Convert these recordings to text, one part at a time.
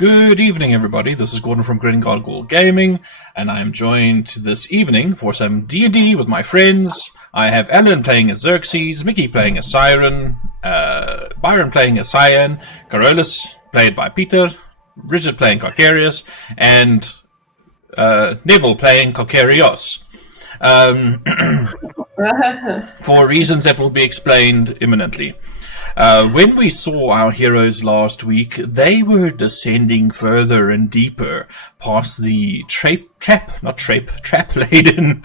Good evening, everybody. This is Gordon from Gringold Gaming, and I am joined this evening for some D&D with my friends. I have Alan playing as Xerxes, Mickey playing as Siren, Byron playing as Cyan, Carolus played by Peter, Richard playing Carcarius, and Neville playing Carcarios. For reasons that will be explained imminently. When we saw our heroes last week, they were descending further and deeper past the trap-laden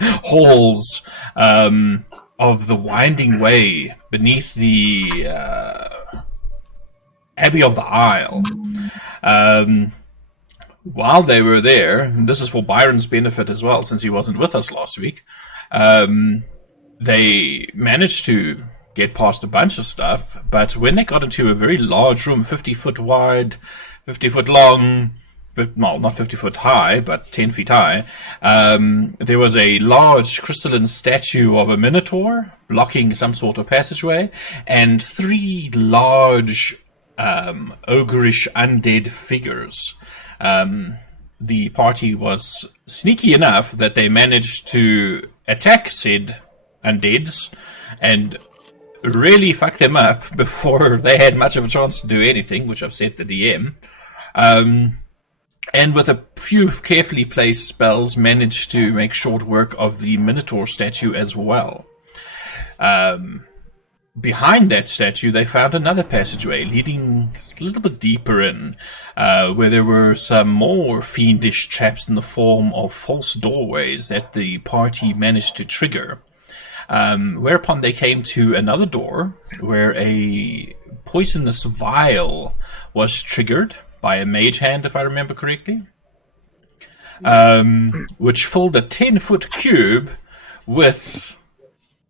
halls of the winding way beneath the Abbey of the Isle. While they were there, and this is for Byron's benefit as well, since he wasn't with us last week, they managed to get past a bunch of stuff, but when they got into a very large room, 50 foot wide, 50 foot long, well, not 50 foot high, but 10 feet high, there was a large crystalline statue of a minotaur blocking some sort of passageway, and three large ogreish undead figures. The party was sneaky enough that they managed to attack said undeads and really fuck them up before they had much of a chance to do anything, which upset the DM. And with a few carefully placed spells, managed to make short work of the Minotaur statue as well. Behind that statue, they found another passageway leading a little bit deeper in, where there were some more fiendish traps in the form of false doorways that the party managed to trigger. Whereupon they came to another door where a poisonous vial was triggered by a mage hand, if I remember correctly, which filled a 10-foot cube with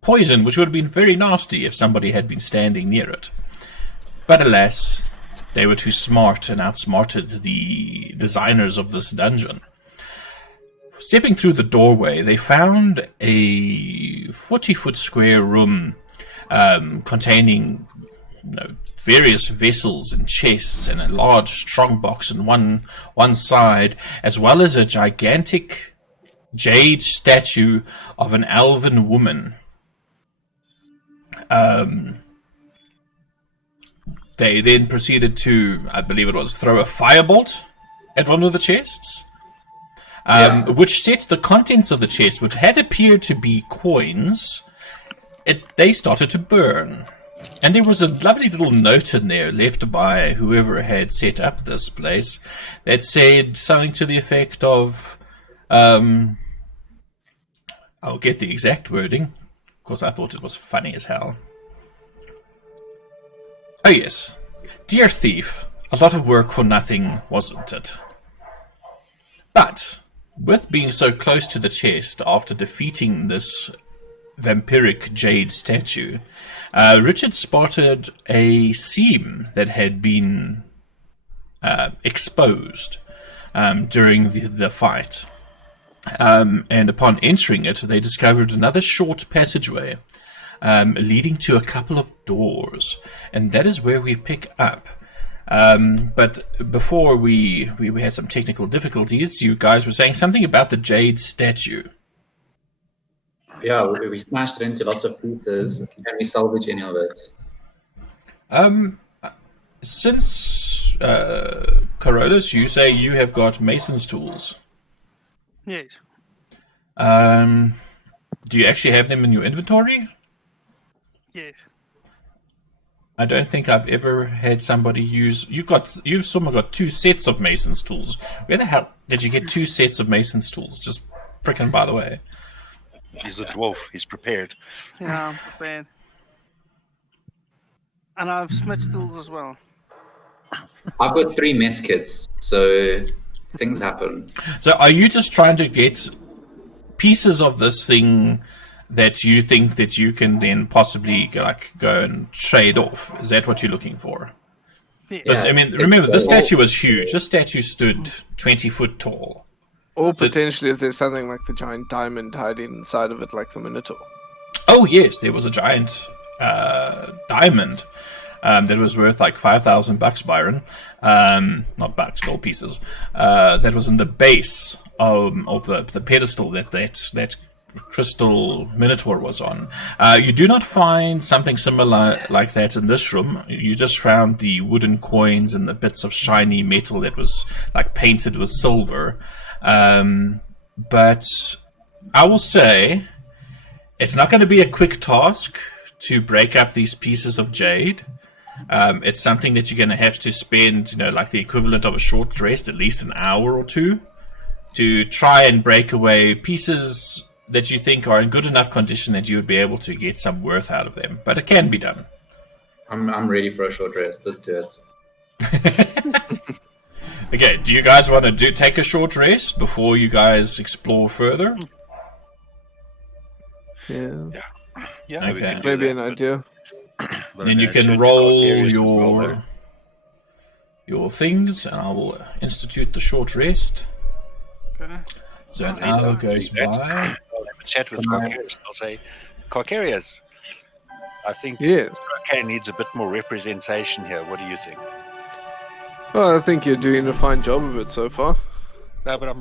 poison, which would have been very nasty if somebody had been standing near it. But alas, they were too smart and outsmarted the designers of this dungeon. Stepping through the doorway, they found a 40-foot square room containing various vessels and chests and a large strongbox on one side, as well as a gigantic jade statue of an elven woman. They then proceeded to, I believe it was, throw a firebolt at one of the chests. Which set the contents of the chest, which had appeared to be coins, they started to burn. And there was a lovely little note in there left by whoever had set up this place that said something to the effect of, I'll get the exact wording. Of course, I thought it was funny as hell. Oh yes. Dear thief, a lot of work for nothing, wasn't it? But with being so close to the chest after defeating this vampiric jade statue, Richard spotted a seam that had been exposed during the fight. And upon entering it, they discovered another short passageway leading to a couple of doors. And that is where we pick up. But before we had some technical difficulties, you guys were saying something about the jade statue. Yeah, we smashed it into lots of pieces. Can we salvage any of it? Since Carolus, you say you have got mason's tools. Yes. Do you actually have them in your inventory? Yes. I don't think I've ever had somebody use. You've somehow got two sets of mason's tools. Where the hell did you get two sets of mason's tools? Just frickin' by the way. He's a dwarf. He's prepared. Yeah, I'm prepared. And I have smith's tools as well. I've got 3 mess kits, so things happen. So are you just trying to get pieces of this thing that you think that you can then possibly go and trade off? Is that what you're looking for? Yeah. I mean, remember, this statue was huge. This statue stood 20 foot tall. Or potentially if there's something like the giant diamond hiding inside of it, like the Minotaur. Oh, yes, there was a giant diamond. that was worth like $5,000, Byron. Not bucks, gold pieces. That was in the base of the pedestal that crystal minotaur was on. You do not find something similar like that in this room. You just found the wooden coins and the bits of shiny metal that was like painted with silver. But I will say it's not going to be a quick task to break up these pieces of jade. It's something that you're going to have to spend, like the equivalent of a short rest, at least an hour or two, to try and break away pieces that you think are in good enough condition that you would be able to get some worth out of them. But it can be done. I'm ready for a short rest. Let's do it. Okay, do you guys want to take a short rest before you guys explore further? Yeah. Yeah, we Okay. can do Maybe that, an idea. but Then you turn can to roll areas as well, though. your things, and I will institute the short rest. Okay. So an Indeed, hour I'll goes do that. by. I'll have a chat with Carcarius. I'll say, Carcarius, I think Yes. OK needs a bit more representation here. What do you think? Well, I think you're doing a fine job of it so far. No, but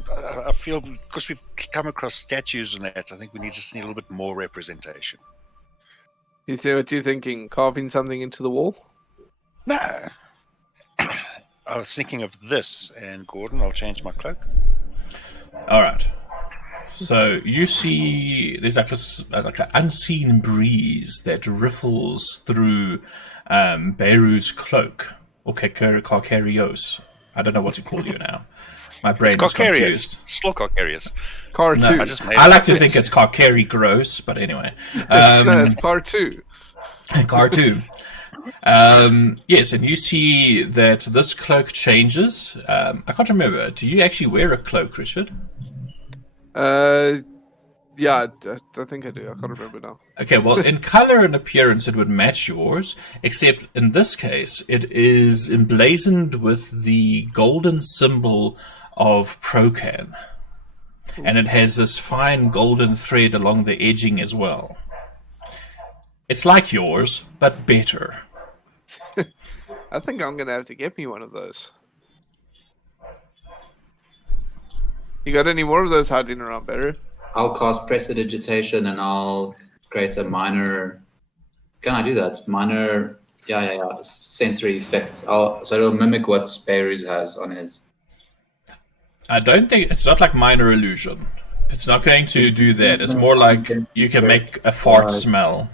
I feel because we've come across statues and that, I think we just need a little bit more representation. What are you thinking? Carving something into the wall? No. I was thinking of this, and Gordon, I'll change my cloak. All right. So you see, there's like an unseen breeze that riffles through Beru's cloak, or Carcarios. I don't know what to call you now. My brain is Carcarius. confused. Still Carcarius. Car No, 2. I just made I it. like to think it's Carcari Gross, but anyway. No, it's Car 2. Car 2. Yes, and you see that this cloak changes. I can't remember. Do you actually wear a cloak, Richard? Yeah, I think I do. I can't remember now. Okay, well, in color and appearance, it would match yours, except in this case, it is emblazoned with the golden symbol of Procan. And it has this fine golden thread along the edging as well. It's like yours, but better. I think I'm going to have to get me one of those. You got any more of those hiding around, Barry? I'll cast Prestidigitation and I'll create a minor. Can I do that? Minor, yeah. Sensory effect. So it'll mimic what Beirut has on his. I don't think it's not like minor illusion. It's not going to do that. It's more like you can make a fart smell.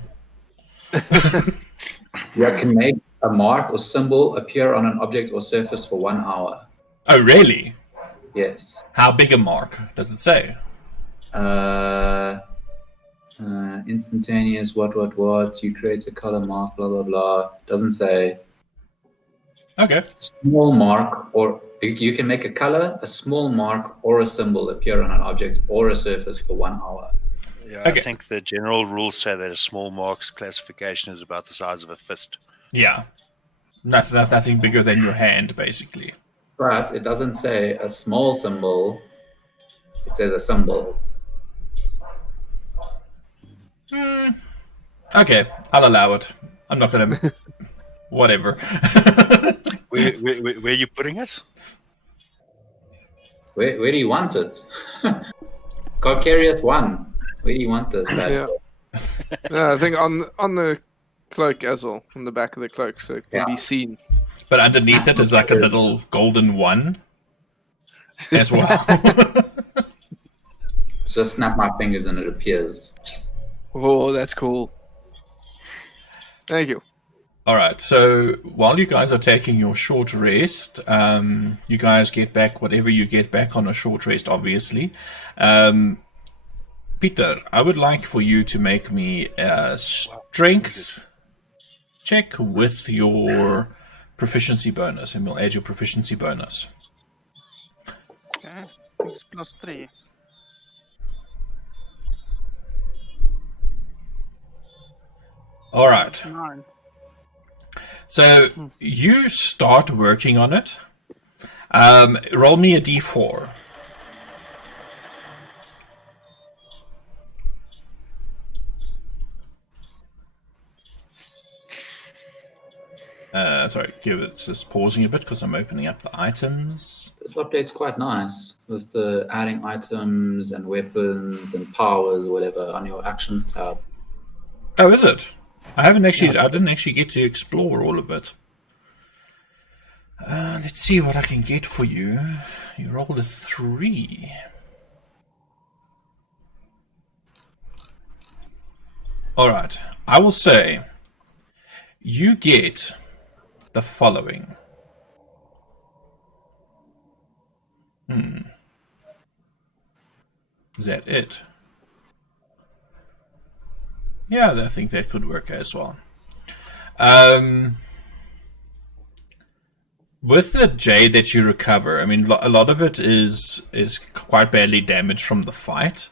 You can make a mark or symbol appear on an object or surface for 1 hour. Oh, really? Yes. How big a mark does it say? Instantaneous, what, you create a color mark, blah, blah, blah. Doesn't say. Okay. Small mark, or you can make a color, a small mark, or a symbol appear on an object or a surface for 1 hour. Yeah, Okay. I think the general rules say that a small mark's classification is about the size of a fist. Yeah. Nothing bigger than your hand, basically. But it doesn't say a small symbol, it says a symbol. Okay, I'll allow it. I'm not gonna... Whatever. Where are you putting it? Where do you want it? Carcarius 1. Where do you want this? Yeah. No, I think on the cloak as well, on the back of the cloak, so it can be seen. But underneath it is like a little golden one as well. Just snap my fingers and it appears. Oh, that's cool. Thank you. All right, so while you guys are taking your short rest, you guys get back whatever you get back on a short rest, obviously. Peter, I would like for you to make me a strength check with your proficiency bonus, and we'll add your proficiency bonus. Okay. 6 plus 3. All right. 9. So you start working on it. Roll me a d4. Sorry, give it just pausing a bit because I'm opening up the items. This update's quite nice with the adding items and weapons and powers or whatever on your actions tab. Oh, is it? I didn't actually get to explore all of it. Let's see what I can get for you. You rolled a 3. Alright, I will say you get the following. Is that it? Yeah, I think that could work as well. With the jade that you recover, I mean, a lot of it is quite badly damaged from the fight,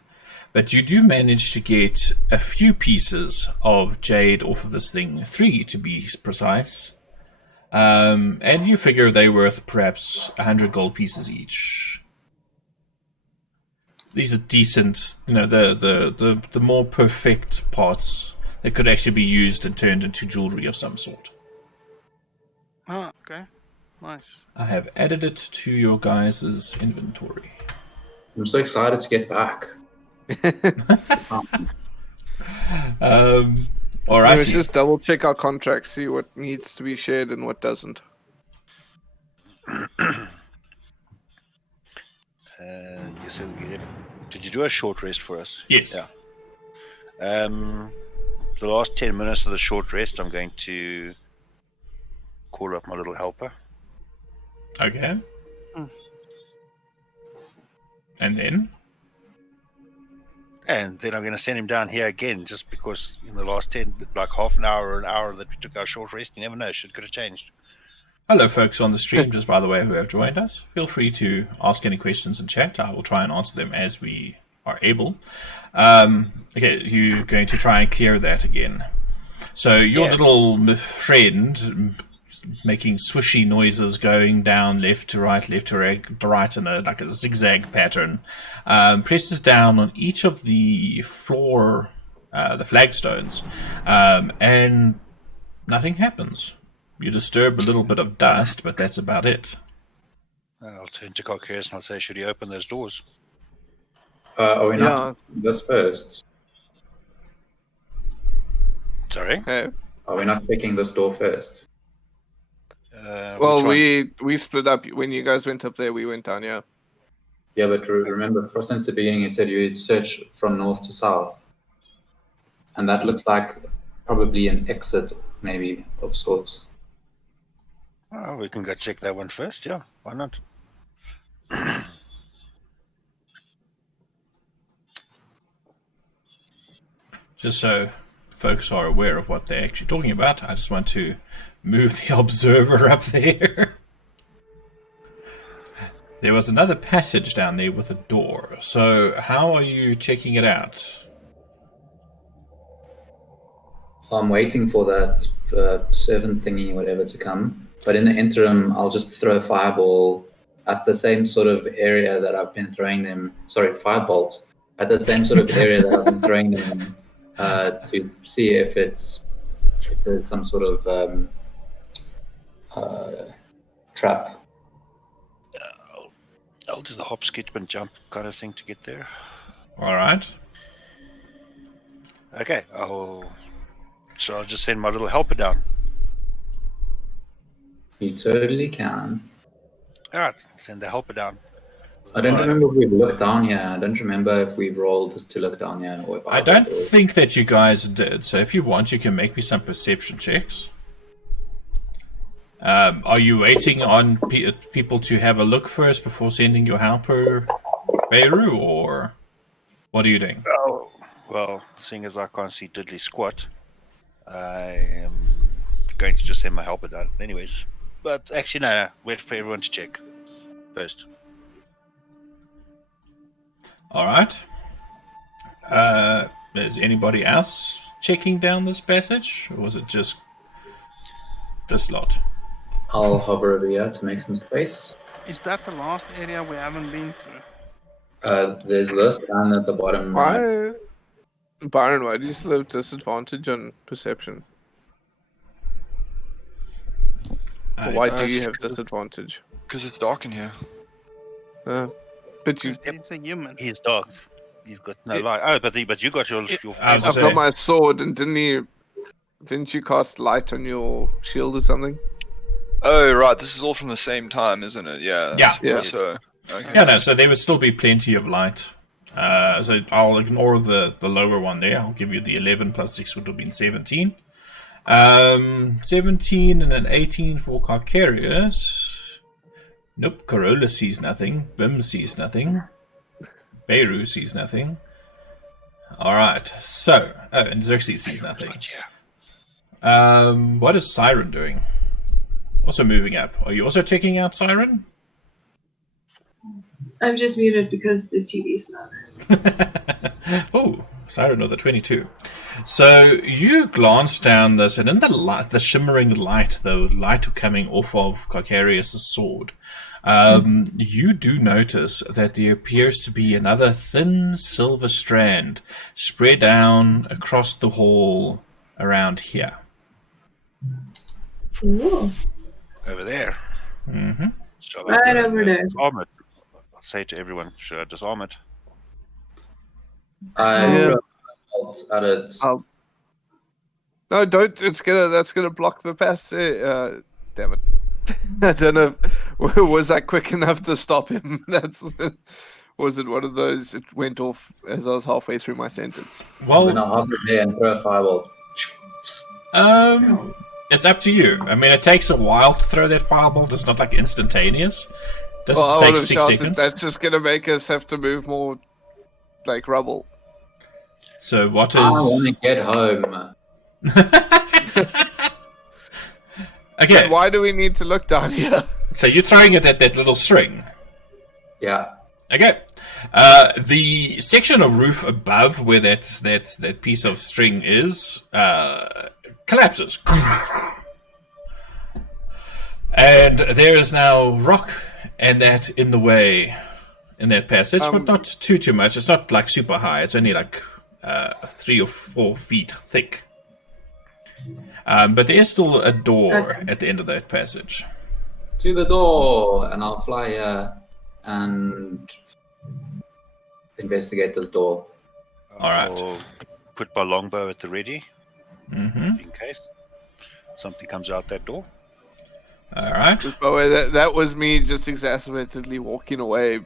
but you do manage to get a few pieces of jade off of this thing, 3 to be precise. And you figure they're worth perhaps 100 gold pieces each. These are decent, the more perfect parts that could actually be used and turned into jewelry of some sort. Ah, okay. Nice. I have added it to your guys' inventory. I'm so excited to get back. All right. Let's just double check our contracts, see what needs to be shared and what doesn't. You said did you do a short rest for us? Yes. Yeah. The last 10 minutes of the short rest, I'm going to call up my little helper. Okay. And then? And then I'm going to send him down here again, just because in the last 10, like half an hour or an hour that we took our short rest, you never know, shit could have changed. Hello, folks on the stream, just by the way, who have joined us. Feel free to ask any questions in chat. I will try and answer them as we are able. Okay, you're going to try and clear that again. So your little friend, making swishy noises, going down left to right in a zigzag pattern, presses down on each of the floor, the flagstones, and nothing happens. You disturb a little bit of dust, but that's about it. I'll turn to Cockers and I'll say, should he open those doors? Are we not this first? Sorry? Are we not checking this door first? Well, we split up. When you guys went up there, we went down, yeah. Yeah, but remember, since the beginning, you said you'd search from north to south. And that looks like probably an exit, maybe, of sorts. Oh, we can go check that one first, yeah. Why not? Just so folks are aware of what they're actually talking about, I just want to move the observer up there. There was another passage down there with a door. So how are you checking it out? I'm waiting for that servant thingy, whatever, to come. But in the interim, I'll just throw a fireball at the same sort of area that I've been throwing them. Sorry, firebolt at the same sort of area that I've been throwing them to see if there's some sort of trap. I'll do the hop, skip, and jump kind of thing to get there. All right. Okay, so I'll just send my little helper down. You totally can. All right, send the helper down. I don't remember if we've looked down here. I don't remember if we've rolled to look down here. Or if I don't think that you guys did. So if you want, you can make me some perception checks. Are you waiting on people to have a look first before sending your helper, Beirut, or what are you doing? Oh, well, seeing as I can't see diddly squat, I am going to just send my helper down anyways. But actually, no, wait for everyone to check first. All right. Is anybody else checking down this passage, or was it just this lot? I'll hover over here to make some space. Is that the last area we haven't been through? There's this down at the bottom. Byron, why do you still have disadvantage on perception? Why do you it's have disadvantage? Because it's dark in here. But you, It's a human. He's dogged. He's got no light. Oh, but you got your. I was I've say- got my sword, and didn't you cast light on your shield or something? Oh, right. This is all from the same time, isn't it? Yeah. Yeah. Yeah. So, okay. Yeah, no, so there would still be plenty of light. So I'll ignore the lower one there. I'll give you the 11 plus 6 would have been 17. 17 and an 18 for Carcarius. Nope, Corolla sees nothing. Bim sees nothing. Beirut sees nothing. Alright, so... Oh, and Xerxes sees nothing. What is Siren doing? Also moving up. Are you also checking out Siren? I'm just muted because the TV's not. Oh, Siren with a 22. So you glance down this, and in the light, the shimmering light, the light coming off of Carcarius' sword, you do notice that there appears to be another thin silver strand spread down across the hall around here. Ooh. Over there. Mm-hmm. Shall I Right over there. disarm it? I'll say to everyone, should I disarm it? I Yeah. throw a bolt at it. No, don't. That's gonna block the passage. Damn it! I don't know. Was that quick enough to stop him? Was it one of those? It went off as I was halfway through my sentence. I'm Well, gonna hover there and throw a firebolt. it's up to you. I mean, it takes a while to throw that firebolt. It's not like instantaneous. It does Well, I take would have 6 shouted. seconds. That's just gonna make us have to move more, like rubble. So what I want is... to get home. Okay, Why do we need to look down here? so you're throwing it at that little string. Yeah. Okay. The section of roof above where that piece of string is collapses. And there is now rock and that in the way in that passage, but not too much. It's not like super high. It's only like 3 or 4 feet thick. But there is still a door at the end of that passage. To the door, and I'll fly here and investigate this door. All right. I'll put my longbow at the ready, Mm-hmm. in case something comes out that door. All right. Oh, that was me just exacerbatedly walking away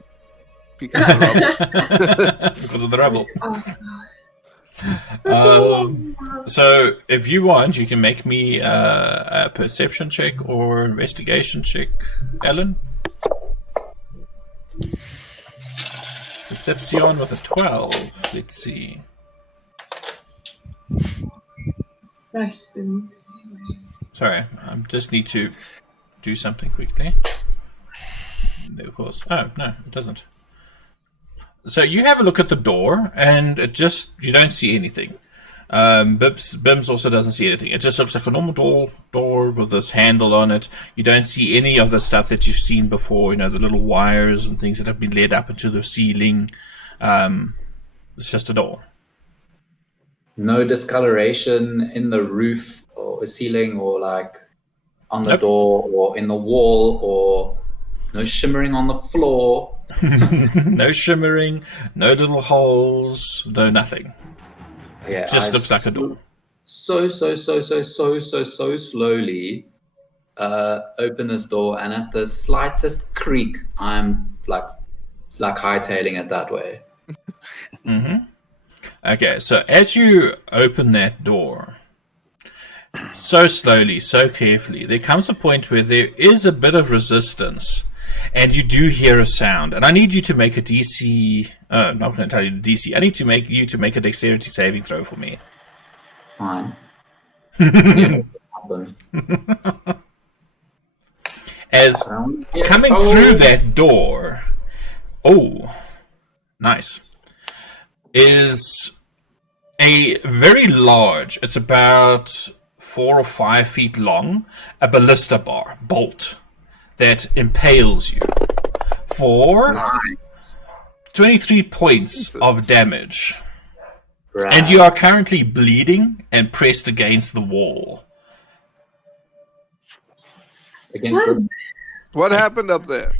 because of the rubble. Because of the rubble. Oh, So, if you want, you can make me a perception check or investigation check, Ellen. Perception with a 12. Let's see. nice. Sorry, I just need to do something quickly. Of course. Oh, no, it doesn't. So you have a look at the door, and you don't see anything. Bims also doesn't see anything. It just looks like a normal door with this handle on it. You don't see any of the stuff that you've seen before, the little wires and things that have been led up into the ceiling. It's just a door. No discoloration in the roof or ceiling or like on the Nope. door or in the wall or no shimmering on the floor. No shimmering, no little holes, no nothing. Yeah, Just I looks like a door. So slowly open this door, and at the slightest creak, I'm like hightailing it that way. Mm-hmm. Okay, so as you open that door, so slowly, so carefully, there comes a point where there is a bit of resistance, and you do hear a sound. And I need you to make a DC. I'm not going to tell you the DC. I need you to make a dexterity saving throw for me. Fine. Yeah, happen. As coming through that door, nice, is a very large, it's about 4 or 5 feet long, a ballista bolt that impales you for 23 points of damage. Right. And you are currently bleeding and pressed against the wall. Against What? this? What happened up there?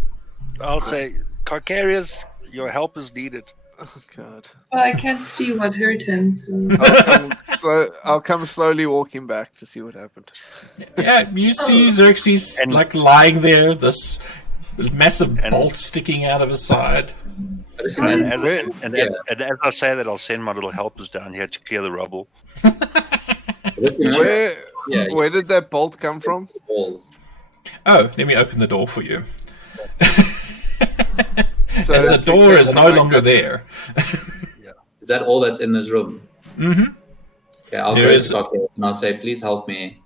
I'll say, Carcarius, your help is needed. Oh God. Well, I can't see what hurt him. So. I'll come slowly walking back to see what happened. Yeah, you see Xerxes And- like lying there, this massive And- bolt sticking out of his side. I just And imagine- as, Where- and as I say that, I'll send my little helpers down here to clear the rubble. I just imagine Yeah, Where did that bolt come from? walls. Oh, let me open the door for you. So As the that's door because is no I longer got- there. Is that all that's in this room? Mm-hmm. Okay, I'll There go is- to Cocktail and I'll say, please help me.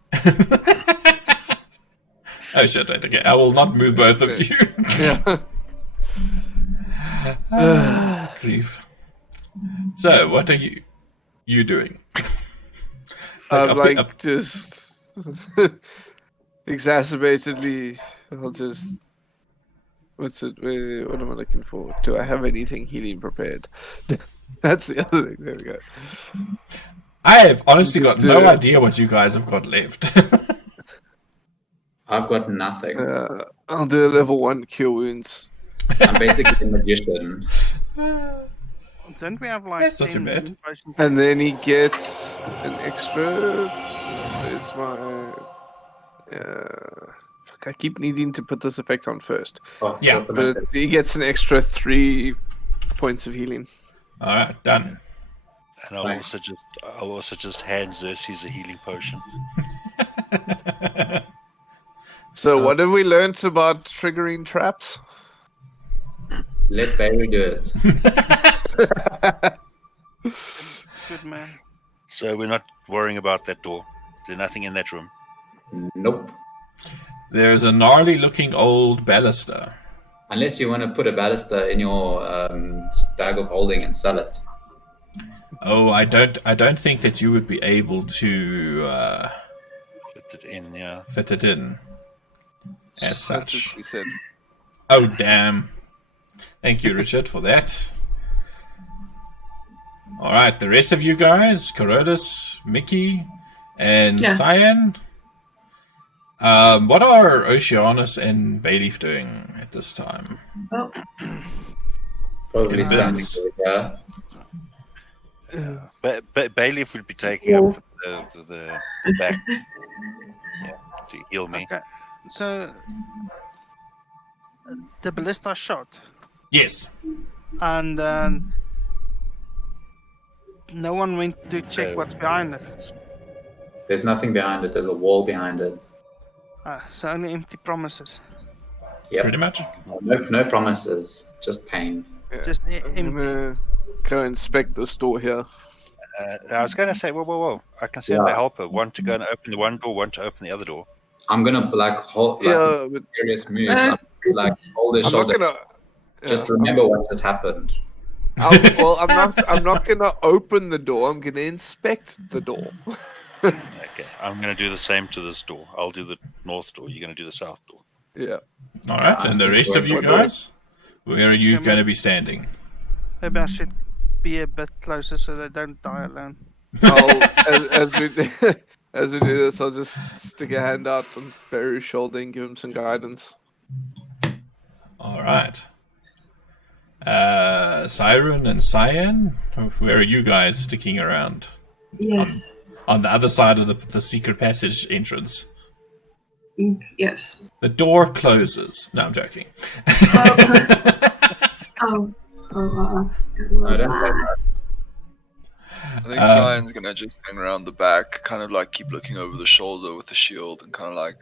Oh shit, okay. I will not move both of you. Yeah. Grief. So, what are you doing? I'm Up- like up- just exacerbatedly. I'll just. What am I looking for? Do I have anything healing prepared? That's the other thing. There we go. I have honestly got no Dude. idea what you guys have got left. I've got nothing. I'll do a level 1 cure wounds. I'm basically a magician. Don't we have like That's not too 10 bad. healing potions? And then he gets an extra. Where's my. Fuck, I keep needing to put this effect on first. Oh, Yeah, But he gets an extra 3 points of healing. Alright, done. And I'll also just hand Xerxes a healing potion. So, what have we learnt about triggering traps? Let Barry do it. Good man. So we're not worrying about that door. There's nothing in that room. Nope. There's a gnarly looking old baluster. Unless you want to put a baluster in your bag of holding and sell it. Oh, I don't think that you would be able to Fit it in, yeah. fit it in as That's what such. he said. Oh, damn. Thank you, Richard, for that. Alright, the rest of you guys, Carolus, Mickey, and Yeah. Cyan. What are Oceanus and Bayleaf doing at this time? Oh, Probably In standing bins. over here. But Bayleaf would be taking up the back, yeah, to heal me. Okay. So the ballista shot, Yes. and no one went to check what's behind it. There's nothing behind it. There's a wall behind it. So only empty promises. Yep. Pretty much. No promises. Just pain. Yeah. Just I'm empty. gonna go inspect the store here. I was going to say, whoa. I can send the Yeah. helper. One to go and open the one door, one to open the other door. I'm gonna hold Yeah, but serious moves. I'm like hold his I'm shoulder. not gonna. Just yeah. remember what has happened. I'm not gonna open the door. I'm gonna inspect the door. Okay, I'm going to do the same to this door. I'll do the north door. You're going to do the south door. Yeah. Alright, and the rest of you guys? Where are you Yeah, going to be standing? Maybe I should be a bit closer so they don't die alone. As we do this, I'll just stick a hand out on Barry's shoulder and give him some guidance. Alright. Siren and Cyan? Where are you guys sticking around? yes. On the other side of the secret passage entrance. Yes. The door closes. No, I'm joking. Oh. No, don't say that. I think Cyan's gonna just hang around the back, kind of like keep looking over the shoulder with the shield, and kind of like,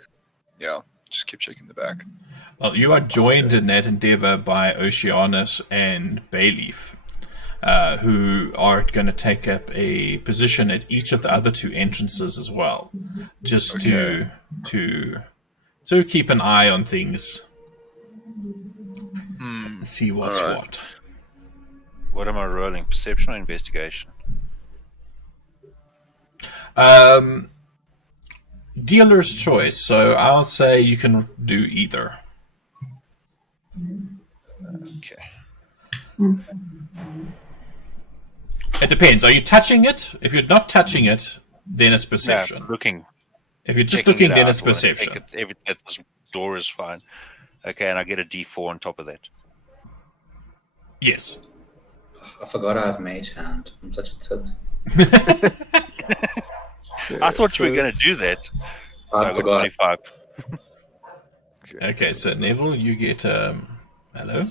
yeah, just keep checking the back. Well, you are joined in that endeavor by Oceanus and Bayleaf, who are going to take up a position at each of the other two entrances as well, just to keep an eye on things, see what's Alright. what. What am I rolling? Perception or investigation? Dealer's choice. So I'll say you can do either. Okay. It depends. Are you touching it? If you're not touching it, then it's perception. No, looking. If you're just checking looking, it then out, it's or take perception. Everything that was door is fine. Okay, and I get a D4 on top of that. Yes. I forgot I have mage hand. I'm such a tit. I thought you were going to do that. So I got forgot. 25. Okay, so Neville, you get hello.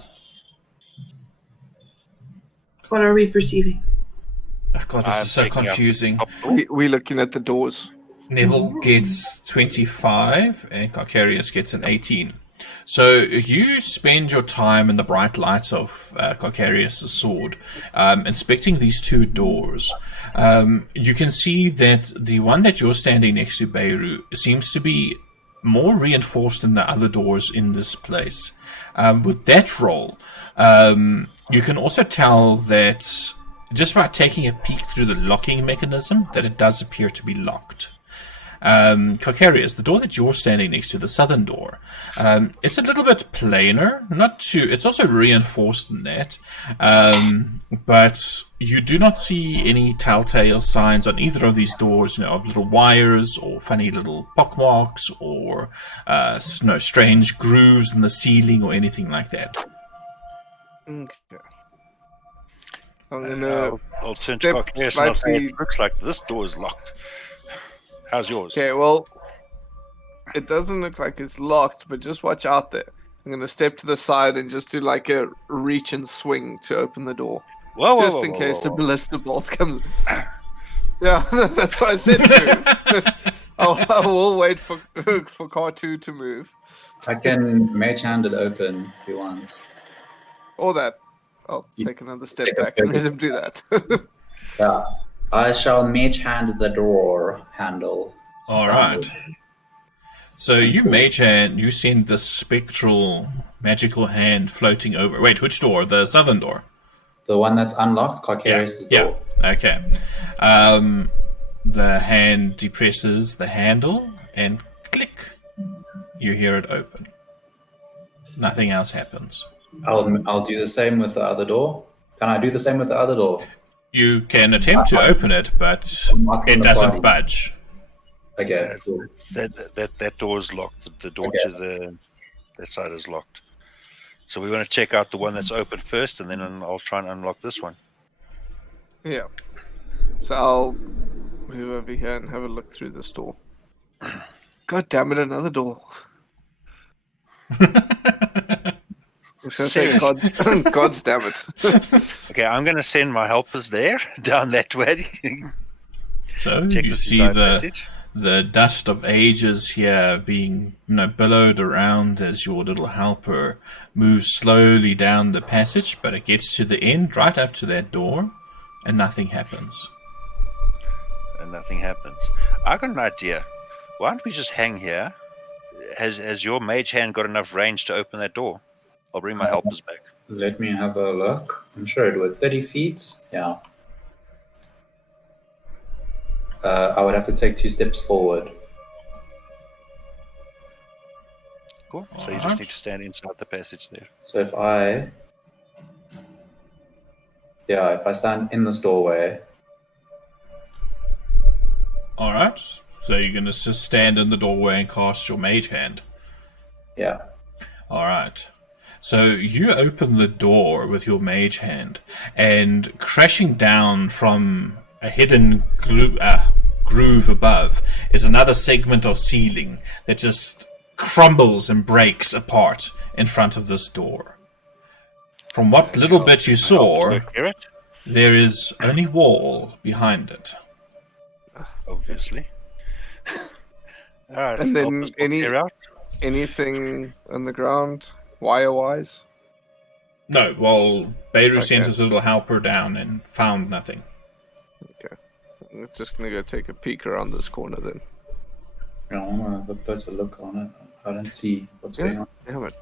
What are we perceiving? Oh God, this is so taking up confusing. top door. We're looking at the doors. Neville gets 25 and Carcarius gets an 18. So you spend your time in the bright light of Carcarius' sword inspecting these two doors. You can see that the one that you're standing next to, Beirut, seems to be more reinforced than the other doors in this place. With that roll, you can also tell that just by taking a peek through the locking mechanism, that it does appear to be locked. Carcarius, the door that you're standing next to, the southern door, it's a little bit plainer, it's also reinforced in that, but you do not see any telltale signs on either of these doors, of little wires or funny little pockmarks or strange grooves in the ceiling or anything like that. Okay. I'm gonna I'll turn to step Carcarius and I'll say, slightly. it looks like this door is locked. How's yours? Okay, well, it doesn't look like it's locked, but just watch out there. I'm gonna step to the side and just do like a reach and swing to open the door, Whoa, just in case the ballista bolt comes. Yeah, that's what I said. Move. I will wait for car 2 to move, I can mage hand it open if you want. or that. I'll take another step back and let him do that. Yeah. I shall mage hand the door handle. All right. So you mage hand, you send the spectral magical hand floating over. Wait, which door? The southern door? The one that's unlocked, Carcarius' door. Okay. The hand depresses the handle and click. You hear it open. Nothing else happens. I'll do the same with the other door. Can I do the same with the other door? You can attempt to open it, but it doesn't budge. Okay. Cool. That door is locked. The door Okay. to that side is locked. So we want to check out the one that's open first, and then I'll try and unlock this one. Yeah. So I'll move over here and have a look through this door. God damn it, another door. I was going to say, God's damn it. Okay, I'm going to send my helpers there, down that way. So Check you this see entire passage. the dust of ages here being billowed around as your little helper moves slowly down the passage, but it gets to the end, right up to that door, and nothing happens. And nothing happens. I got an idea. Why don't we just hang here? Has your mage hand got enough range to open that door? I'll bring my helpers back. Let me have a look. I'm sure it would. 30 feet? Yeah. I would have to take 2 steps forward. Cool. So you Alright. just need to stand inside the passage there. So if I stand in this doorway, Alright, so you're going to just stand in the doorway and cast your mage hand. yeah. Alright. So you open the door with your mage hand, and crashing down from a hidden groove above is another segment of ceiling that just crumbles and breaks apart in front of this door. From what little bit you saw, Go hear it, there is only wall behind it. obviously. All right. And then helpers will clear out. anything on the ground, wire-wise? No, well, Beirut sent Okay. his little helper down and found nothing. Okay. I'm just going to go take a peek around this corner then. I want to have a closer look on it. I don't see what's going on. Damn it.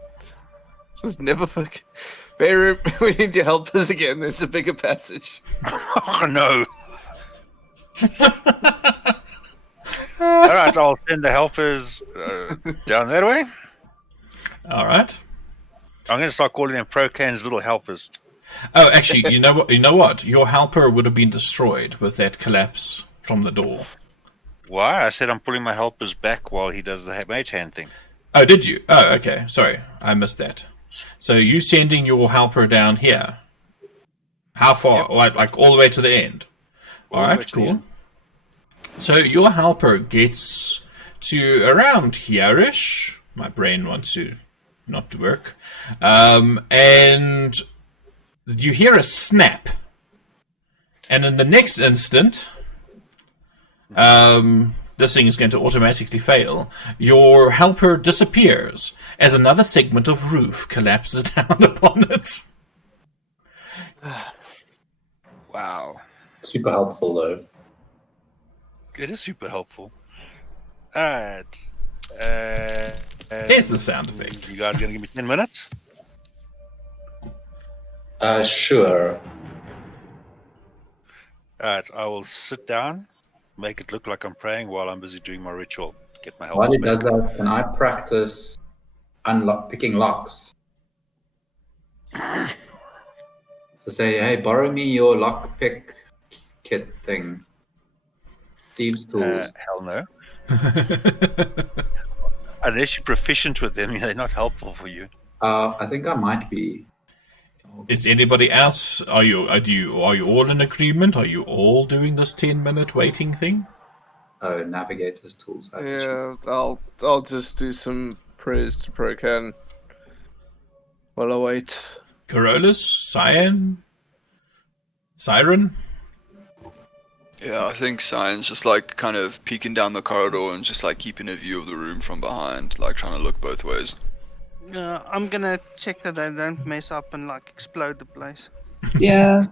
This is never fucking... Beirut, we need to help us again. There's a bigger passage. Oh no! All right, I'll send the helpers down that way. Alright. I'm going to start calling them Procan's little helpers. Oh, actually, you know what? You know what? Your helper would have been destroyed with that collapse from the door. Why? I said I'm pulling my helpers back while he does the mage hand thing. Oh, did you? Oh, okay. Sorry, I missed that. So you sending your helper down here? How far? Like all the way to the end? All the way Alright, to the cool. end. So your helper gets to around here-ish. My brain wants to not to work. And you hear a snap. And in the next instant, this thing is going to automatically fail. Your helper disappears as another segment of roof collapses down upon it. Wow. Super helpful though. It is super helpful. Alright. There's the sound effect. You guys gonna give me 10 minutes? Sure. Alright, I will sit down, make it look like I'm praying while I'm busy doing my ritual. Get my While help. he does that, can I practice picking locks? Say, hey, borrow me your lock pick kit thing. Thieves' tools. Hell no. Unless you're proficient with them, they're not helpful for you. I think I might be. Is anybody else? Are you all in agreement? Are you all doing this 10-minute waiting thing? Oh, navigator's tools. I have to Yeah, I'll just do some prayers to Procan while I wait. Carolus? Siren? Yeah, I think Cyan's just like kind of peeking down the corridor and just like keeping a view of the room from behind, like trying to look both ways. I'm gonna check that they don't mess up and like explode the place. Yeah.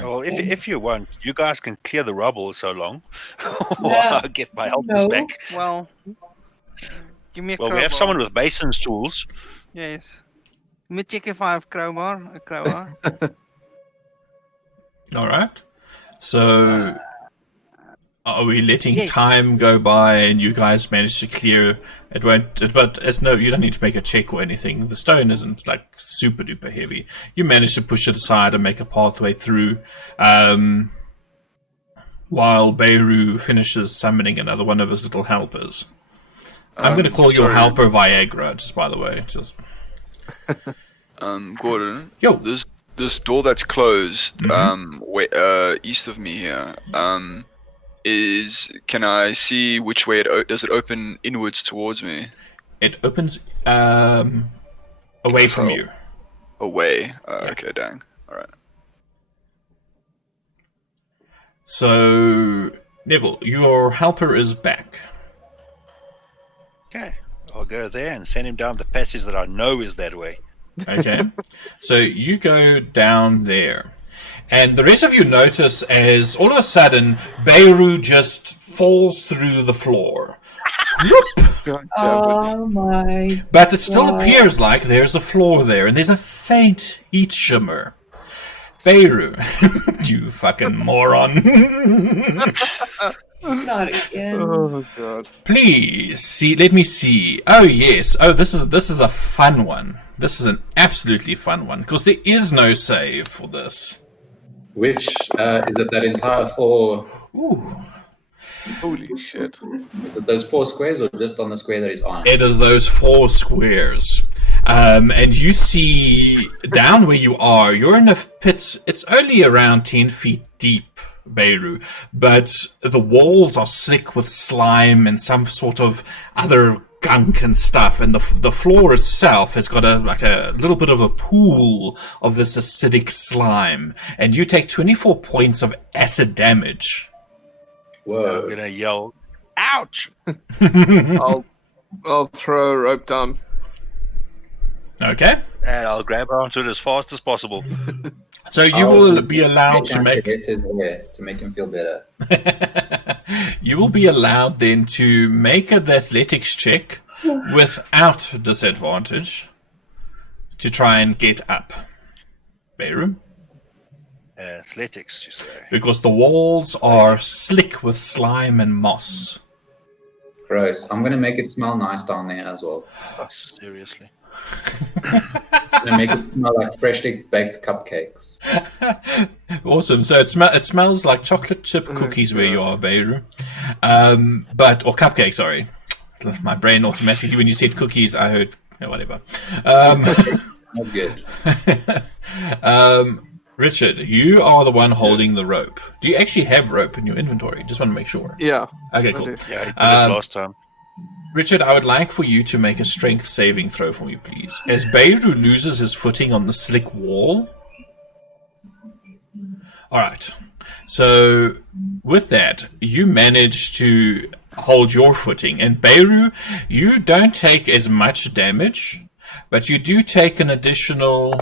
Well, if you want, you guys can clear the rubble so long, or Yeah. I'll get my helpers No. back. Well, give me a Well, crowbar. we have someone with mason's tools. Yes. Let me check if I have a crowbar. Alright. So, are we letting Yes. time go by and you guys manage to clear it? But it's no, you don't need to make a check or anything. The stone isn't like super duper heavy. You manage to push it aside and make a pathway through, while Beirut finishes summoning another one of his little helpers. I'm going to call your sorry. helper Viagra, just by the way. Just Gordon. Yo. This door that's closed, Mhm. east of me here, can I see which way does it open inwards towards me? it opens away from you. Away. Okay, dang. All right. So, Neville, your helper is back. Okay, I'll go there and send him down the passage that I know is that way. Okay, so you go down there, and the rest of you notice as all of a sudden Beirut just falls through the floor. Whoop! God damn it. Oh my. But it still Wow. appears like there's a floor there, and there's a faint heat shimmer. Beirut, you fucking moron. Not again. Oh god. Please let me see. Oh yes. Oh, this is a fun one. This is an absolutely fun one because there is no save for this. Which is it? That entire four? Ooh. Holy shit. Is it those 4 squares or just on the square that he's on? It is those 4 squares. And you see down where you are, you're in a pit. It's only around 10 feet deep, Beirut, but the walls are slick with slime and some sort of other gunk and stuff, and the floor itself has got a little bit of a pool of this acidic slime, and you take 24 points of acid damage. I'm Whoa. gonna yell, "Ouch!" I'll throw a rope down. Okay, And I'll grab onto it as fast as possible. so you will be allowed to Chance make his hair to make him feel better. you will be allowed then to make an athletics check without disadvantage to try and get up. Beirut. Athletics, you say? Because the walls are slick with slime and moss. Gross. I'm gonna make it smell nice down there as well. Oh, seriously? I'm gonna make it smell like freshly baked cupcakes. Awesome. So it smells like chocolate chip cookies where you are, Beirut. Or cupcake, sorry. My brain automatically, when you said cookies, I heard whatever. Not good. Richard, you are the one holding the rope. Do you actually have rope in your inventory? Just want to make sure. Yeah. Okay, I cool. do. Yeah, he did it last time. Richard, I would like for you to make a strength saving throw for me, please. As Beirut loses his footing on the slick wall. Alright. So, with that, you manage to hold your footing. And Beirut, you don't take as much damage, but you do take an additional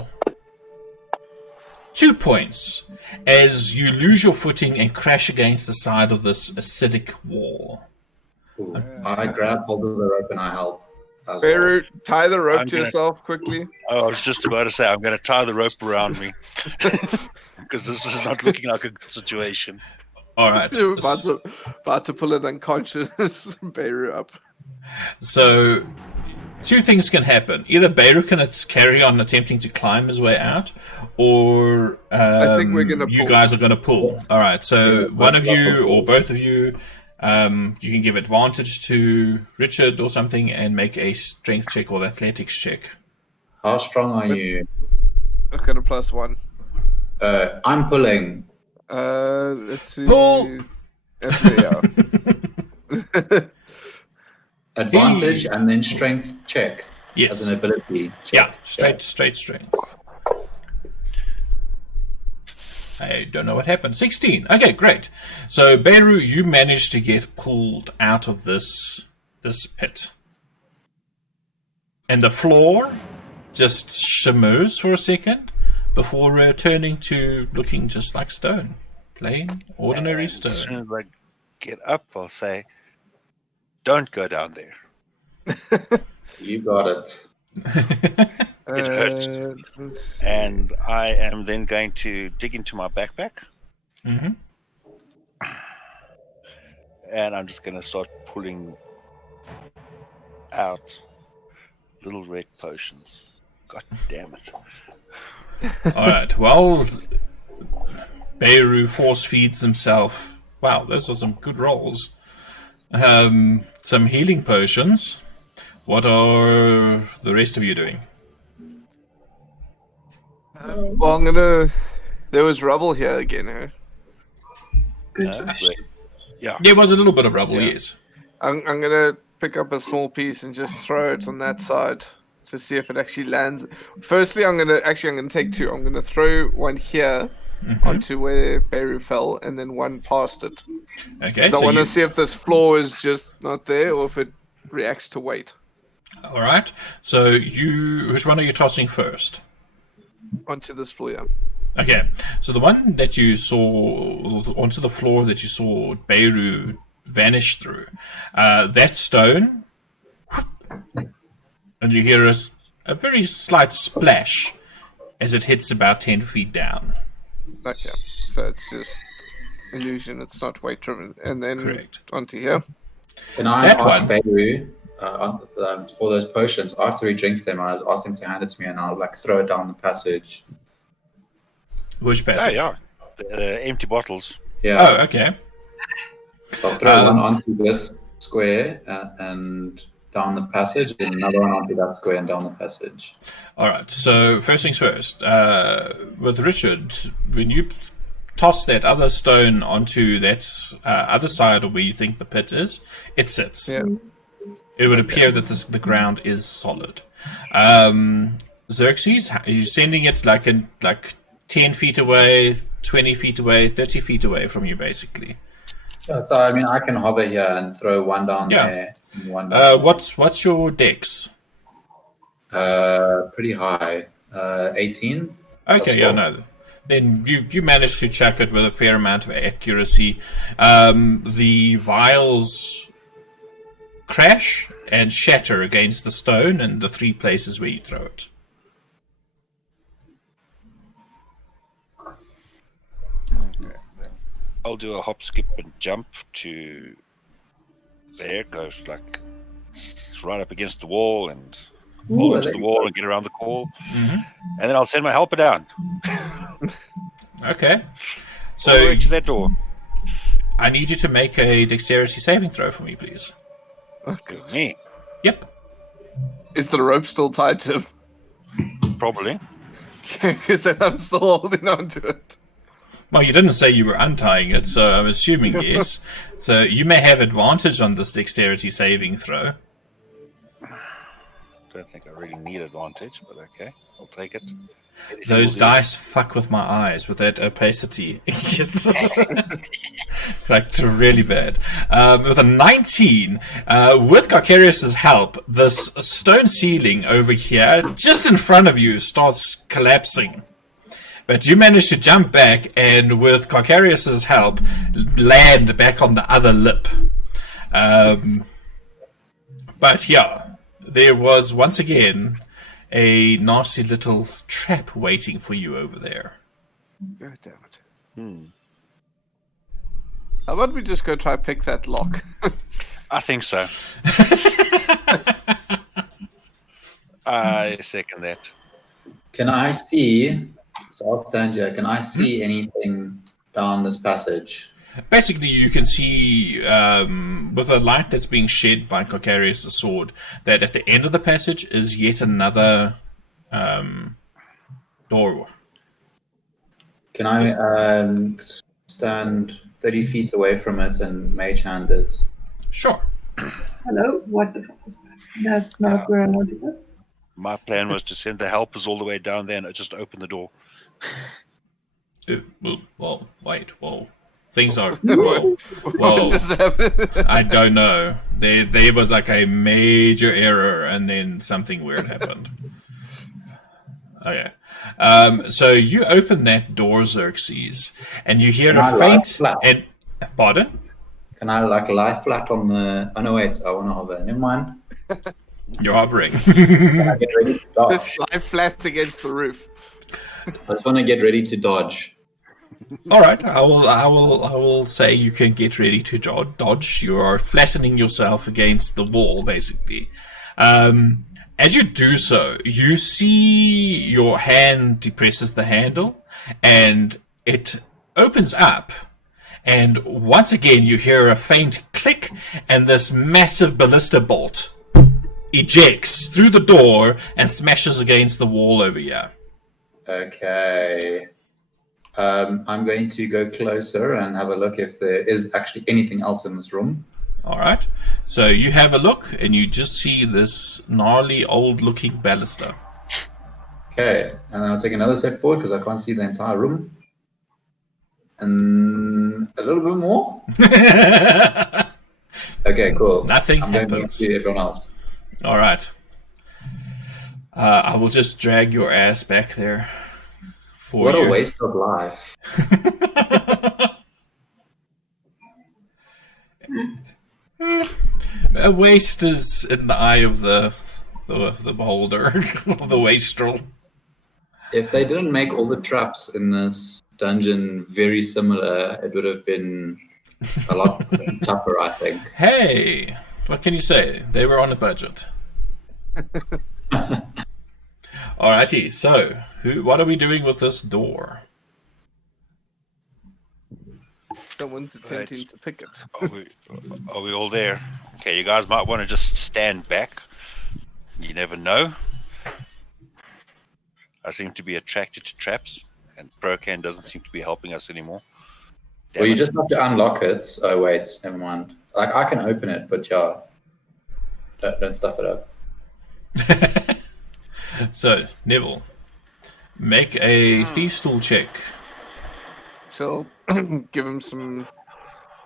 2 points as you lose your footing and crash against the side of this acidic wall. Ooh. I grab hold of the rope and I help. as well. Beirut, tie the rope I'm to gonna- yourself quickly. Oh, I was just about to say, I'm going to tie the rope around me. Because this is not looking like a good situation. Alright. You're about to pull an unconscious Beirut up. So, two things can happen. Either Beirut can carry on attempting to climb his way out, or I think we're gonna you pull. guys are going to pull. Alright, so one of you or both of you, you can give advantage to Richard or something and make a strength check or athletics check. How strong are you? I've got a +1. I'm pulling. Let's see. Pull. Yeah. Advantage and then strength check Yes. as an ability check. Yeah, straight strength. I don't know what happened. 16. Okay, great. So, Beirut, you managed to get pulled out of this pit. And the floor just shimmers for a second before returning to looking just like stone. Plain, ordinary And as soon stone. as I get up, I'll say, don't go down there. You got it. It hurts. Let's see. And I am then going to dig into my backpack. hmm And I'm just going to start pulling out little red potions. God damn it. Alright, well, Beirut force feeds himself. Wow, those are some good rolls. Some healing potions. What are the rest of you doing? Well, I'm gonna. There was rubble here again. Huh? Yeah. There was a little bit of rubble, Yeah. yes. I'm gonna pick up a small piece and just throw it on that side to see if it actually lands. Firstly, I'm gonna take two. I'm gonna throw one here onto where Beirut fell, and then one past it. Okay, I so want you, to see if this floor is just not there or if it reacts to weight. all right. So which one are you tossing first? Onto this floor. Yeah. Okay, so the one that you saw onto the floor that you saw Beirut vanish through, that stone, and you hear a very slight splash as it hits about 10 feet down. Okay. So it's just illusion. It's not weight driven. And then Correct. onto here. Can I That ask one. Beirut for those potions, after he drinks them, I ask him to hand it to me and I'll throw it down the passage. Which Oh, passage? yeah. The empty bottles. Yeah. Oh, okay. I'll throw one onto this square and down the passage, and another one onto that square and down the passage. All right. So first things first. With Richard, when you toss that other stone onto that other side of where you think the pit is, it sits. Yeah. It would appear that the ground is solid. Xerxes, are you sending it like 10 feet away, 20 feet away, 30 feet away from you, basically? Yeah, so I mean, I can hover here and throw one down Yeah. there, and one down What's your dex? pretty high. 18. Okay, yeah, well. no. Then you managed to chuck it with a fair amount of accuracy. The vials crash and shatter against the stone and the three places where you throw it. I'll do a hop, skip, and jump to there. Go right up against the wall and hold Ooh, onto the wall and get around the wall. Mm-hmm. And then I'll send my helper down. Okay. All So the way to that door. I need you to make a dexterity saving throw for me, please. Okay. Me, Yep. Is the rope still tied to him? probably. Because then I'm still holding on to it. Well, you didn't say you were untying it, so I'm assuming yes. So you may have advantage on this dexterity saving throw. Don't think I really need advantage, but okay, I'll take it. Those Will do. dice fuck with my eyes with that opacity. Yes. Like, really bad. With a 19, with Carcarius's help, this stone ceiling over here, just in front of you, starts collapsing. But you manage to jump back and, with Carcarius's help, land back on the other lip. But yeah, there was once again a nasty little trap waiting for you over there. God damn it. Hmm. How about we just go try pick that lock? I think so. I second that. Can I see? So I'll stand here. Can I see anything down this passage? Basically, you can see, with the light that's being shed by Carcarius' sword, that at the end of the passage is yet another door. Can I stand 30 feet away from it and mage hand it? Sure. Hello? What the fuck is that? That's not where I want to go. My plan was to send the helpers all the way down there and just open the door. Well, wait, whoa. Things are... What Whoa. just happened? I don't know. There was like a major error, and then something weird happened. Okay. So you open that door, Xerxes, and you hear Can I a lie faint... flat? Pardon? Can I lie flat on the... Oh no, wait. I want to hover. Never mind. You're hovering. Can I get ready to dodge? Just lie flat against the roof. I just want to get ready to dodge. All right, I will say you can get ready to dodge. You are flattening yourself against the wall, basically. As you do so, you see your hand depresses the handle, and it opens up. And once again, you hear a faint click, and this massive ballista bolt ejects through the door and smashes against the wall over here. Okay. I'm going to go closer and have a look if there is actually anything else in this room. All right. So you have a look, and you just see this gnarly, old-looking ballista. Okay, and then I'll take another step forward because I can't see the entire room. And a little bit more. Okay, cool. Nothing I'm going back happens. to everyone else. All right. I will just drag your ass back there for What you. a waste of life. A waste is in the eye of the beholder, of the wastrel. If they didn't make all the traps in this dungeon very similar, it would have been a lot tougher, I think. Hey, what can you say? They were on a budget. Alrighty, so what are we doing with this door? Someone's attempting Right. to pick it. Are we all there? Okay, you guys might want to just stand back. You never know. I seem to be attracted to traps, and Procan doesn't seem to be helping us anymore. Damn Well, you it. just have to unlock it. Oh, wait, never mind. Like, I can open it, but yeah, don't stuff it up. So, Neville, make a thief tool check. So give him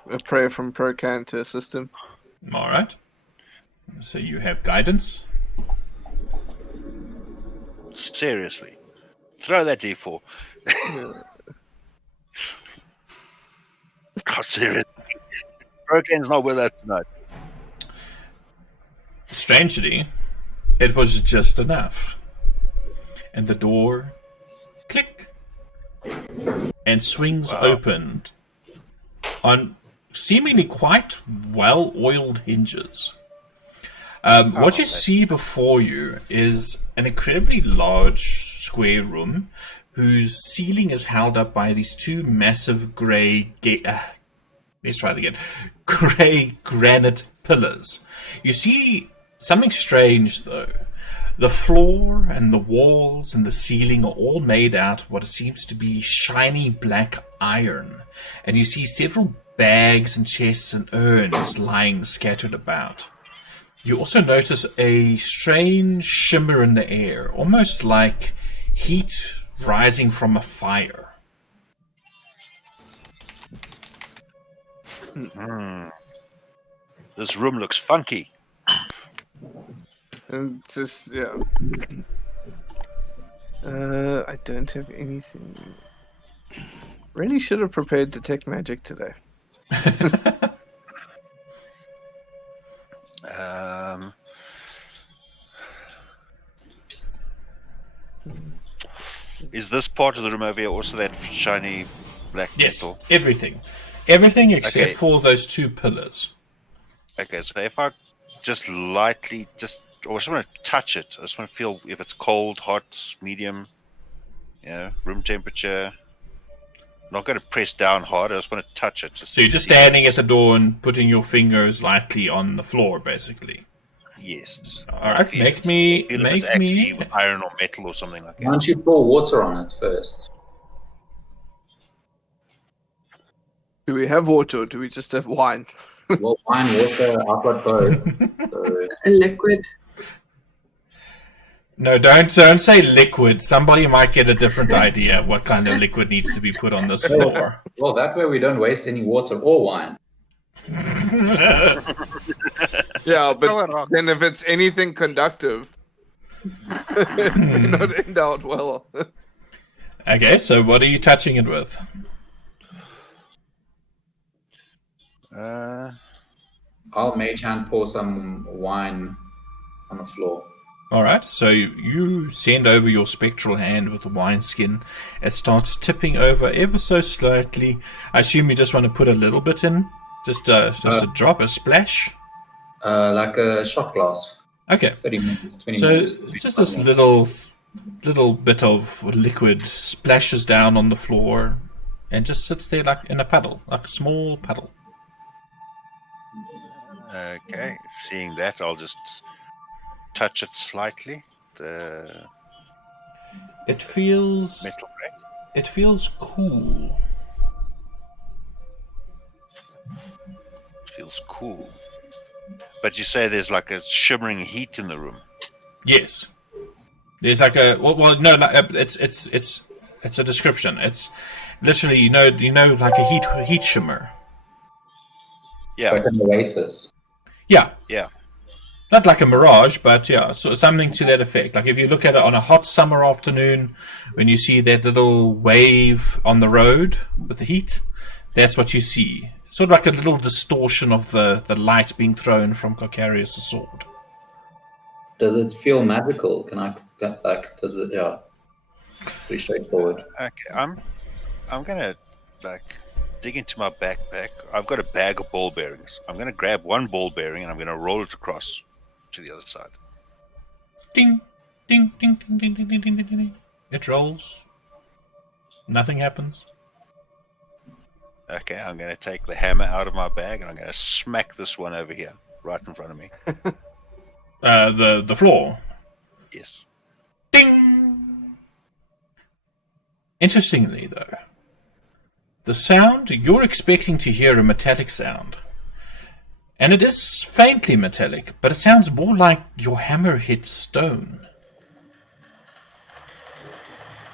a prayer from Procan to assist him. Alright. So you have guidance. Seriously. Throw that D4. God, seriously. Procan's not with us tonight. Strangely, it was just enough. And the door, click, and swings open on seemingly quite well-oiled hinges. What you see before you is an incredibly large square room whose ceiling is held up by these two massive grey granite pillars. You see something strange, though. The floor and the walls and the ceiling are all made out of what seems to be shiny black iron. And you see several bags and chests and urns lying scattered about. You also notice a strange shimmer in the air, almost like heat rising from a fire. This room looks funky. And just, yeah. I don't have anything. Really should have prepared detect magic today. Is this part of the room over here also that shiny black Yes, metal? everything. Everything except Okay. for those two pillars. Okay, so if I just lightly, I just want to touch it. I just want to feel if it's cold, hot, medium, room temperature. I'm not going to press down hard. I just want to touch it. So you're just standing at the door and putting your fingers lightly on the floor, basically. Yes. All right, Feel make it. me, Feel if make it's actually me. with iron or metal or something like Why that. don't you pour water on it first? Do we have water or do we just have wine? Well, wine, water, I've got both. So, A liquid. No, don't say liquid. Somebody might get a different idea of what kind of liquid needs to be put on this floor. well, that way we don't waste any water or wine. Yeah, Throw a but rock. then if it's anything conductive, it may not end out well. Okay, so what are you touching it with? I'll mage hand pour some wine on the floor. All right, so you send over your spectral hand with the wineskin. It starts tipping over ever so slightly. I assume you just want to put a little bit in, just a drop, a splash. Like a shot glass. Okay, 30 minutes, 20 so minutes. just this little bit of liquid splashes down on the floor and just sits there like in a puddle, like a small puddle. Okay, seeing that, I'll just touch it slightly. The It feels metal rack. it feels cool. It feels cool. But you say there's like a shimmering heat in the room. Yes, there's like a no, like, it's a description. It's literally you know like a heat shimmer. Yeah, Like an oasis. Yeah, yeah. not like a mirage, but yeah, so something to that effect. Like if you look at it on a hot summer afternoon, when you see that little wave on the road with the heat, that's what you see. Sort of like a little distortion of the light being thrown from Carcarius' sword. Does it feel magical? Can I get like? Does it? Yeah. Pretty straightforward. Okay, I'm gonna dig into my backpack. I've got a bag of ball bearings. I'm gonna grab one ball bearing and I'm gonna roll it across to the other side. Ding, ding, ding, ding, ding, ding, ding, ding, ding, ding. It rolls. Nothing happens. Okay, I'm gonna take the hammer out of my bag and I'm gonna smack this one over here, right in front of me. The floor. Yes. Ding! Interestingly, though, the sound, you're expecting to hear a metallic sound. And it is faintly metallic, but it sounds more like your hammer hits stone.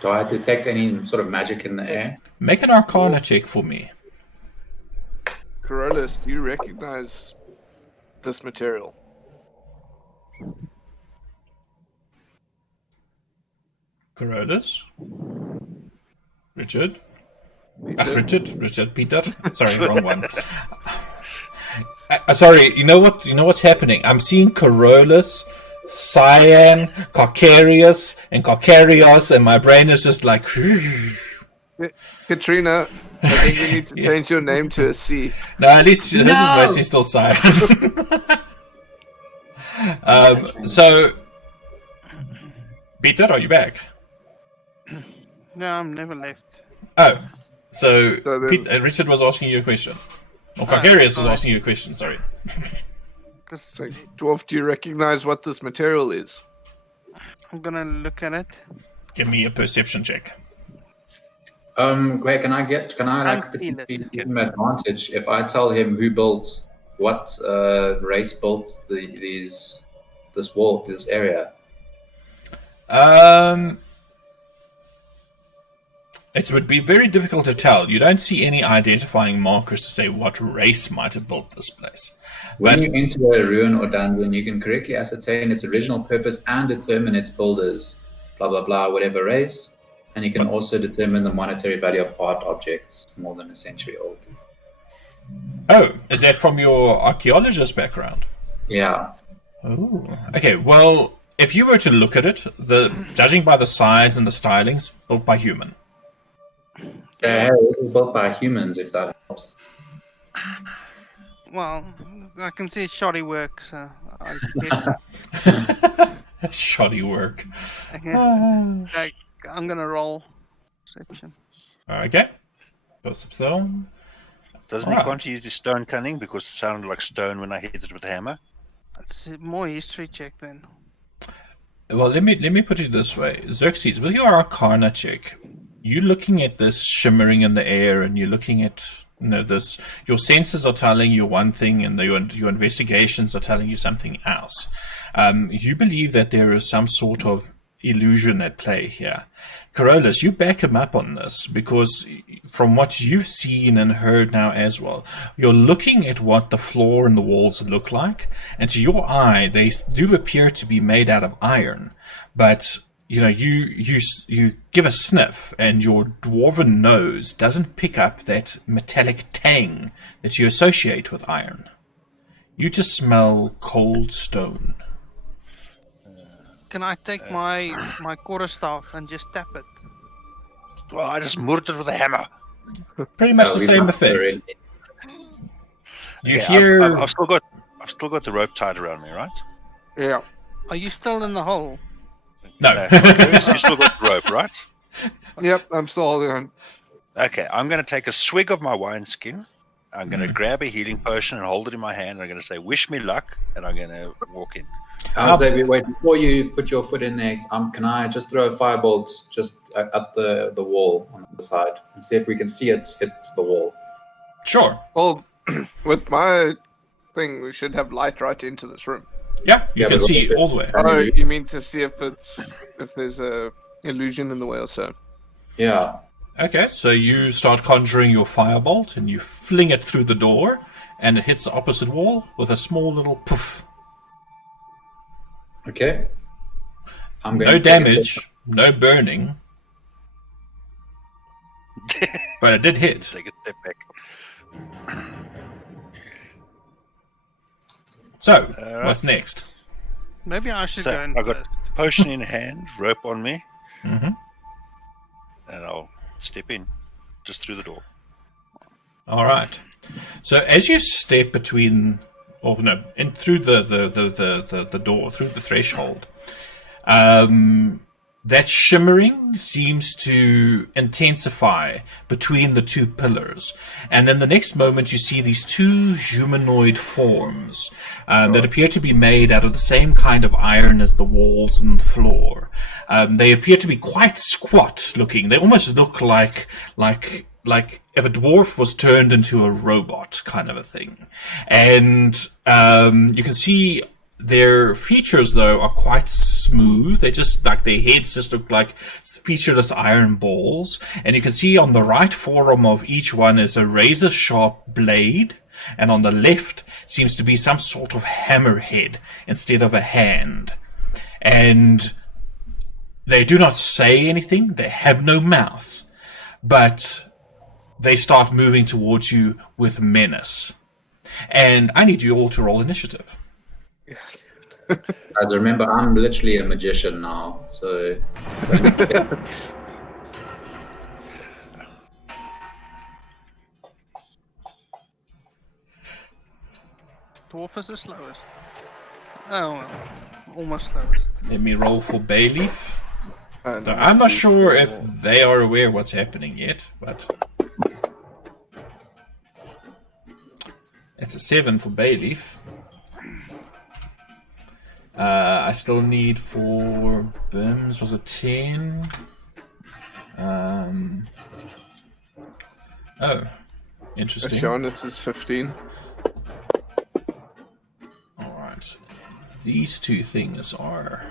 Do I detect any sort of magic in the air? Make an arcana check for me. Corollas, do you recognize this material? Corollas? Richard? Peter? Richard, Peter. Sorry, wrong one. Sorry, you know what's happening? I'm seeing Corollas, Cyan, Carcarius, and Carcarios, and my brain is just like. Katrina, I think you need to Yeah. change your name to a C. No, at least this is No. mostly still Cyan. So, Peter, are you back? No, I'm never left. Oh, so So then- Richard was asking you a question. Or Carcarius was asking you a question, sorry. So, dwarf, do you recognize what this material is? I'm gonna look at it. Give me a perception check. Wait, can I like Unfeel it. give him advantage if I tell him who built what race built this wall, this area? It would be very difficult to tell. You don't see any identifying markers to say what race might have built this place. When But you enter a ruin or dungeon, you can correctly ascertain its original purpose and determine its builders, blah blah blah, whatever race. And you can also determine the monetary value of art objects more than a century old. oh, is that from your archaeologist background? Yeah. Oh, okay. Well, if you were to look at it, judging by the size and the stylings, built by human. So hey, it was built by humans, if that helps. Well, I can see shoddy work, so I guess Shoddy work. I'm gonna roll perception. Okay. Perception. Doesn't Alright. he want to use his stone cunning because it sounded like stone when I hit it with the hammer? That's more history check then. Well, let me put it this way, Xerxes. With your Arcana check, you're looking at this shimmering in the air, and you're looking at this. Your senses are telling you one thing, and your investigations are telling you something else. You believe that there is some sort of illusion at play here. Carolus, you back him up on this, because from what you've seen and heard now as well, you're looking at what the floor and the walls look like, and to your eye, they do appear to be made out of iron, but you give a sniff, and your dwarven nose doesn't pick up that metallic tang that you associate with iron. You just smell cold stone. Can I take my quarterstaff and just tap it? Well, I just murdered it with a hammer. Pretty much the we've same not effect. already- You Yeah, hear... I've still got the rope tied around me, right? Yeah. Are you still in the hole? No. Okay, so you still got the rope, right? Yep, I'm still holding on. Okay, I'm going to take a swig of my wineskin. I'm going to grab a healing potion and hold it in my hand. I'm going to say, wish me luck, and I'm going to walk in. Wait, before you put your foot in there, can I just throw a firebolt just at the wall on the side and see if we can see it hit the wall? Sure. Well, with my thing, we should have light right into this room. Yeah, you Yeah, can but see what- all the way. Oh, you mean to see if there's a illusion in the way or so? Yeah. Okay, so you start conjuring your firebolt, and you fling it through the door, and it hits the opposite wall with a small little poof. Okay. I'm going No to take a damage, step- no burning, but it did hit. Take a step back. So, Alright. what's next? Maybe I should So go in I've got first. potion in hand, rope on me, Mm-hmm. and I'll step in just through the door. All right. So as you step between, or no, in through the door, through the threshold, that shimmering seems to intensify between the two pillars, and then the next moment you see these two humanoid forms that appear to be made out of the same kind of iron as the walls and the floor. They appear to be quite squat looking. They almost look like if a dwarf was turned into a robot, kind of a thing. And you can see their features, though, are quite smooth. They just, like, their heads just look like featureless iron balls. And you can see on the right forearm of each one is a razor-sharp blade. And on the left seems to be some sort of hammerhead instead of a hand. And they do not say anything. They have no mouth. But they start moving towards you with menace. And I need you all to roll initiative. Guys, remember, I'm literally a magician now, so... Dwarf is the slowest. Oh, well, almost slowest. Let me roll for Bayleaf. And So I'm not sure if they are aware what's happening yet, but... It's a 7 for Bayleaf. I still need for Bims, was it 10? Oh, interesting. Assurance is 15. Alright. These two things are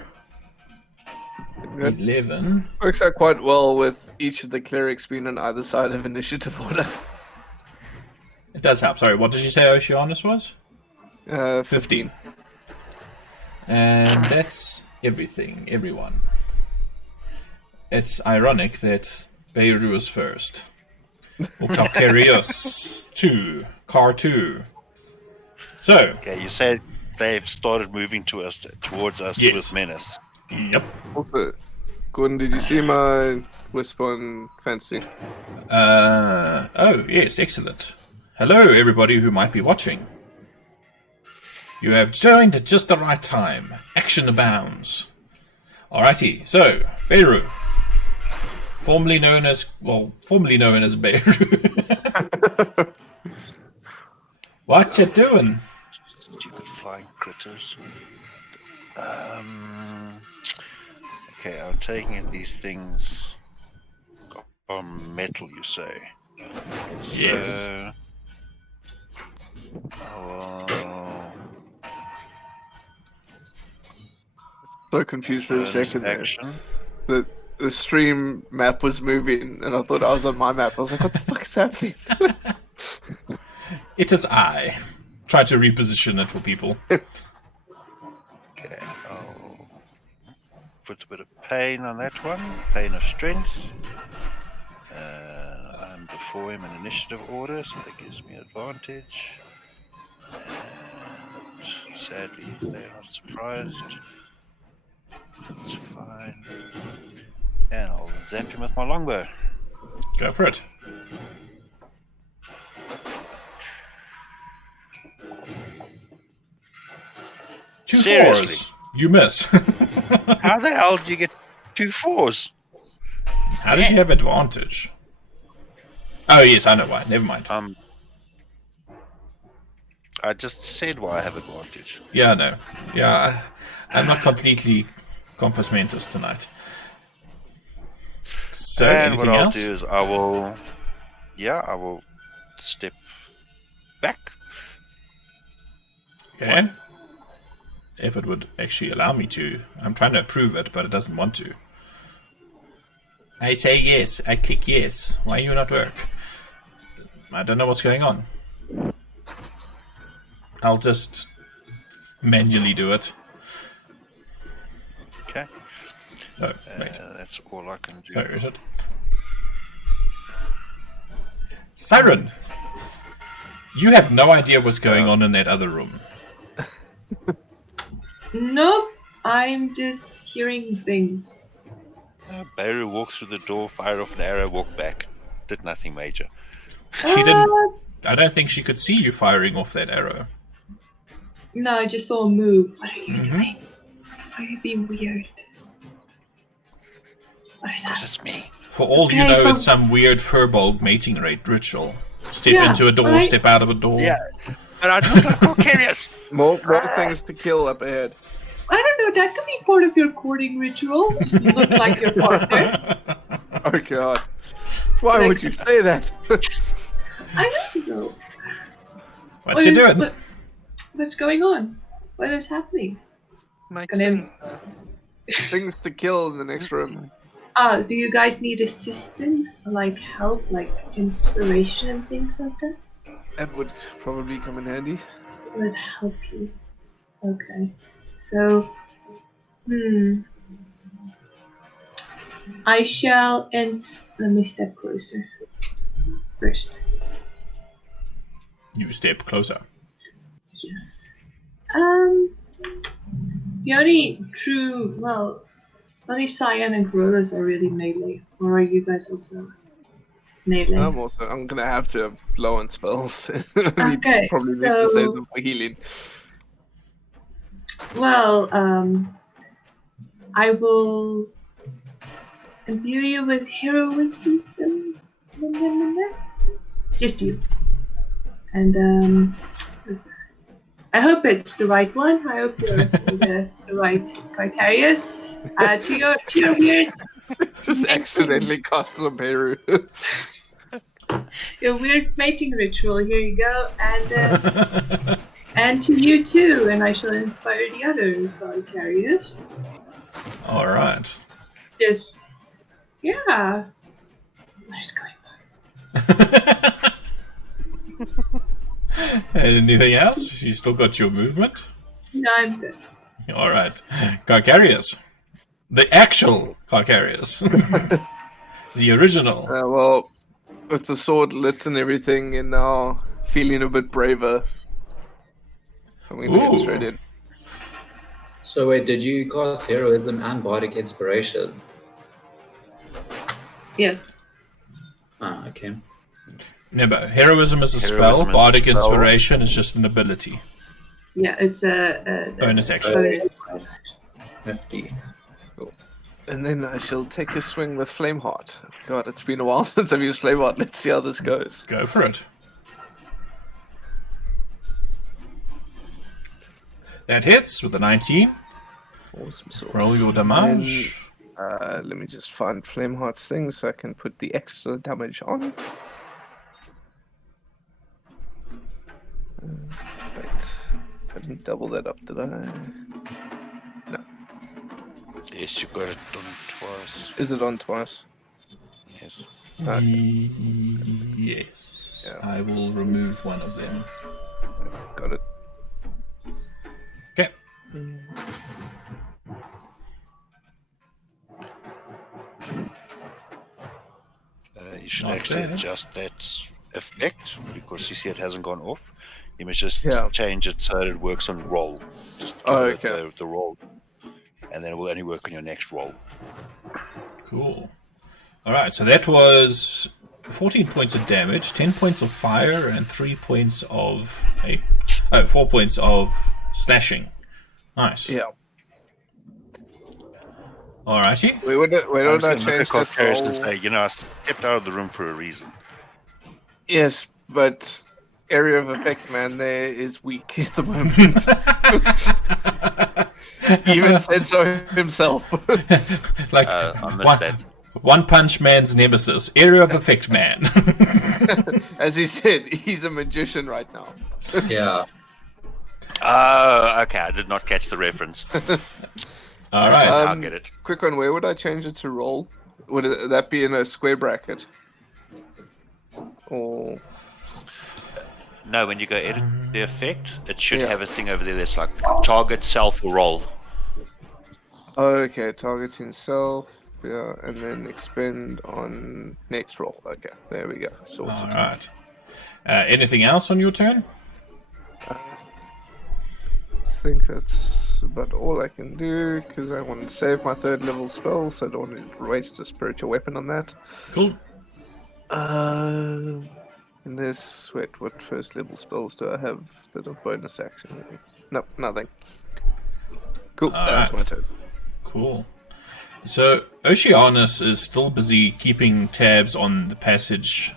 Good. 11. Works out quite well with each of the clerics being on either side of initiative order. It does help. Sorry, what did you say Oceanus was? 15. And that's everything, everyone. It's ironic that Beirut is first. Or Calcareus 2. Car 2. So. Okay, you said they've started moving towards us Yes. with menace. Yep. Also, Gordon, did you see my whisper and fancy? Oh, yes, excellent. Hello, everybody who might be watching. You have joined at just the right time. Action abounds. Alrighty, so, Beirut. Formerly known as Beirut. What you doing? Stupid flying critters. Okay, I'm taking it these things are metal, you say? Yes. So, So confused for a second there. action. The stream map was moving, and I thought I was on my map. I was like, what the fuck is happening? It is I. Try to reposition it for people. Okay, I'll put a bit of pain on that one. Pain of strength. I'm before him in initiative order, so that gives me advantage. And sadly, they're not surprised. It's fine. And I'll zap him with my longbow. Go for it. Two Seriously? fours. You miss. How the hell did you get 2 4s? How did you have advantage? Oh, yes, I know why. Never mind. I just said why I have advantage. Yeah, I know. Yeah, I'm not completely compass mentis tonight. So, And what anything I'll else? do is I will step back. Okay. If it would actually allow me to. I'm trying to approve it, but it doesn't want to. I say yes. I click yes. Why you not work? I don't know what's going on. I'll just manually do it. Okay. Oh, wait. That's all I can do. Where is it? Siren! You have no idea what's going on in that other room. Nope, I'm just hearing things. Beirut walked through the door, fired off an arrow, walked back. Did nothing major. She didn't. I don't think she could see you firing off that arrow. No, I just saw a move. What are you doing? Why are you being weird? What is Because that? it's me. For all you Okay, know, but- it's some weird furbolg mating rate ritual. Step Yeah, into a door, right. step out of a door. Yeah. And I look like Calcareus. More things to kill up ahead. I don't know, that could be part of your courting ritual. Just look like your partner. Oh god. Why would you say that? I don't know. What you doing? What's going on? What is happening? Makes And then- sense. Things to kill in the next room. Do you guys need assistance? Like help, like inspiration and things like that? That would probably come in handy. Would help you. Okay. So, I shall let me step closer. First. You step closer. Yes. The only Cyan and Gorillas are really melee. Or are you guys also melee? I'm gonna have to have low on spells. Okay, Probably need to so- save them for healing. Well, I will imbue you with heroism. Just you. And I hope it's the right one. I hope you're the right car carriers. To your weird, Just accidentally cast on Peru. your weird mating ritual. Here you go, and to you too. And I shall inspire the other car carriers. All right. Just, yeah. Where's going? Anything else? You still got your movement? No, I'm good. All right. Car carriers. The actual car carriers. The original. Well, with the sword lit and everything, and now feeling a bit braver. I'm going to get straight in. So wait, did you cast heroism and bardic inspiration? Yes. Ah, okay. No, but heroism is a spell. Heroism is a Bardic spell. inspiration is just an ability. Yeah, it's a Bonus action. bonus. Nifty. And then I shall take a swing with Flameheart. God, it's been a while since I've used Flameheart. Let's see how this goes. Go for it. That hits with a 19. Awesome sauce. Roll your damage. Let me just find Flameheart's thing so I can put the extra damage on. Wait, I didn't double that up, did I? Yes, you got it done twice. Is it on twice? Yes. Yes. Yeah. I will remove one of them. Got it. Okay. You should Not actually bad. adjust that effect because you see it hasn't gone off. You must just Yeah. change it so that it works on roll. Just Oh, give it okay. the roll, and then it will only work on your next roll. Cool. Alright, so that was 14 points of damage, 10 points of fire, and 3 points of... 4 points of slashing. Nice. Yeah. Alrighty. Where don't I I'm just gonna change look at that comparison roll? and say, I stepped out of the room for a reason. Yes, but area of effect man there is weak at the moment. He even said so himself. Like, I missed that. One Punch Man's nemesis, area of effect man. As he said, he's a magician right now. Yeah. Oh, okay. I did not catch the reference. Alright. I'll get it. Quick one, where would I change it to roll? Would that be in a square bracket? Or No, when you go edit the effect, it should Yeah. have a thing over there that's like target, self, or roll. okay, targeting self, yeah, and then expend on next roll. Okay, there we go. Sorted. Alright. Anything else on your turn? I think that's about all I can do because I want to save my third level spell, so I don't want to waste a spiritual weapon on that. Cool. Unless, wait, what first level spells do I have that are bonus action? No, nothing. Cool, that's my turn. Cool. So, Oceanus is still busy keeping tabs on the passage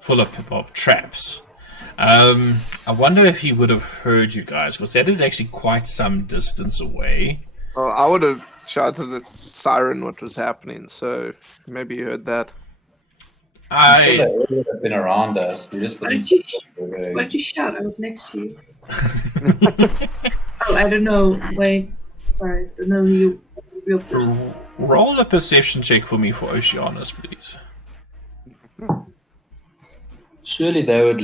full of traps. I wonder if he would have heard you guys, because that is actually quite some distance away. Well, I would have shouted at Siren what was happening, so maybe you heard that. I'm sure they would have been around us. We just Why didn't did you shout? I was next to you. Oh, I don't know. Wait. Sorry. I don't know who you real person. Roll a perception check for me for Oceanus, please. Surely they would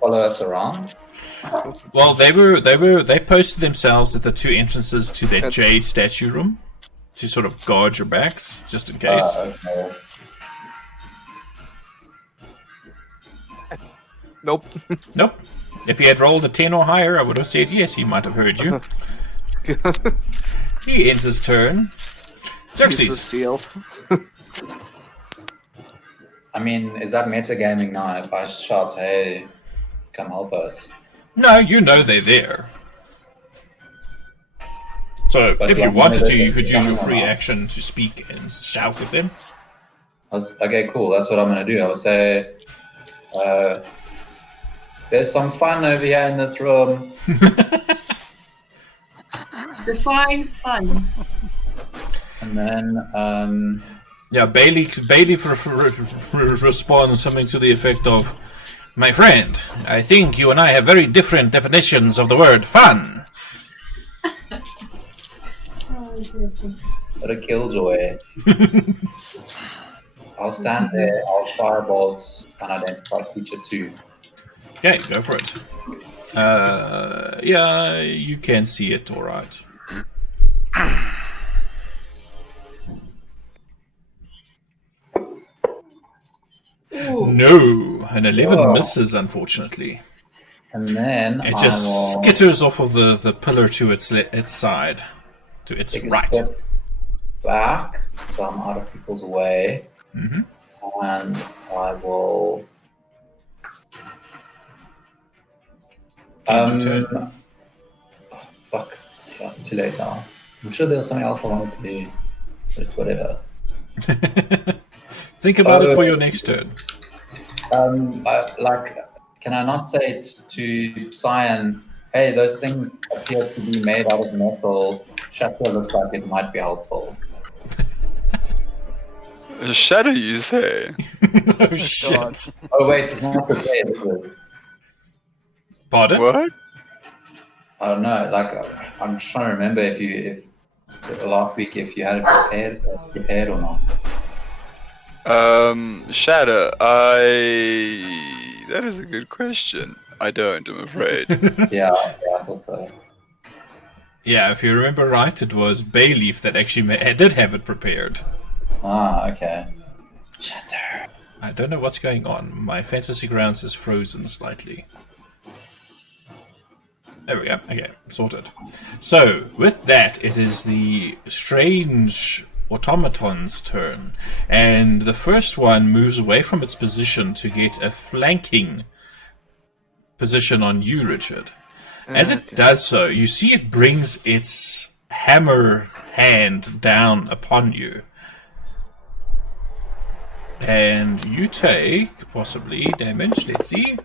follow us around. Well, they posted themselves at the two entrances to that jade statue room to sort of guard your backs, just in case. Okay. Nope. Nope. If he had rolled a 10 or higher, I would have said yes, he might have heard you. He ends his turn. He's a Xerxes. seal. I mean, is that metagaming now if I shout, hey, come help us? No, you know they're there. So, But if you like, wanted to, they you could use your come free around. action to speak and shout at them. Okay, cool. That's what I'm going to do. I will say, There's some fun over here in this room. Define fun. And then, Yeah, Bailey responds something to the effect of, "My friend, I think you and I have very different definitions of the word fun." what a killjoy. I'll stand there, I'll firebolt unidentified creature 2. Okay, go for it. Yeah, you can see it, alright. No, an 11 Whoa. misses, unfortunately. And then It I just will skitters off of the pillar to its side, to its take a right. step back, so I'm out of people's way. Mhm. And I will... End your turn. oh, fuck. Yeah, it's too late now. I'm sure there was something else I wanted to do. But it's whatever. Think about it for your next turn. Can I not say to Cyan, hey, those things appear to be made out of metal. Shadow looks like it might be helpful. Shadow, you say? Oh shit. Oh wait, it's not prepared, is it? Pardon? What? I don't know. I'm just trying to remember if last week if you had it prepared or not. Shadow, that is a good question. I don't, I'm afraid. Yeah, I thought so. Yeah, if you remember right, it was Bayleaf that actually did have it prepared. Ah, okay. Shatter. I don't know what's going on. My Fantasy Grounds is frozen slightly. There we go. Okay, sorted. So, with that, it is the strange automaton's turn. And the first one moves away from its position to get a flanking position on you, Richard. As it does so, you see it brings its hammer hand down upon you. And you take, possibly, damage. Let's see.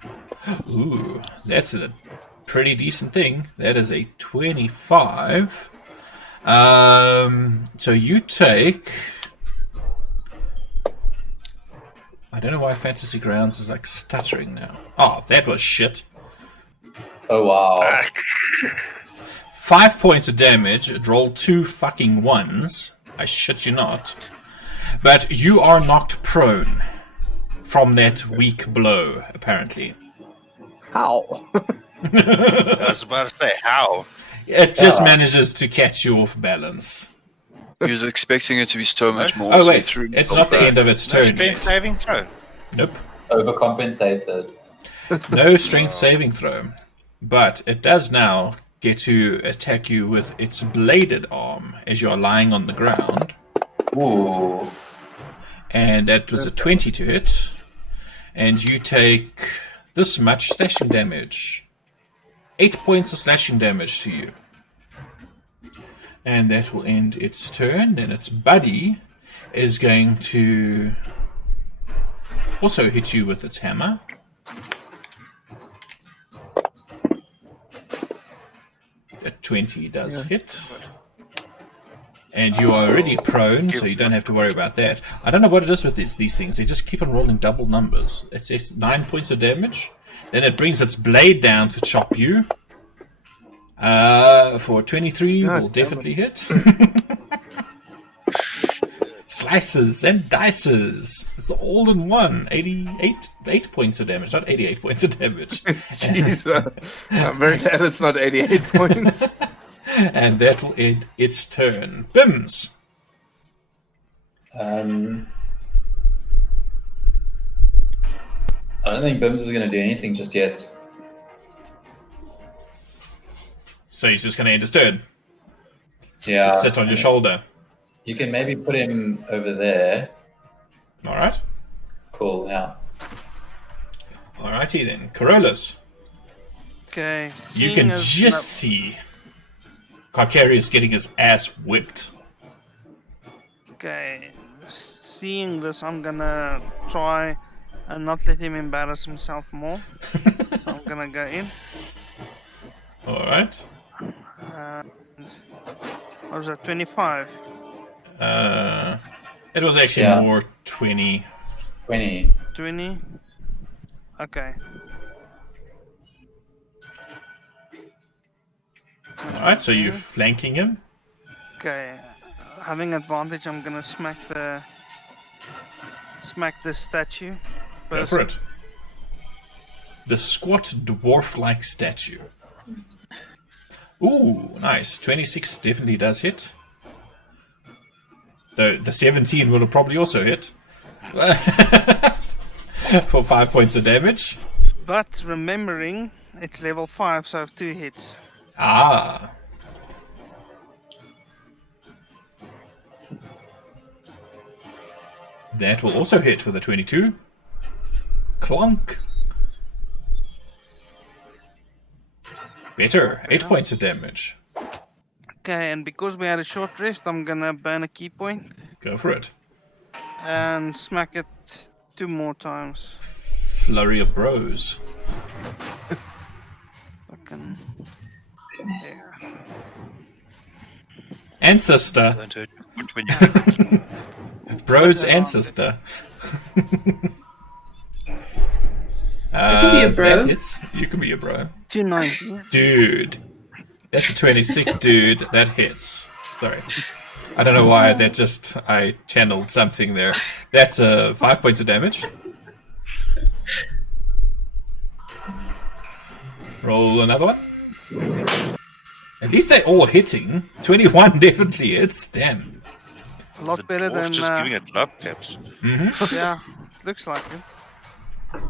Ooh, that's a pretty decent thing. That is a 25. So you take... I don't know why Fantasy Grounds is like stuttering now. Oh, that was shit. Oh wow. 5 points of damage. It rolled 2 fucking ones. I shit you not. But you are knocked prone from that weak blow, apparently. How? I was about to say, how? It just manages to catch you off balance. He was expecting it to be so much more. Oh so he wait, threw it's not the end of its No turn strength yet. saving throw. Nope. Overcompensated. No strength saving throw. But it does now get to attack you with its bladed arm as you are lying on the ground. Ooh. And that was a 20 to hit. And you take this much slashing damage. 8 points of slashing damage to you. And that will end its turn. Then its buddy is going to also hit you with its hammer. A 20 does hit. And you are already prone, so you don't have to worry about that. I don't know what it is with these things. They just keep on rolling double numbers. It's 9 points of damage. Then it brings its blade down to chop you. For 23, will definitely hit. Slices and dices. It's all in one. 8 points of damage, not 88 points of damage. Jeez, I'm very glad it's not 88 points. And that will end its turn. Bims! I don't think Bims is going to do anything just yet. So he's just going to end his turn. Yeah. Sit on your shoulder. You can maybe put him over there. Alright. Cool, yeah. Alrighty then. Corollas. Okay. You can just see Carcarius getting his ass whipped. Okay. Seeing this, I'm gonna try and not let him embarrass himself more. So I'm gonna go in. Alright. What was that? 25. It was actually Yeah. more 20. 20. 20. Okay. Alright, so you're flanking him. Okay. Having advantage, I'm gonna smack this statue. Go for it. The squat dwarf-like statue. Ooh, nice. 26 definitely does hit. The 17 will probably also hit. For 5 points of damage. But remembering, it's level 5, so I have 2 hits. Ah. That will also hit with a 22. Clunk. Better. 8 points of damage. Okay, and because we had a short rest, I'm gonna burn a key point Go for it. and smack it 2 more times. Flurry of bros. Fucking. Goodness. And sister. Don't hurt when you Bros and sister. can be a bro. That hits. You can be a bro. 290. Dude. That's a 26, dude. That hits. Sorry. I don't know why that just... I channeled something there. That's 5 points of damage. Roll another one. At least they're all hitting. 21 definitely hits. Damn. A lot better dwarf's than. just giving it love taps. Yeah, looks like it.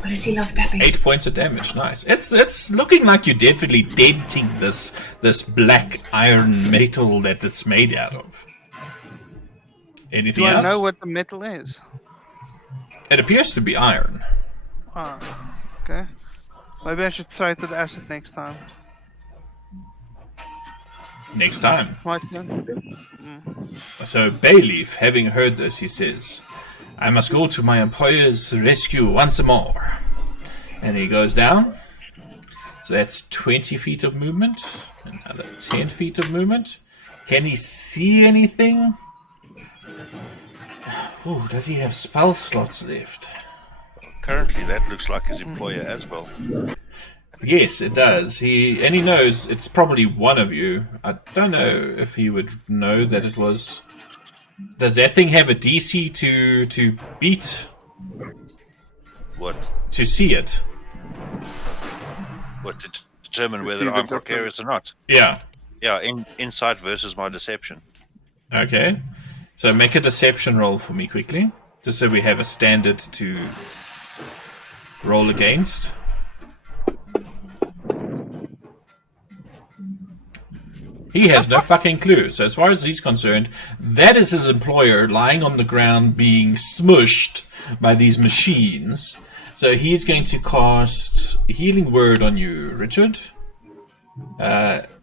What does he love tapping? 8 points of damage. Nice. It's looking like you're definitely denting this black iron metal that it's made out of. Anything Do I else? know what the metal is? It appears to be iron. Ah, okay. Maybe I should try it with acid next time. Next time. My turn. So Bayleaf, having heard this, he says, I must go to my employer's rescue once more. And he goes down. So that's 20 feet of movement. Another 10 feet of movement. Can he see anything? Ooh, does he have spell slots left? Currently, that looks like his employer as well. Yes, it does. He knows it's probably one of you. I don't know if he would know that it was. Does that thing have a DC to beat? What? To see it? What to determine See whether the I'm difference. precarious or not? Yeah. Yeah, insight versus my deception. Okay. So make a deception roll for me quickly, just so we have a standard to roll against. He has no fucking clue. So as far as he's concerned, that is his employer lying on the ground being smushed by these machines. So he's going to cast Healing Word on you, Richard.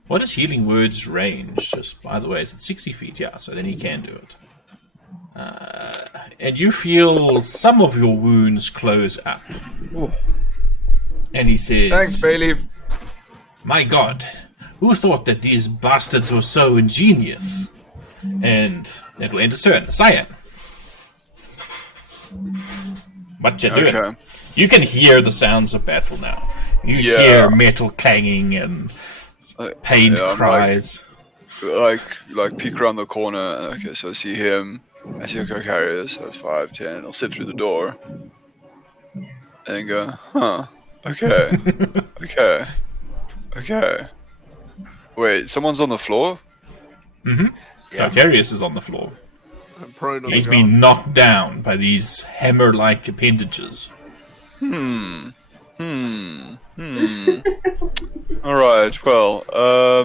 What is Healing Word's range? Just by the way, is it 60 feet? Yeah, so then he can do it. And you feel some of your wounds close up. Ooh. And he says, Thanks, Bayleaf. My God, who thought that these bastards were so ingenious? And that will end his turn. Cyan. What you doing? Okay. You can hear the sounds of battle now. You Yeah. hear metal clanging and pained yeah, I'm cries. Like peek around the corner. Okay, so I see him. I see okay, carriers. That's 5, 10. I'll sit through the door and go, huh? Okay, okay, okay. Wait, someone's on the floor. Vicarious is on the floor. I'm prone on He's the been ground. knocked down by these hammer-like appendages. All right. Well, I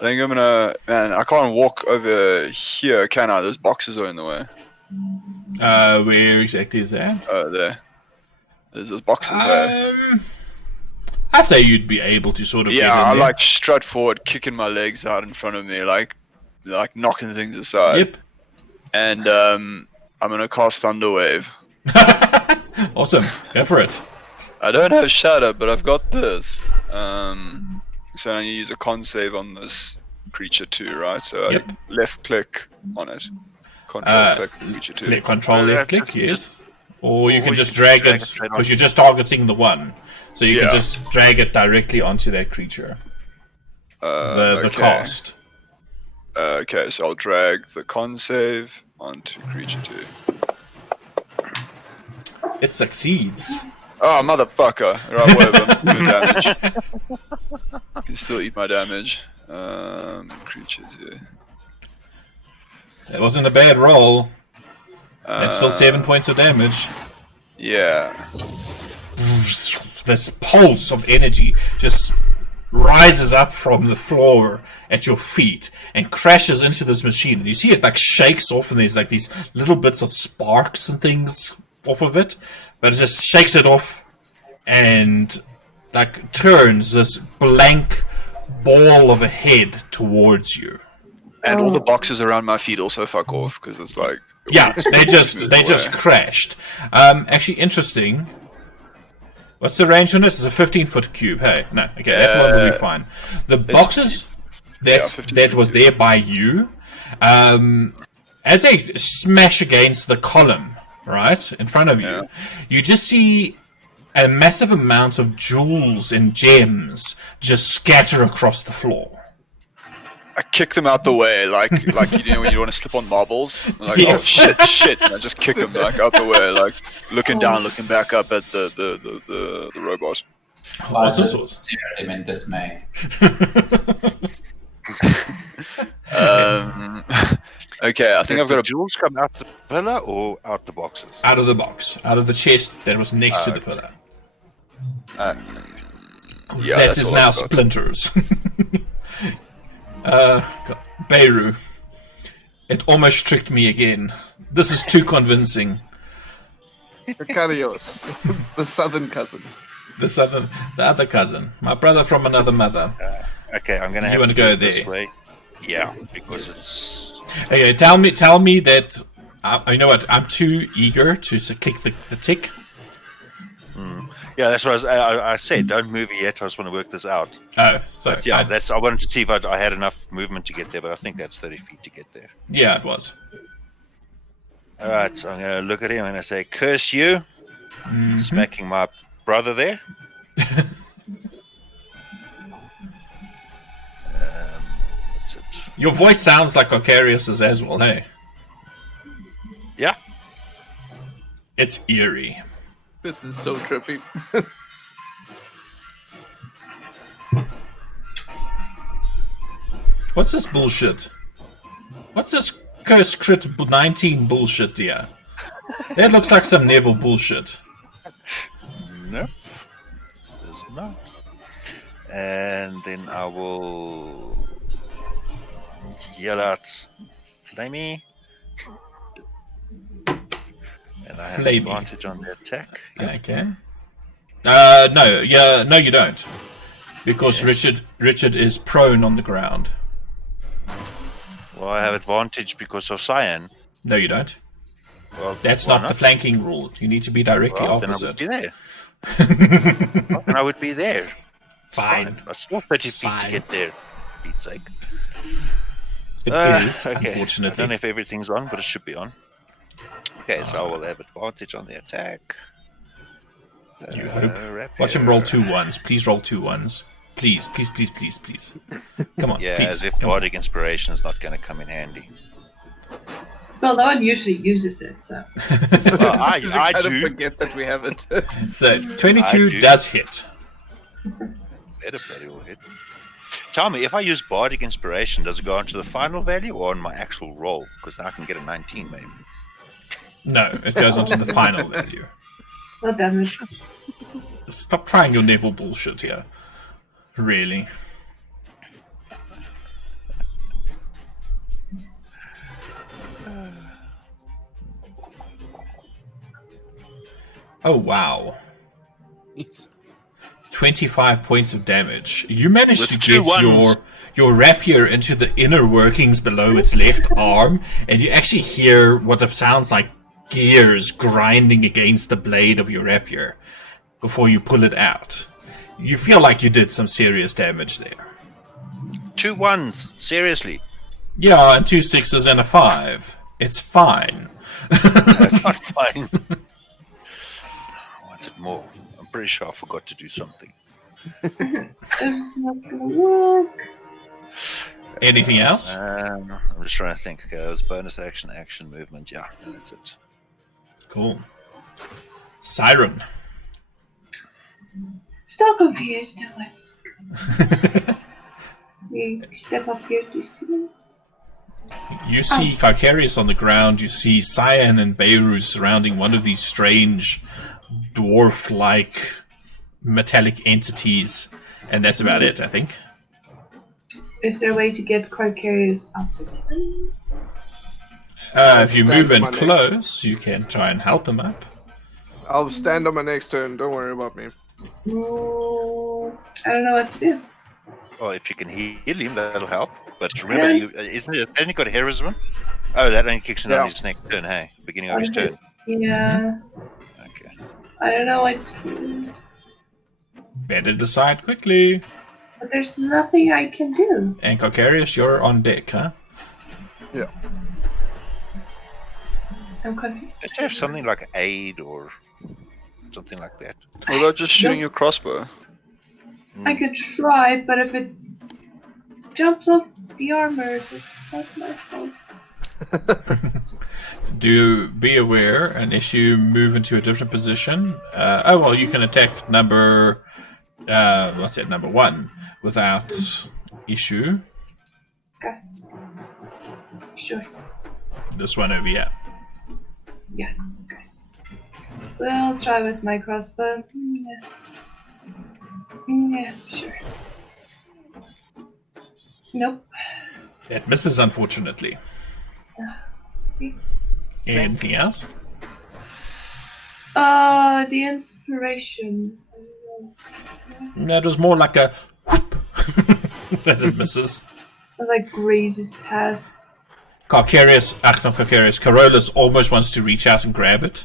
think I'm gonna. Man, I can't walk over here, can I? Those boxes are in the way. Where exactly is that? There. There's those boxes there. I say you'd be able to sort of Yeah, get in I there. like strut forward, kicking my legs out in front of me, like knocking things aside. Yep. And I'm gonna cast Thunderwave. Awesome. Go for it. I don't have shatter, but I've got this. So I need to use a con save on this creature too, right? So Yep. I left click on it. Control click creature too. Control left click, just- yes. Or you or can you just can drag drag it, it straight because on. you're just targeting the one. So you can Yeah. just drag it directly onto that creature. The Okay. cast. Okay, so I'll drag the con save onto creature 2. It succeeds. Oh, motherfucker! Right, whatever. Good damage. I can still eat my damage. Creature 2. It wasn't a bad roll. That's still 7 Uh, points of damage. Yeah. This pulse of energy just rises up from the floor at your feet and crashes into this machine. And you see it like shakes off, and there's like these little bits of sparks and things off of it. But it just shakes it off and like turns this blank ball of a head towards you. And all the boxes around my feet also fuck off because it's like. Yeah, they just away. crashed. Actually, interesting. What's the range on it? It's a 15-foot cube. Hey, no, okay, that one will be fine. The boxes that 15 was there by you, as they smash against the column, right in front of you, you just see a massive amount of jewels and gems just scatter across the floor. I kick them out the way, like you know when you want to slip on marbles. Like, Yes. oh shit! And I just kick them like out the way, like looking down, looking back up at the robot. Awesome sauce. Zero element dismay. Okay, I think I've the got a. jewels come out the pillar or out the boxes? Out of the box, out of the chest that was next to the pillar. Yeah, That that's is all now I've got. splinters. Beirut. It almost tricked me again. This is too convincing. Macarios, the southern cousin. The other cousin, my brother from another mother. Okay, I'm gonna You have wanna to go do it this there? way. Yeah, because it's Okay, tell me that. You know what? I'm too eager to click the tick. yeah. That's what I said. Don't move it yet. I just want to work this out. Oh, so But yeah, I wanted to see if I had enough movement to get there, but I think that's 30 feet to get there. yeah, it was. All right, so I'm gonna look at him and I say, "Curse you!" Smacking my brother there. What's it? Your voice sounds like Ocarius's as well, hey? Yeah. It's eerie. This is so trippy. What's this bullshit? What's this curse crit 19 bullshit here? That looks like some Neville bullshit. Nope. There's not. And then I will yell out Flamey. And I have Flamey. advantage on the attack. Okay. No, you don't. Because Richard is prone on the ground. Well, I have advantage because of Cyan. No, you don't. Well, That's why not the flanking rule. You need to be directly Well, then I would opposite. be there. Well, then I would be there. Fine. I still 30 feet Fine. to get there. For Pete's sake. It is, Okay. I unfortunately. don't know if everything's on, but it should be on. Okay, so I will have advantage on the attack. You hope. Rapier. Watch him roll 2 1s. Please roll 2 1s. Please. Come on, Yeah, please. as if Come on. bardic inspiration is not going to come in handy. Well, no one usually uses it, so. Well, I kind of do. forget that we have it. So, I 22 do. does hit. Better bloody well hit. Tell me, if I use bardic inspiration, does it go onto the final value or on my actual roll? Because then I can get a 19 maybe. No, it goes on to the final value. Well done. Stop trying your Neville bullshit here. Really. Oh, wow. 25 points of damage. You managed With to two get ones. your rapier into the inner workings below its left arm, and you actually hear what sounds like gears grinding against the blade of your rapier before you pull it out. You feel like you did some serious damage there. 2 1s. Seriously. Yeah, and 2 6s and a 5. It's fine. That's not fine. I wanted more. I'm pretty sure I forgot to do something. It's not gonna work. Anything else? I'm just trying to think. Okay, that was bonus action, action, movement. Yeah, that's it. Cool. Siren. Still confused. Let's we step up here to see. You see Carcarius on the ground. You see Cyan and Beirut surrounding one of these strange dwarf-like metallic entities. And that's about it, I think. Is there a way to get Carcarius up again? If you move in on my close, you can try and help him up. I'll stand on my next turn. Don't worry about me. I don't know what to do. Well, if you can heal him, that'll help. But remember, hasn't he got heroism? Oh, that only kicks in on his next turn, hey? Beginning of his turn. Yeah. Okay. I don't know what to do. Better decide quickly. But there's nothing I can do. And Carcarius, you're on deck, huh? Yeah. I'm confused. Let's have something like aid or something like that. What about just shooting your crossbow? I could try, but if it jumps off the armor, it's not my fault. Do be aware, and as you move into a different position, you can attack number, number 1 without issue. Okay. Sure. This one over here. Yeah. Okay. We'll try with my crossbow. Yeah, sure. Nope. That misses, unfortunately. See? Anything else? The inspiration. That was more like a whoop as it misses. It like grazes past. Carolus almost wants to reach out and grab it.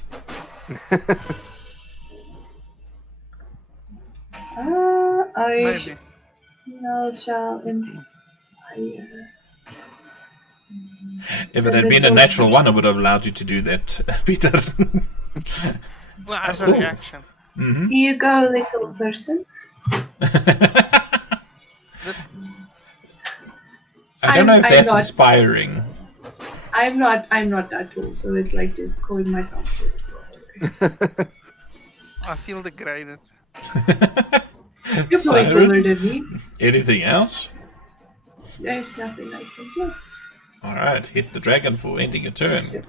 Maybe. Shall inspire. If it had been a natural one, I would have allowed you to do that, Peter. Well, as a reaction. Mm-hmm. Here you go, little person. I don't know if I'm that's not- inspiring. I'm not that tall, so it's like just calling myself tall as well. I feel degraded. You're way Siren? taller than me. Anything else? There's nothing I can do. Alright, hit the dragon for ending a turn. So,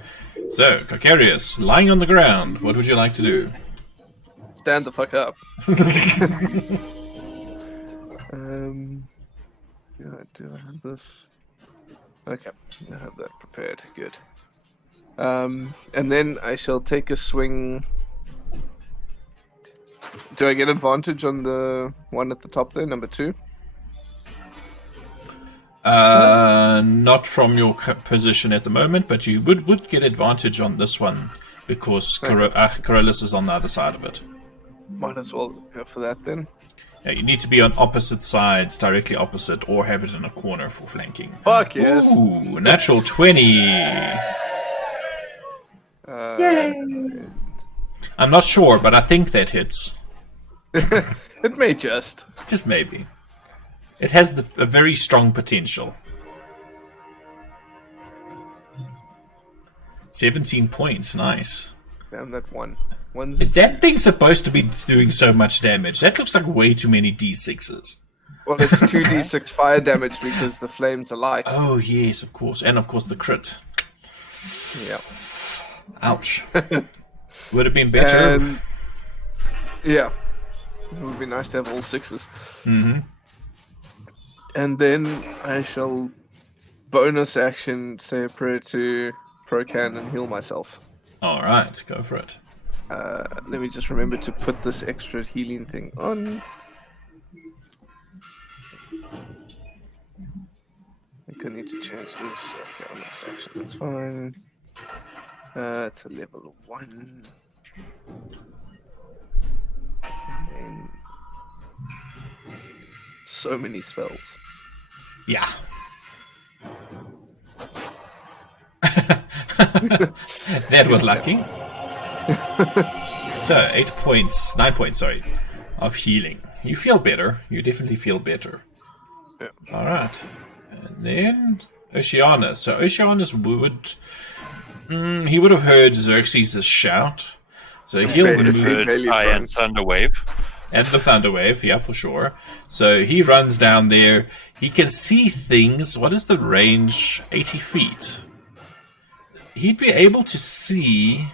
Carcarius, lying on the ground, what would you like to do? Stand the fuck up. Do I have this? Okay, I have that prepared. Good. And then I shall take a swing. Do I get advantage on the one at the top there, number 2? Not from your position at the moment, but you would get advantage on this one because Carolus is on the other side of it. Might as well go for that then. Yeah, you need to be on opposite sides, directly opposite, or have it in a corner for flanking. Fuck yes! Ooh, natural 20. Yay! I'm not sure, but I think that hits. It may just. Just maybe. It has a very strong potential. 17 points, nice. Damn that one. Is that thing supposed to be doing so much damage? That looks like way too many d6s. Well, it's 2d6 fire damage because the flames are light. Oh, yes, of course. And, of course, the crit. Yeah. Ouch. Would have been better. Yeah. It would be nice to have all 6s. Mm-hmm. And then I shall bonus action say a prayer to Procan and heal myself. Alright, go for it. Let me just remember to put this extra healing thing on. I think I need to change this. Okay, bonus action, that's fine. It's a level 1. And then so many spells. Yeah. That was lucky. So 9 points, sorry, of healing. You feel better. You definitely feel better. Yeah. All right, and then Oceanus. So Oceanus would he would have heard Xerxes' shout. So he'll It's move been really I fun. and Thunderwave. and the Thunderwave, yeah, for sure. So he runs down there. He can see things. What is the range? 80 feet. He'd be able to see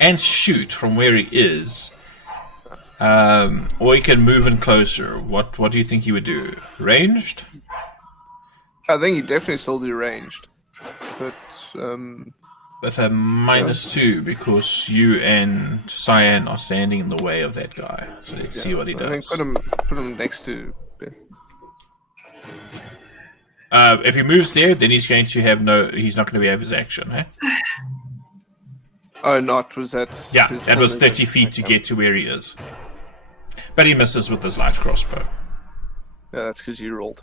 and shoot from where he is. Or he can move in closer. What do you think he would do? Ranged? I think he definitely still do ranged. But, With a -2 because you and Cyan are standing in the way of that guy. So let's see what he I think does. put him next to... If he moves there, then he's going to have he's not going to be able his action, eh? Oh, not. Was that... Yeah, his that was one 30 feet to get to where he is. But he misses with his light crossbow. Yeah, that's because you rolled.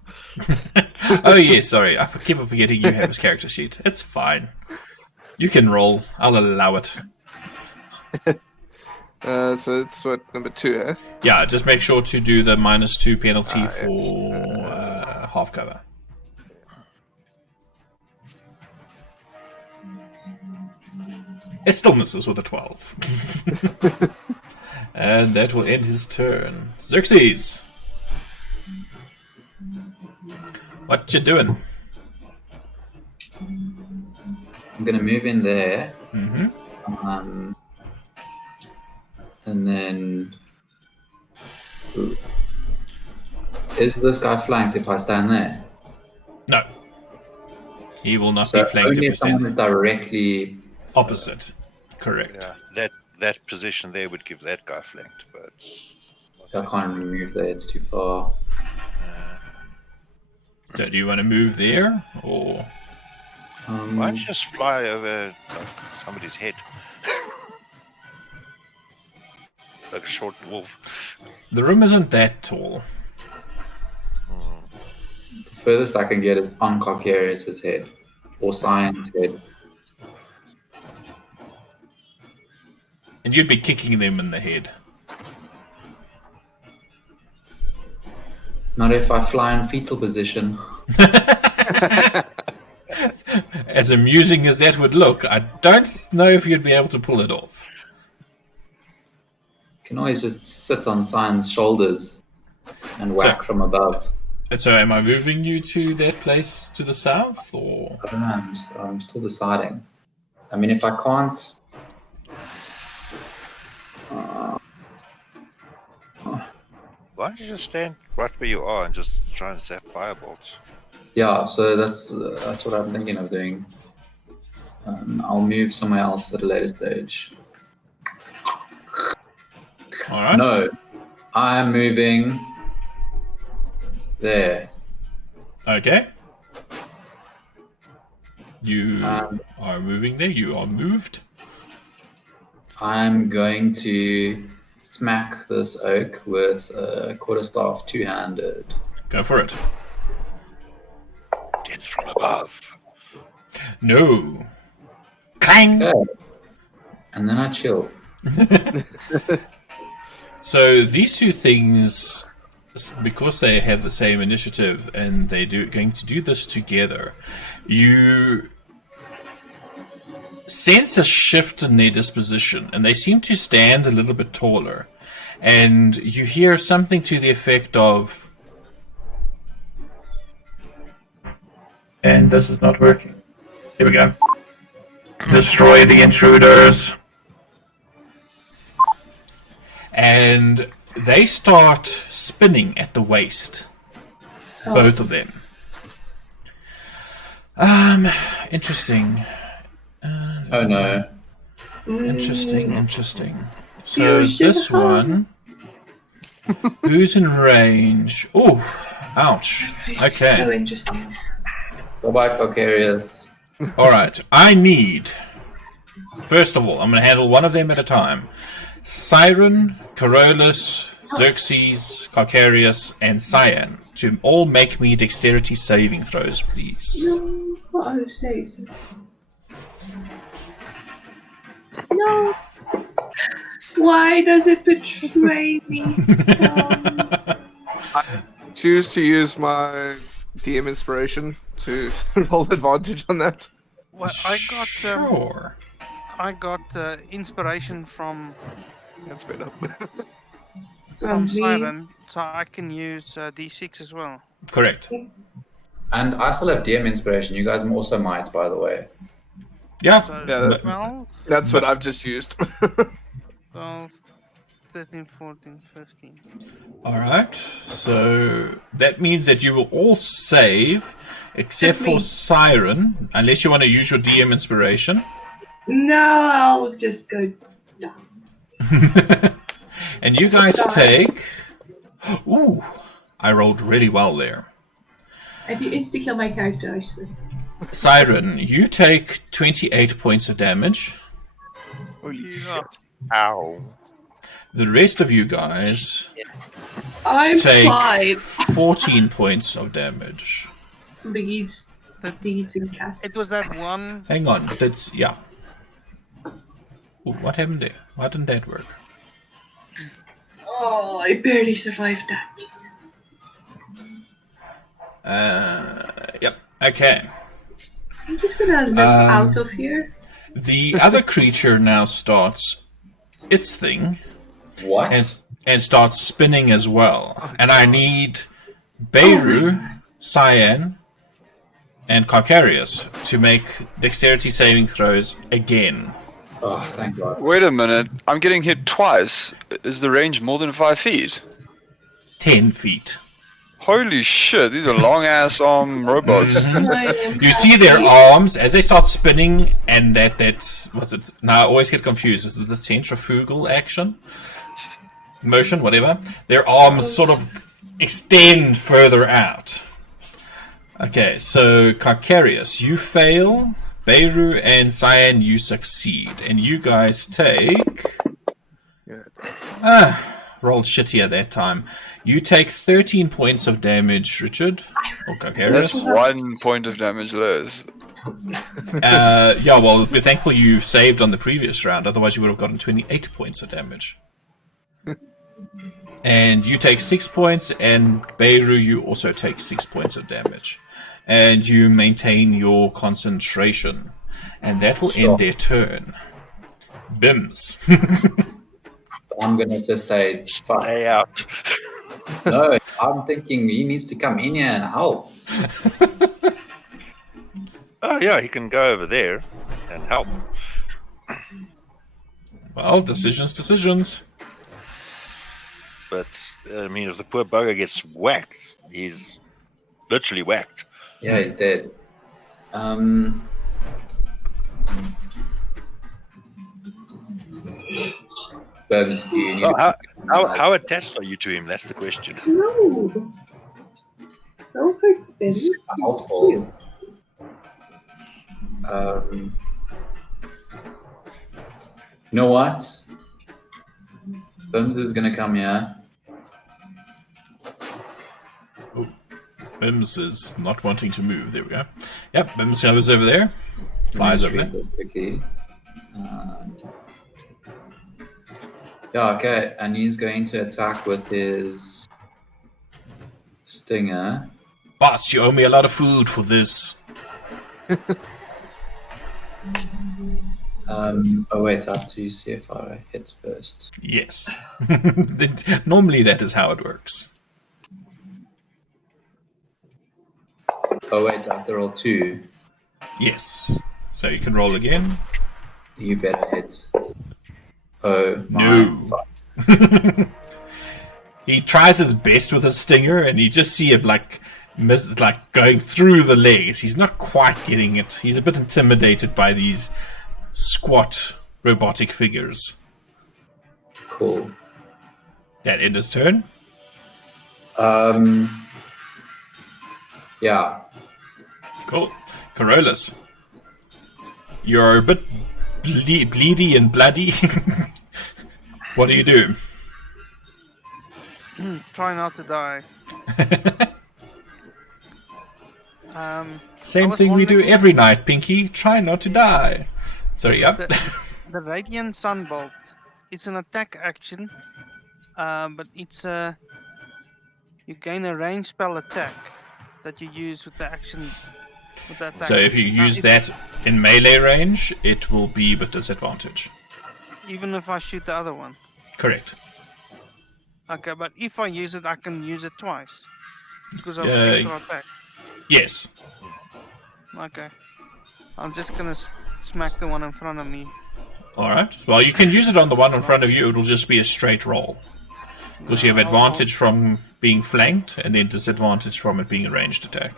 Oh, yeah, sorry. I keep on forgetting you have his character sheet. It's fine. You can roll. I'll allow it. So it's what, number 2, eh? Yeah, just make sure to do the -2 penalty Yes. for half cover. It still misses with a 12. And that will end his turn. Xerxes! What you doing? I'm gonna move in there. Mm-hmm. And then is this guy flanked if I stand there? No. He will not So be flanked if only you if someone stand is directly. opposite. Correct. Yeah, that position there would give that guy flanked, but I can't move there; it's too far. So do you want to move there? Or why don't you just fly over like somebody's head? Like a short wolf. the room isn't that tall. The furthest I can get is on Cockarius' head or Cyan's head. And you'd be kicking them in the head. Not if I fly in fetal position. As amusing as that would look, I don't know if you'd be able to pull it off. Can always just sit on Cyan's shoulders and whack from above. And so am I moving you to that place to the south, or? I don't know. I'm still deciding. I mean, if I can't. Why don't you just stand right where you are and just try and zap firebolts? Yeah, so that's what I'm thinking of doing. I'll move somewhere else at a later stage. Alright. No, I'm moving there. Okay. You Um, are moving there. You are moved. I'm going to smack this oak with a quarterstaff two-handed. Go for it. Death from above. No. Clang! Okay. And then I chill. So these two things, because they have the same initiative and they're going to do this together, you sense a shift in their disposition, and they seem to stand a little bit taller. And you hear something to the effect of, and this is not working. Here we go. Destroy the intruders. And they start spinning at the waist. Both of them. Interesting. Oh no. Interesting. So You should this have. one, who's in range? Oh, ouch. So Okay. interesting. Go back, Cockarius. All right. I need First of all, I'm going to handle one of them at a time. Siren, Carolus, Xerxes, Carcarius, and Cyan to all make me dexterity saving throws, please. No, what are the saves? No. Why does it betray me so? Choose to use my DM inspiration to roll advantage on that. Well, Sure. I got inspiration from That's better. from Me. Siren, so I can use D6 as well. Correct. And I still have DM inspiration. You guys also might, by the way. Yeah. So Yeah, 12, That's what I've just used. 12, 13, 14, 15. All right. So that means that you will all save, except Except me. for Siren, unless you want to use your DM inspiration. No, I'll just go down. And you guys take. Ooh, I rolled really well there. If you insta-kill my character, I swear. Siren, you take 28 points of damage. Holy Yeah. shit. Ow. The rest of you guys I'm take 5. 14 points of damage. Biggies. Biggies and cats. It was that one. Hang on, that's yeah. Ooh, what happened there? Why didn't that work? Oh, I barely survived that. Jesus. Yep. Okay. I'm just gonna look out of here. The other creature now starts its thing What? and starts spinning as well. And I need Beirut, Cyan, and Carcarius to make dexterity saving throws again. Oh, thank God. Wait a minute. I'm getting hit twice. Is the range more than 5 feet? 10 feet. Holy shit, these are long ass robots. You see their arms as they start spinning, and that's what's it? Now I always get confused. Is it the centrifugal action, motion, whatever? Their arms sort of extend further out. Okay, so Carcarius, you fail. Beirut and Cyan, you succeed, and you guys take. Rolled shittier that time. You take 13 points of damage, Richard. Or That's Carcarius. 1 point of damage less. Yeah, well, we're thankful you saved on the previous round, otherwise you would have gotten 28 points of damage. And you take 6 points, and Beirut, you also take 6 points of damage. And you maintain your concentration. And that will end their turn. Bims. I'm gonna just say, fuck. Stay out. No, I'm thinking he needs to come in here and help. Oh yeah, he can go over there and help. Well, decisions. But I mean, if the poor bugger gets whacked, he's literally whacked. Yeah, he's dead. Bugs, you need to How attached are you to him? That's the question. No. Don't hurt Benny. helpful. You know what? Bims is gonna come here. Bims is not wanting to move. There we go. Yep, Bims goes over there. Flies over there. Quickly. Yeah, okay, and he's going to attack with his stinger. Boss, you owe me a lot of food for this. Oh wait, I have to see if I hit first. Yes. Normally that is how it works. Oh wait, I have to roll 2. Yes. So you can roll again. You better hit. Oh my No. fuck. He tries his best with his stinger, and you just see him like going through the legs. He's not quite getting it. He's a bit intimidated by these squat robotic figures. Cool. That end his turn. Yeah. Cool. Carolus, you're a bit bleedy and bloody. What do you do? Try not to die. Same was thing we do wondering- every night, Pinky. Try not to die. Sorry, yep. The Radiant Sunbolt. It's an attack action, but it's you gain a range spell attack that you use with the action. With the attack So if you action. use that in melee range, it will be with disadvantage. Even if I shoot the other one. Correct. Okay, but if I use it, I can use it twice because of Yeah. extra attack. Yes. Okay, I'm just gonna smack the one in front of me. Alright. Well, you can use it on the one in front of you. It will just be a straight roll. Because you have advantage from being flanked, and then disadvantage from it being a ranged attack.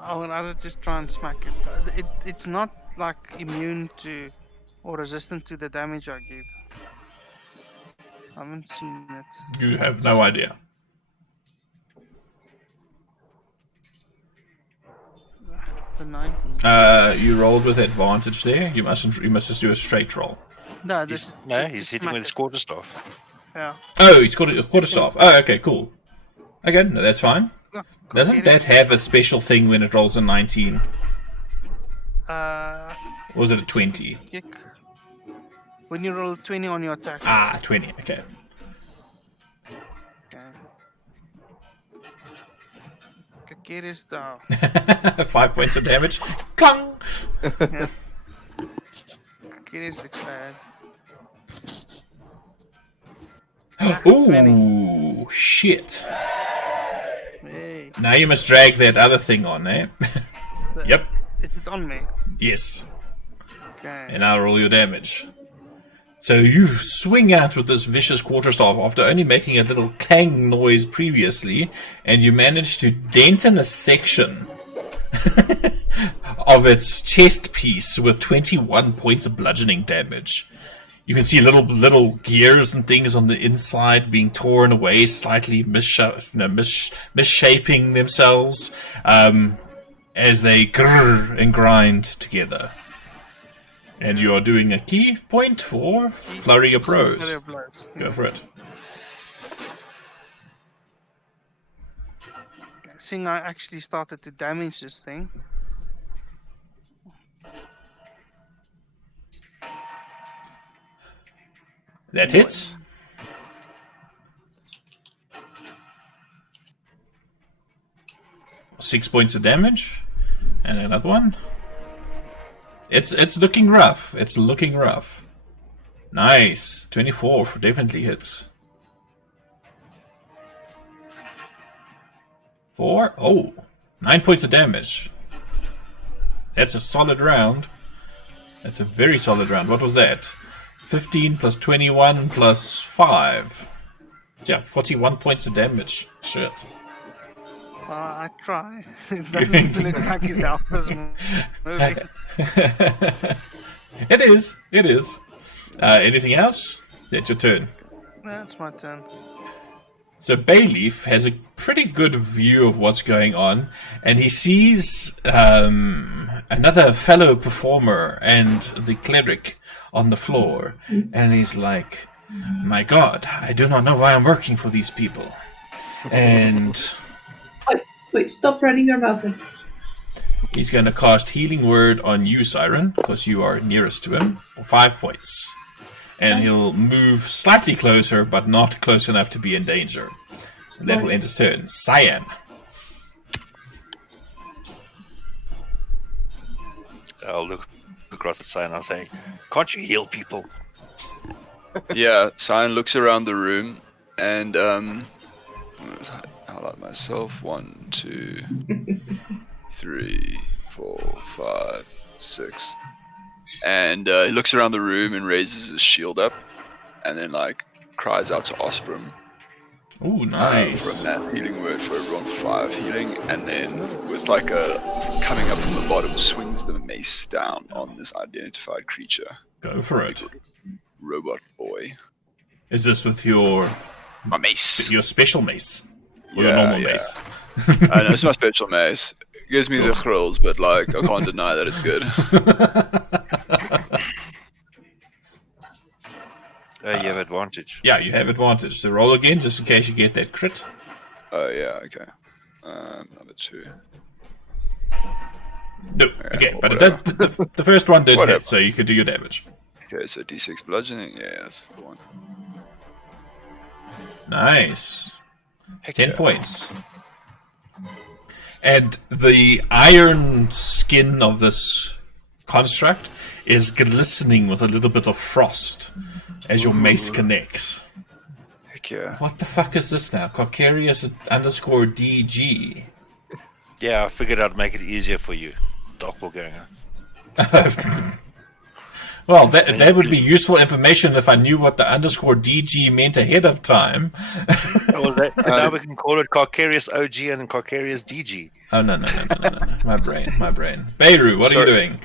I'll rather just try and smack it. It's not like immune to or resistant to the damage I give. I haven't seen it. You have no idea. The 19. You rolled with advantage there. You must just do a straight roll. No, He's, this. no, just he's hitting smack with his it. quarterstaff. Yeah. Oh, he's got a quarterstaff. Oh, okay, cool. Okay, no, that's fine. Yeah, Doesn't that have a special thing when it rolls a 19? Or was it a 20? Kick. When you roll 20 on your attack. Ah, 20, okay. Okay. Get is down. 5 points of damage. Clang! Yeah. Get is expired. Ooh, shit. Hey. Now you must drag that other thing on, eh? Yep. Is it on me? Yes. Okay. And I'll roll your damage. So you swing out with this vicious quarterstaff after only making a little clang noise previously, and you manage to dent in a section of its chest piece with 21 points of bludgeoning damage. You can see little gears and things on the inside being torn away, slightly misshaping themselves as they grrr and grind together. And you are doing a key point for Flurry of Blows. Flurry of blows. Go for it. Seeing I actually started to damage this thing. That hits. Six points of damage. And another one. It's looking rough. It's looking rough. Nice. 24 definitely hits. 4. Oh. 9 points of damage. That's a solid round. That's a very solid round. What was that? 15 plus 21 plus 5. Yeah, 41 points of damage. Shit. I try. It doesn't look like his alpha's moving. It is. It is. Anything else? Is that your turn? That's my turn. So Bayleaf has a pretty good view of what's going on, and he sees another fellow performer and the cleric on the floor, and he's like, "My God, I do not know why I'm working for these people." And Wait, stop running your mouth. he's going to cast Healing Word on you, Siren, because you are nearest to him, for 5 points. And he'll move slightly closer, but not close enough to be in danger. And that will end his turn. Cyan. I'll look across at Cyan and I'll say, "Can't you heal people?" Yeah, Cyan looks around the room and highlight myself. 1, 2, 3, 4, 5, 6. And he looks around the room and raises his shield up, and then like cries out to Osprey Ooh, for nice. a mass healing word for everyone 5 healing, and then with like a coming up from the bottom, swings the mace down on this identified creature, Go for it. robot boy. Is this with your My mace. special mace? Or your normal mace? I know it's my special mace. gives me the thrills, but like I can't deny that it's good. You have advantage. Yeah, you have advantage. So roll again, just in case you get that crit. Oh yeah, okay. Number 2. No, Yeah, okay, but it whatever. did, the first one did Whatever. hit, so you could do your damage. Okay, so D6 bludgeoning. Yeah, that's the one. Nice. Heck 10 yeah. points. And the iron skin of this construct is glistening with a little bit of frost as your mace connects. Heck yeah. What the fuck is this now? Carcarius_DG. Yeah, I figured I'd make it easier for you, doppelganger. Well, that would be useful information if I knew what the _DG meant ahead of time. Well, now we can call it Carcarius OG and Carcarius DG. Oh, no. My brain. Beirut, what are you doing?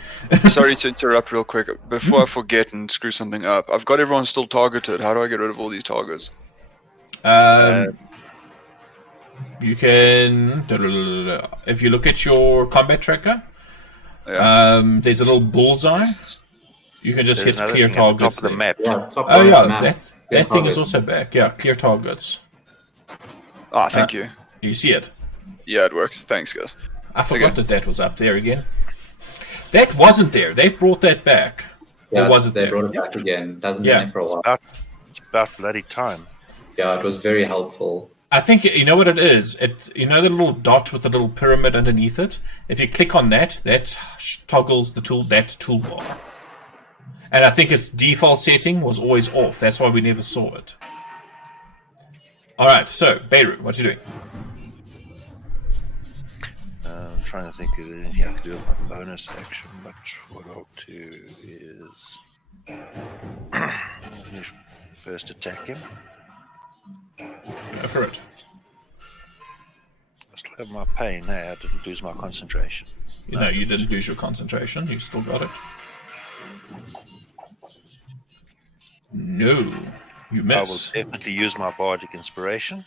Sorry to interrupt real quick. Before I forget and screw something up, I've got everyone still targeted. How do I get rid of all these targets? You can... If you look at your combat tracker, Yeah. there's a little bullseye. You can just There's hit another clear thing at the top targets of the there. map. Yeah, top Oh right yeah, of the map. that Clear thing is targets. also back. Yeah, clear targets. Ah, thank you. You see it? Yeah, it works. Thanks, guys. I forgot Okay. that was up there again. That wasn't there. They've brought that back. Yeah, Or was it they there? brought it back again. It hasn't Yeah. been there for a while. It's about bloody time. Yeah, it was very helpful. I think you know what it is. You know the little dot with the little pyramid underneath it. If you click on that, that toggles that toolbar. And I think its default setting was always off. That's why we never saw it. All right, so Beirut, what you doing? I'm trying to think if there's anything I could do with my bonus action, but what I'll do is let me first attack him. Go for it. I still have my pain there. I didn't lose my concentration. No, you didn't lose your concentration. You still got it. No, you I will miss. definitely use my bardic inspiration.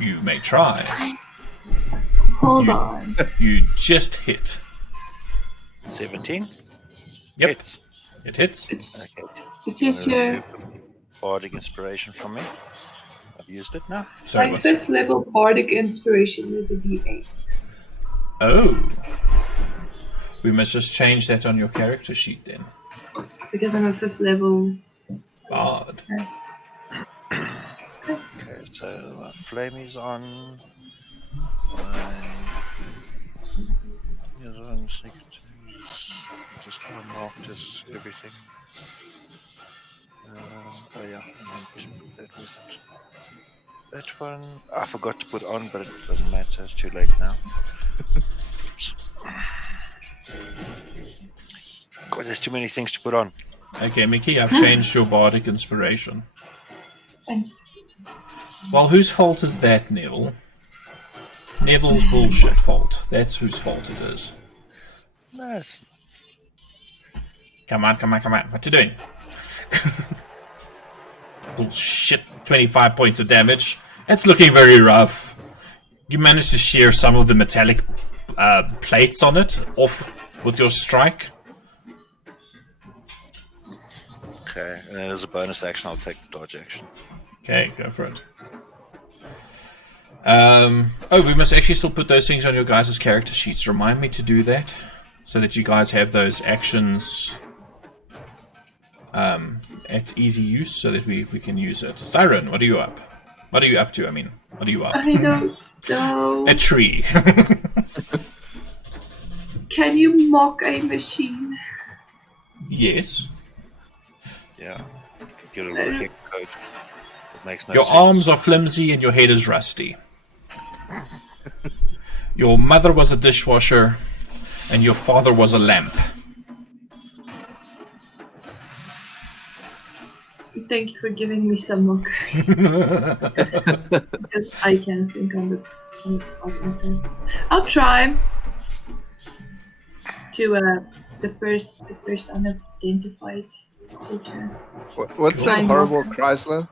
You may try. Hold on. You just hit. 17. Yep, Hits. it hits. It's Okay. it is your Bardic inspiration from me. I've used it now. Sorry, my what's... 5th level bardic inspiration is a D8. Oh. We must just change that on your character sheet then. Because I'm a 5th level. Bard. Okay, so my flame is on. Just kind of marked as everything. Oh yeah, that was it. That one I forgot to put on, but it doesn't matter. It's too late now. Oops. God, there's too many things to put on. Okay, Mickey, I've changed your bardic inspiration. Thanks. Well, whose fault is that, Neville? Neville's bullshit fault. That's whose fault it is. Nice. Come on. What you doing? Bullshit. 25 points of damage. It's looking very rough. You managed to shear some of the metallic plates on it off with your strike. Okay, and then as a bonus action, I'll take the dodge action. Okay, go for it. Oh, we must actually still put those things on your guys' character sheets. Remind me to do that, so that you guys have those actions at easy use, so that we can use it. Siren, what are you up? What are you up to? I mean, what are you up? I don't know. A tree. Can you mock a machine? Yes. Yeah, get a little head coat. It makes no Your sense. arms are flimsy and your head is rusty. Your mother was a dishwasher, and your father was a lamp. Thank you for giving me some mock. Because I can't think on the spot. I'll try to the first unidentified creature. What's that Cool. horrible Chrysler?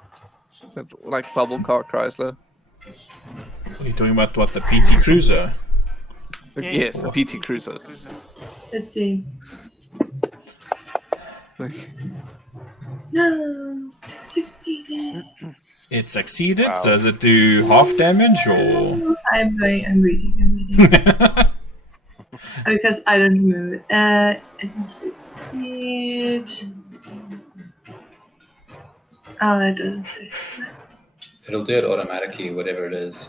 That, like bubble car Chrysler? Are you talking about what, the PT Cruiser? Yeah, Yes, the yeah. PT Cruiser. Let's see. No, succeeded. It succeeded. Wow. So does it do half damage or? I'm reading. Because I don't remember. It succeed. Oh, that doesn't say. It'll do it automatically, whatever it is.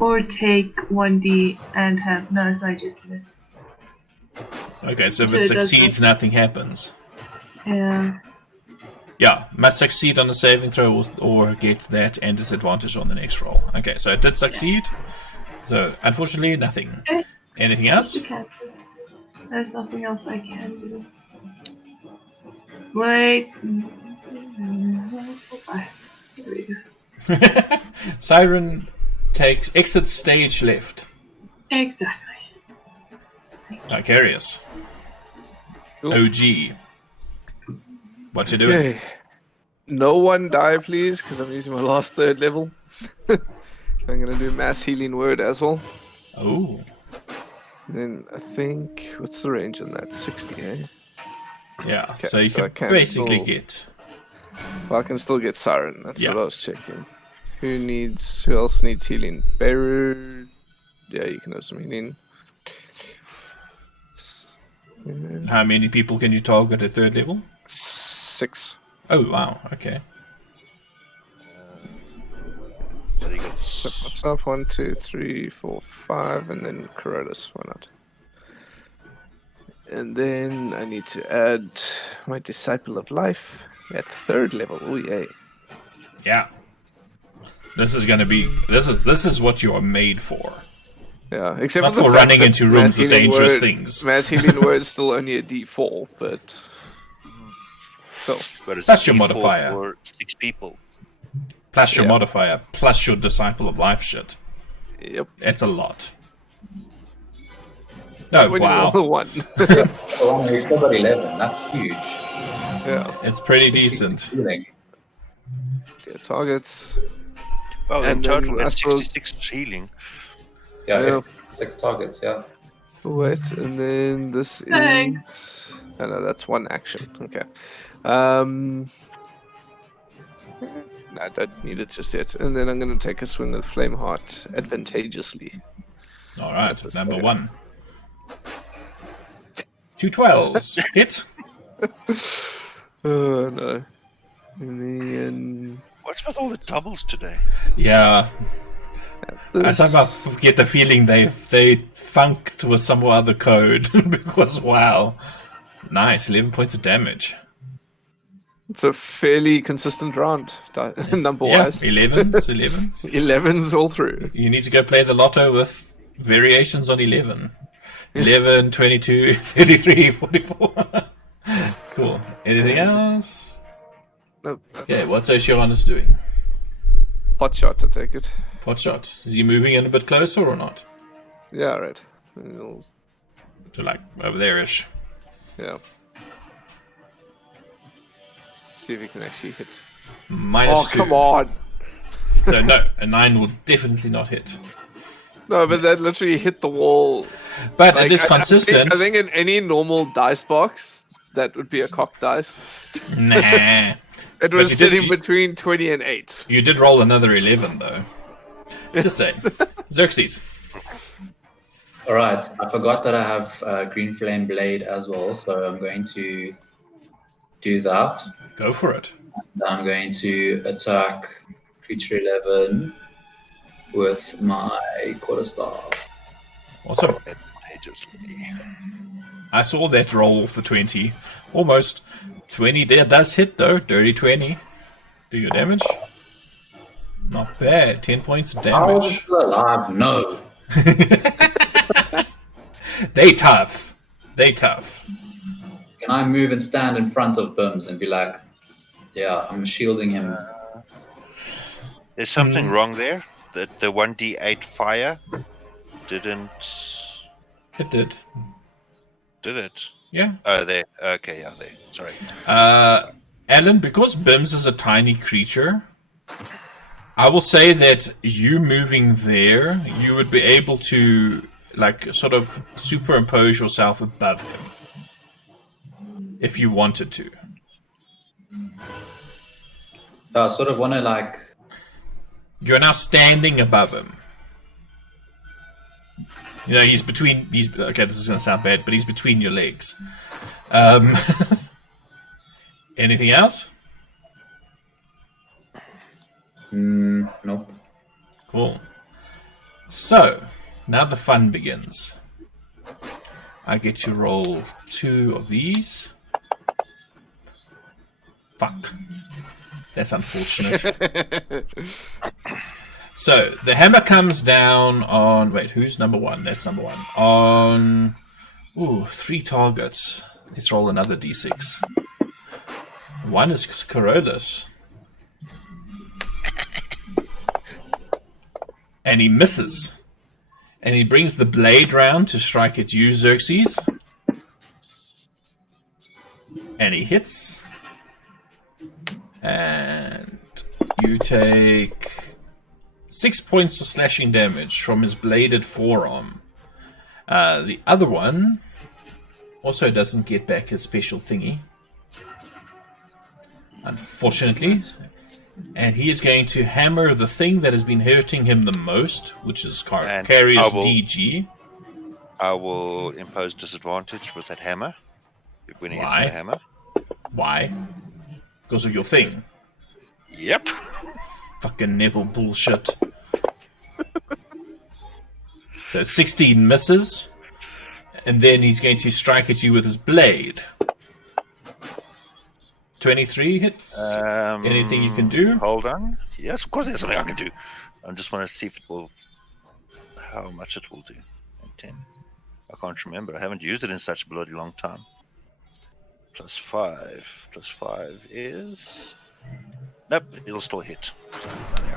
Or take 1d and have no, so I just miss. Okay, so if So it it doesn't- succeeds, nothing happens. Yeah. Yeah, must succeed on the saving throw or get that and disadvantage on the next roll. Okay, so it did succeed. So unfortunately, nothing. Okay. Anything else? There's nothing else I can do. Wait. Okay. Here we go. Siren exits stage left. Exactly. Vicarious. Cool. OG. What you doing? Okay. No one die, please, because I'm using my last 3rd level. I'm gonna do mass healing word as well. Oh, Then I think what's the range on that? 60, eh? yeah. Okay, So you so I can can basically still- get. Well, I can still get Siren. That's Yeah. what I was checking. Who else needs healing? Bearer. Yeah, you can have some healing. How many people can you target at 3rd level? 6. Oh, wow. Okay. So you got So myself, 1, 2, 3, 4, 5, and then Corotus. Why not? And then I need to add my Disciple of Life at 3rd level. Oh yay! Yeah. This is gonna be. This is what you are made for. Yeah, except Not for the for fact running that into rooms mass with healing dangerous word- things. Mass healing word's still only a D4, but so but it's That's your D4 modifier. for 6 people. Plus your Yeah. modifier, plus your Disciple of Life shit. yep. It's a lot. Oh, When you wow. roll a 1. Oh, we still got 11. That's huge. Yeah, It's pretty decent. Feeling. clear targets. Well, in And then total, that's I suppose- 66 healing. Yeah, Yeah. 6 targets, yeah. Wait, and then this Thanks. is. Oh, no, that's 1 action. Okay. No, I don't need it just yet. And then I'm going to take a swing with Flameheart advantageously. All right, That's number okay. 1. 2 12s. Hit. Oh no. And then What's with all the doubles today? Yeah. I this. somehow get the feeling they funked with some other code because wow, nice 11 points of damage. It's a fairly consistent round, number Yeah, wise. 11s, 11s. 11s all through. You need to go play the lotto with variations on 11. 11, 22, 33, 44. Cool. Anything else? Nope, that's Yeah, it. what's Oceanus doing? Pot shot, I take it. Pot shot. Is he moving in a bit closer or not? Yeah, right. And you'll- To like over there-ish. Yeah. See if you can actually hit. Minus Oh, 2. come on! So no, a 9 will definitely not hit. No, but that literally hit the wall. But Like, it is consistent. I think in any normal dice box, that would be a cocked dice. Nah. It But was you did- sitting between 20 and 8. You did roll another 11, though. Just saying. Xerxes. Alright, I forgot that I have Green Flame Blade as well, so I'm going to do that. Go for it. I'm going to attack creature 11 with my quarterstaff. Awesome. Advantageously. I saw that roll off the 20. Almost. 20 there does hit, though. Dirty 20. Do your damage. Not bad. 10 points of How is it damage. still alive? No. They tough. They tough. Can I move and stand in front of Bims and be like, yeah, I'm shielding him. There's something wrong there. The 1d8 fire didn't. It did. Did it? Yeah. Oh, there. Okay, yeah, there. Sorry. Alan, because Bims is a tiny creature, I will say that you moving there, you would be able to, like, sort of superimpose yourself above him. If you wanted to. I sort of want to, like... You're now standing above him. You know, he's between... okay, this is going to sound bad, but he's between your legs. Anything else? Nope. Cool. So, now the fun begins. I get to roll 2 of these. Fuck. That's unfortunate. So, the hammer comes down on... Wait, who's number 1? That's number 1. On... 3 targets. Let's roll another d6. 1 is Corollas. And he misses. And he brings the blade round to strike at you, Xerxes. And he hits. And you take 6 points of slashing damage from his bladed forearm. The other one also doesn't get back his special thingy, unfortunately. And he is going to hammer the thing that has been hurting him the most, which is Carrier's DG. I will impose disadvantage with that hammer. When he hits the hammer. Why? Because of your thing? Yep. Fucking Neville bullshit. So 16 misses. And then he's going to strike at you with his blade. 23 hits. Anything you can do? Hold on. Yes, of course there's something I can do. I just want to see if it will... how much it will do. 10. I can't remember. I haven't used it in such a bloody long time. Plus 5. Plus 5 is... Nope, it'll still hit. So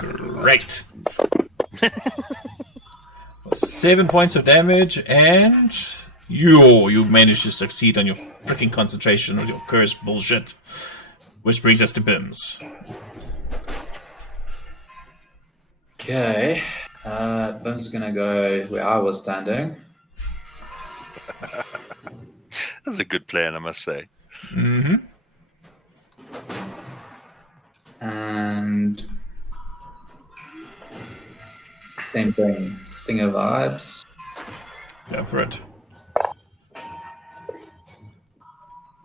great. 7 points of damage, and you managed to succeed on your freaking concentration with your cursed bullshit. Which brings us to Bims. Okay. Bim's is gonna go where I was standing. That's a good plan, I must say. Mm-hmm. And same thing. Stinger vibes. Go for it.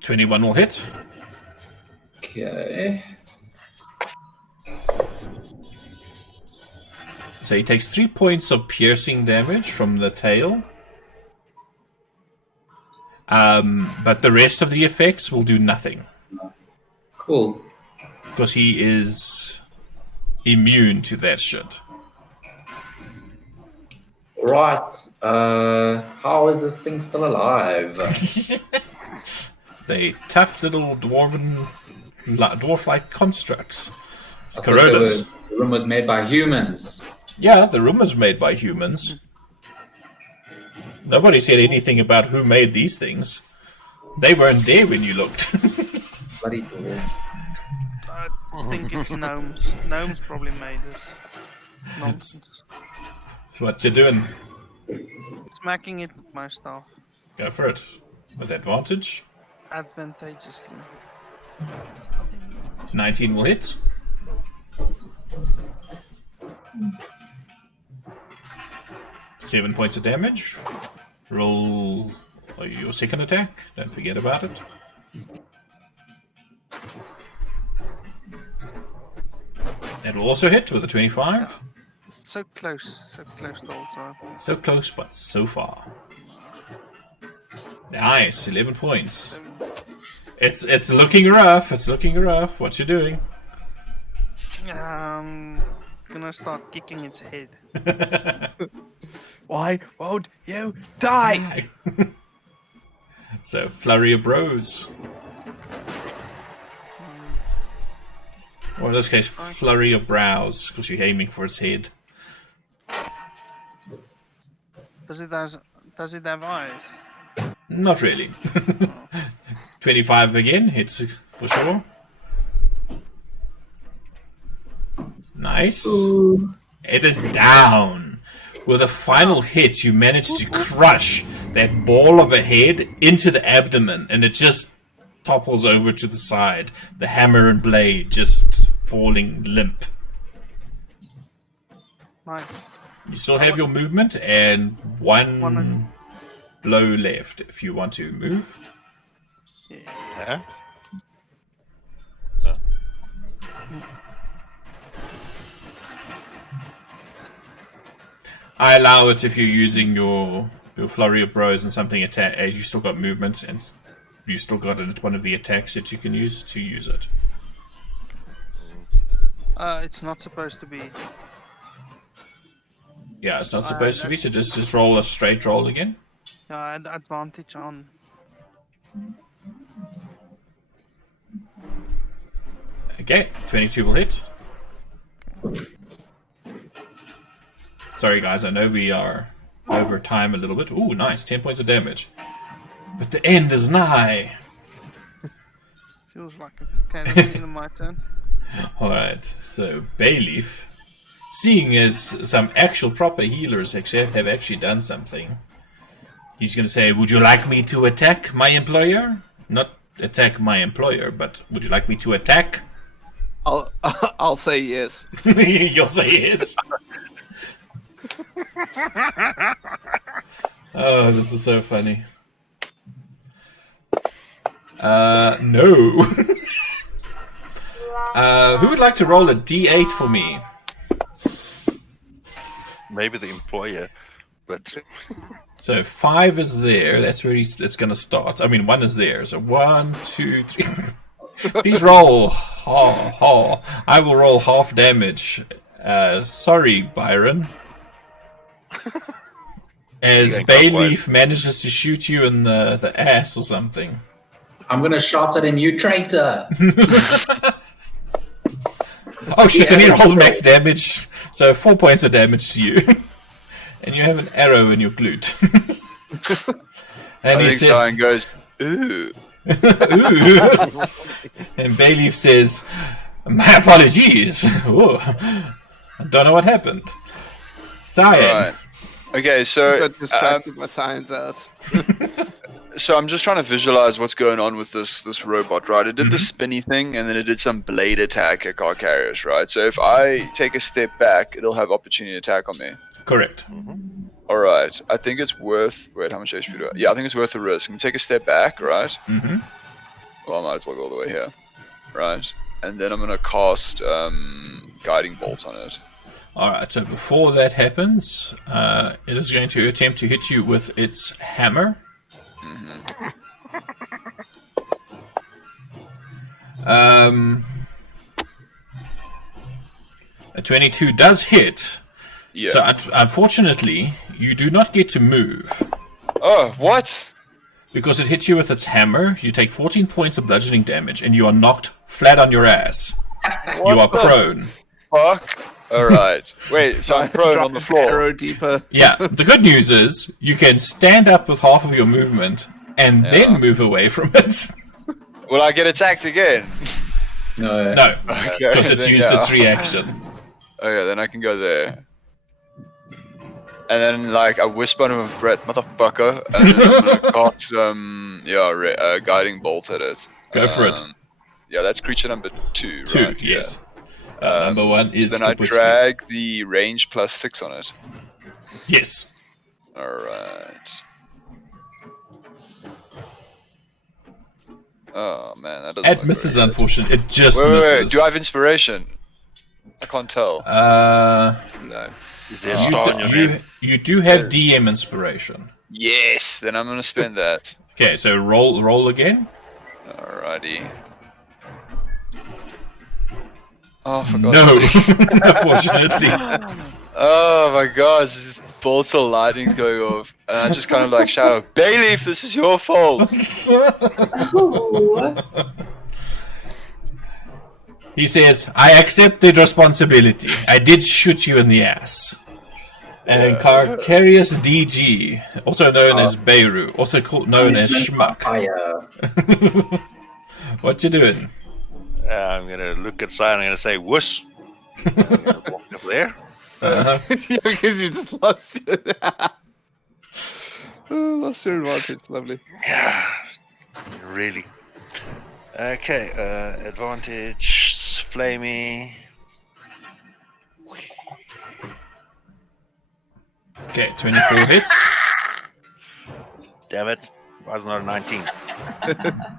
21 will hit. Okay. So he takes 3 points of piercing damage from the tail. But the rest of the effects will do nothing. Cool. Because he is immune to that shit. Right. How is this thing still alive? They tough little dwarf-like constructs. I thought Corollas. The room was made by humans. Yeah, the room was made by humans. Nobody said anything about who made these things. They weren't there when you looked. Bloody dwarves. I think it's gnomes. Gnomes probably made this. Nonsense. So what you doing? Smacking it with my staff. Go for it. With advantage. Advantageously. 19 will hit. Seven points of damage. Roll your second attack. Don't forget about it. That will also hit with a 25. So close the whole time. So close, but so far. Nice, 11 points. It's looking rough. It's looking rough. What you doing? Gonna start kicking its head. Why won't you die? So, flurry of bros. Or in this case, flurry of brows, because you're aiming for its head. Does it have eyes? Not really. 25 again, hits for sure. Nice. Ooh. It is down. With a final hit, you manage to crush that ball of a head into the abdomen, and it just topples over to the side. The hammer and blade just falling limp. Nice. You still have your movement and one blow left if you want to move. Yeah. I allow it if you're using your flurry of blows and something attack. You still got movement and you still got it at one of the attacks that you can use to use it. It's not supposed to be. Yeah, it's not supposed to be. So just roll a straight roll again. Advantage on. Okay, 22 will hit. Sorry guys, I know we are over time a little bit. Ooh, nice, 10 points of damage. But the end is nigh. Feels like it. Okay, let's see my turn. Alright, so Bayleaf, seeing as some actual proper healers have actually done something, he's going to say, would you like me to attack my employer? Not attack my employer, but would you like me to attack? I'll say yes. You'll say yes. Oh, this is so funny. No. Who would like to roll a d8 for me? Maybe the employer, but So 5 is there. That's where it's going to start. I mean, 1 is there. So 1, 2, 3. Please roll. I will roll half damage. Sorry, Byron. As Bayleaf manages to shoot you in the ass or something. I'm gonna shout at him, you traitor! Oh shit, and he rolls max damage. So 4 points of damage to you. And you have an arrow in your glute. And I think Cyan goes, ooh. Ooh. And Bayleaf says, my apologies. Ooh. I don't know what happened. Cyan. Right. Okay, so Got distracted by Cyan's ass. so I'm just trying to visualize what's going on with this robot, right? It did the spinny thing, and then it did some blade attack at car carriers, right? So if I take a step back, it'll have opportunity attack on me. Correct. All right, I think it's worth. Wait, how much HP do I? Yeah, I think it's worth the risk. I'm gonna take a step back, right? Mm-hmm. Well, I might as well go all the way here, right? And then I'm gonna cast guiding bolt on it. Alright, so before that happens, it is going to attempt to hit you with its hammer. A 22 does hit. Yeah. So unfortunately, you do not get to move. Oh, what? Because it hits you with its hammer, you take 14 points of bludgeoning damage, and you are knocked flat on your ass. You are prone. Fuck. All right. Wait, so I'm prone on the floor. Arrow deeper. Yeah, the good news is, you can stand up with half of your movement, and then move away from it. Will I get attacked again? No. No, Okay, because it's then used yeah. its reaction. Okay, then I can go there. And then, like, I whisper under my breath, motherfucker, and then I'm gonna cast, guiding bolt at it. Go for it. Yeah, that's creature number 2, 2, right? yes. Number 1 is... So then I drag the range plus 6 on it. Yes. Alright. Oh, man, that doesn't It look misses, very good. unfortunately. It just Wait, misses. do I have inspiration? I can't tell. No. is there a star on your name? You do have DM inspiration. Yes, then I'm gonna spend that. Okay, so roll again. Alrighty. Oh, for God's No, sake. unfortunately. Oh my gosh, this bolts of lightning's going off. And I just kind of like shout out, Bayleaf, this is your fault. Oh. He says, I accept the responsibility. I did shoot you in the ass. And Carcarius DG, also known as Beirut, also known as Schmuck. Fire. What you doing? I'm gonna look at Cyan and I'm gonna say, whoosh. Walk up there. Uh-huh. Yeah, because you just lost your... lost your advantage. Lovely. Yeah, really. Okay, advantage, flamey. Okay, 24 hits. Damn it, why is it not a 19?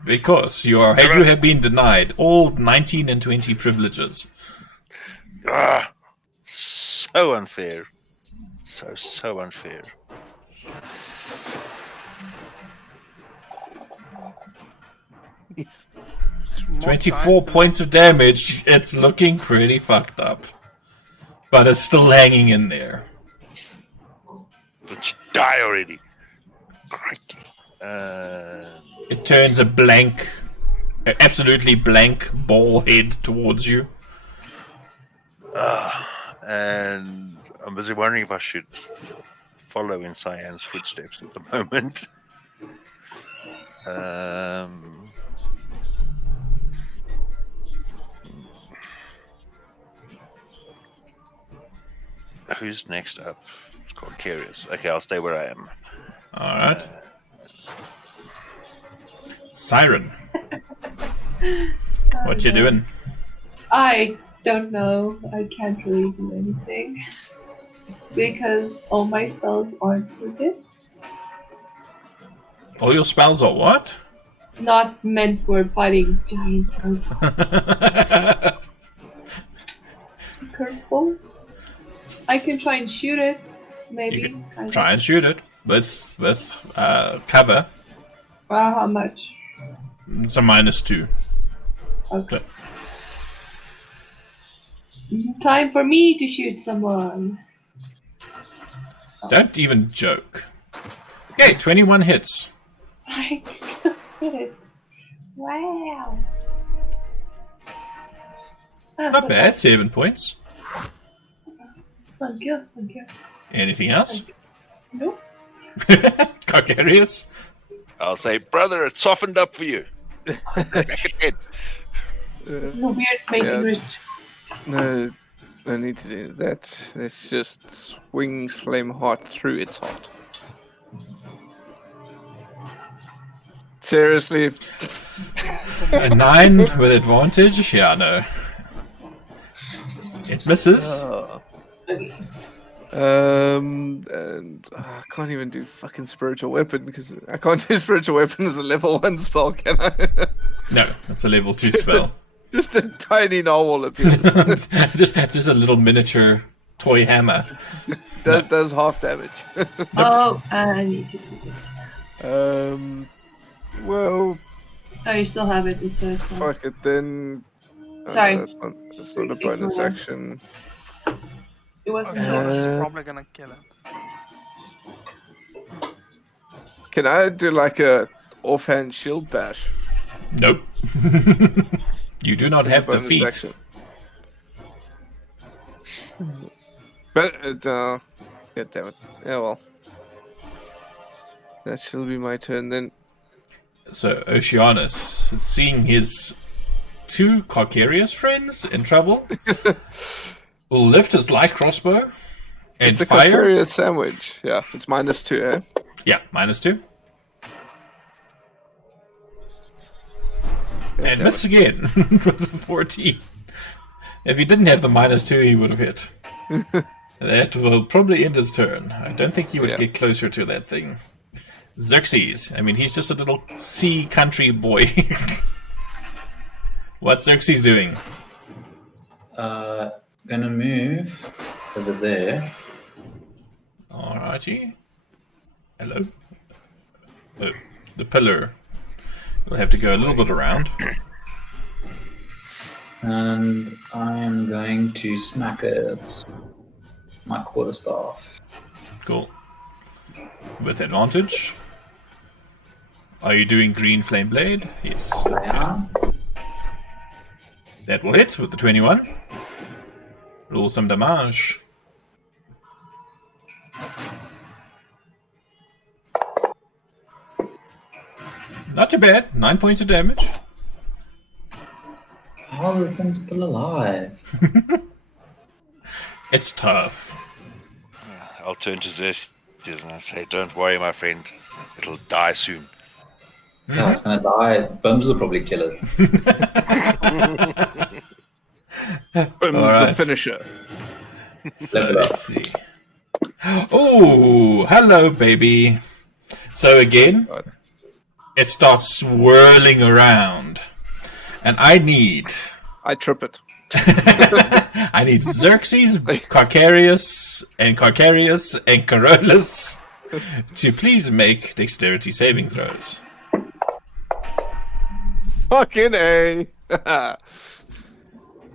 Because you have been denied all 19 and 20 privileges. Ah, so unfair. So unfair. It's more 24 dice points of damage. It's looking pretty fucked up. But it's still hanging in there. But you die already. Crikey. It turns a blank, absolutely blank ball head towards you. And I'm busy wondering if I should follow in Cyan's footsteps at the moment. Who's next up? It's called Curious. Okay, I'll stay where I am. Alright. Siren. What you doing? I don't know. I can't really do anything. Because all my spells aren't for this. All your spells are what? Not meant for fighting giant robots. Curveball. I can try and shoot it. Maybe. You can try and shoot it with cover. How much? It's a -2. Okay. Time for me to shoot someone. Don't even joke. Okay, 21 hits. I still hit it. Wow. Not bad, 7 points. Thank you. Thank you. Anything else? Nope. Carcarius? I'll say, brother, it's softened up for you. Back ahead. No weird mating rich. No, no need to do that. It's just swings flame heart through its heart. Seriously? A 9 with advantage? Yeah, no. It misses. And I can't even do fucking spiritual weapon because I can't do spiritual weapon as a level 1 spell, can I? No, that's a level 2 spell. Just a tiny narwhal appears. just a little miniature toy hammer. Does half damage. Oh, I need to do this. Well, Oh, you still have it. It's a fuck it then. Sorry. It's not a bonus action. It wasn't. It's probably gonna kill it. Can I do like a offhand shield bash? Nope. You do not have the Bonus feat. action. But yeah, damn it. Yeah, well, that shall be my turn then. So Oceanus, seeing his 2 Carcarius friends in trouble, will lift his light crossbow and It's a fire. Carcarius sandwich. Yeah, it's -2, eh? Yeah, -2. And miss again. 14. If he didn't have the -2, he would have hit. That will probably end his turn. I don't think he would get closer to that thing. Xerxes. I mean, he's just a little sea country boy. What's Xerxes doing? Gonna move over there. Alrighty. Hello. Oh, the pillar. We'll have to go a little bit around. And I'm going to smack it. My quarterstaff. Cool. With advantage. Are you doing green flame blade? Yes. Yeah. That will hit with the 21. Roll some damage. Not too bad. 9 points of damage. How are the things still alive? It's tough. I'll turn to Xerxes and I say, "Don't worry, my friend. It'll die soon." Yeah, it's gonna die. Bums will probably kill it. Bim's Alright. the finisher. So Level up. let's see. Oh, hello, baby. So again, God. it starts swirling around, and I need trip it. I need Xerxes, Carcarius, and Carolus to please make dexterity saving throws. Fucking A.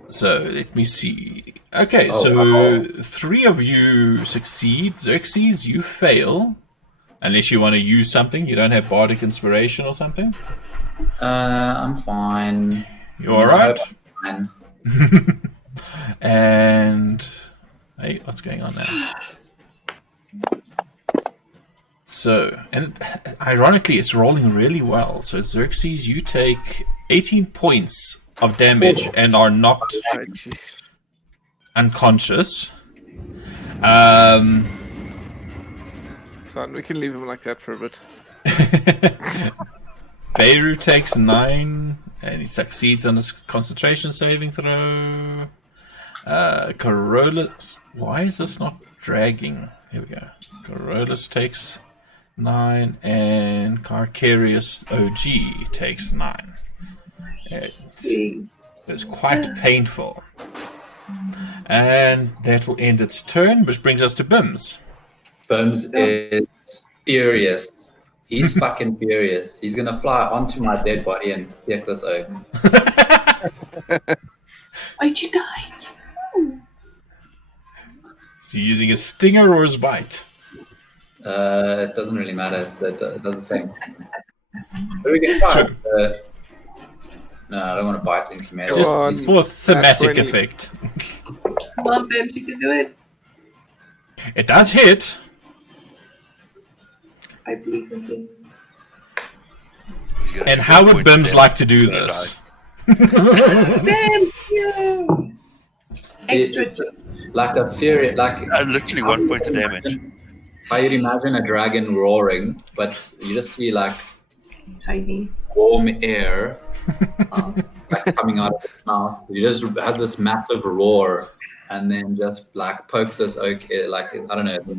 So let me see. Okay, Oh, so wow. 3 of you succeed. Xerxes, you fail. Unless you want to use something. You don't have bardic inspiration or something? I'm fine. You alright? Fine. And... Hey, what's going on now? So, and ironically, it's rolling really well. So Xerxes, you take 18 points of damage and are knocked Oh, jeez. unconscious. It's fine. We can leave him like that for a bit. Beirut takes 9, and he succeeds on his concentration saving throw. Carolus, why is this not dragging? Here we go. Carolus takes 9, and Carcarius OG takes 9. It's quite painful. And that will end its turn, which brings us to Bims. Bums is furious. He's fucking furious. He's gonna fly onto my dead body and stick this oak. Aren't you died? Is he using a stinger or his bite? It doesn't really matter. It does the same. But we can bite. No, I don't want to bite into metal. Just on. for thematic 20. effect. Come on, Bims, you can do it. It does hit. I believe in things. He's gonna And give how you a would point of Bims damage. like to do He's gonna this? Bims, you! Extra hits. Like a fury, like die. Literally 1 point of damage. how you'd imagine a dragon roaring, but you just see like Tiny. warm air Oh. like coming out of its mouth. He just has this massive roar, and then just like pokes this oak, like I don't know, the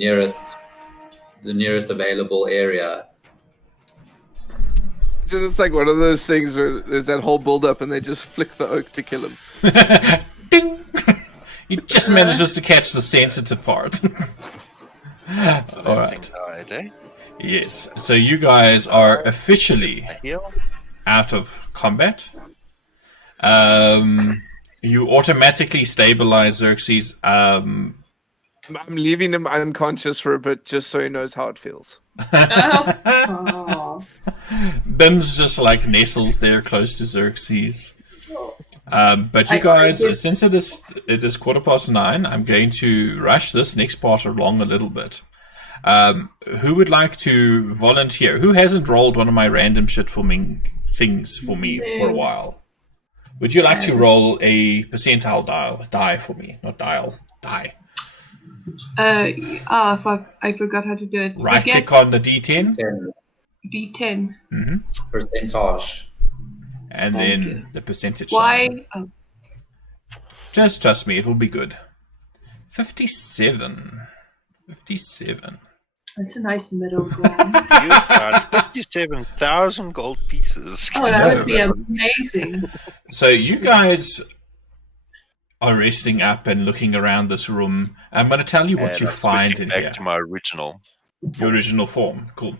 nearest available area. It's like one of those things where there's that whole build up and they just flick the oak to kill him. Ding! He just manages to catch the sensitive part. Alright. Died, eh? Yes. So you guys are officially A heal? out of combat. You automatically stabilize Xerxes. I'm leaving him unconscious for a bit just so he knows how it feels. Oh. Bims just like nestles there close to Xerxes. But you I guys, give- since it is 9:15, I'm going to rush this next part along a little bit. Who would like to volunteer? Who hasn't rolled one of my random shit forming things for me for a while? Would you like to roll a percentile die for me? Not dial, die. Fuck, I forgot how to do it. Right Forget click on the D10, 10 D10. percentage. and Thank then you. the percentage sign. Why? Oh, Just trust me, it will be good. 57. 57. that's a nice middle ground. You found 57,000 gold pieces. Oh, that would be amazing. So you guys are resting up and looking around this room. I'm going to tell you what And you I'm find switching in back here. to my original. Your original form. Cool.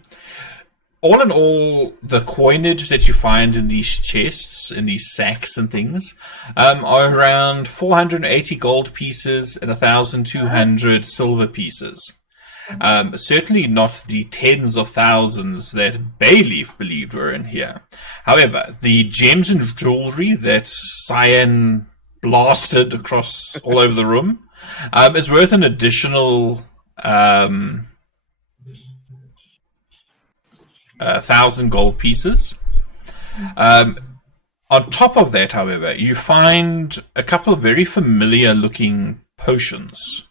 All in all, the coinage that you find in these chests, in these sacks and things, are around 480 gold pieces and 1,200 silver pieces. Certainly not the tens of thousands that Bayleaf believed were in here. However, the gems and jewelry that Cyan blasted across all over the room is worth an additional 1,000 gold pieces. On top of that, however, you find a couple of very familiar looking potions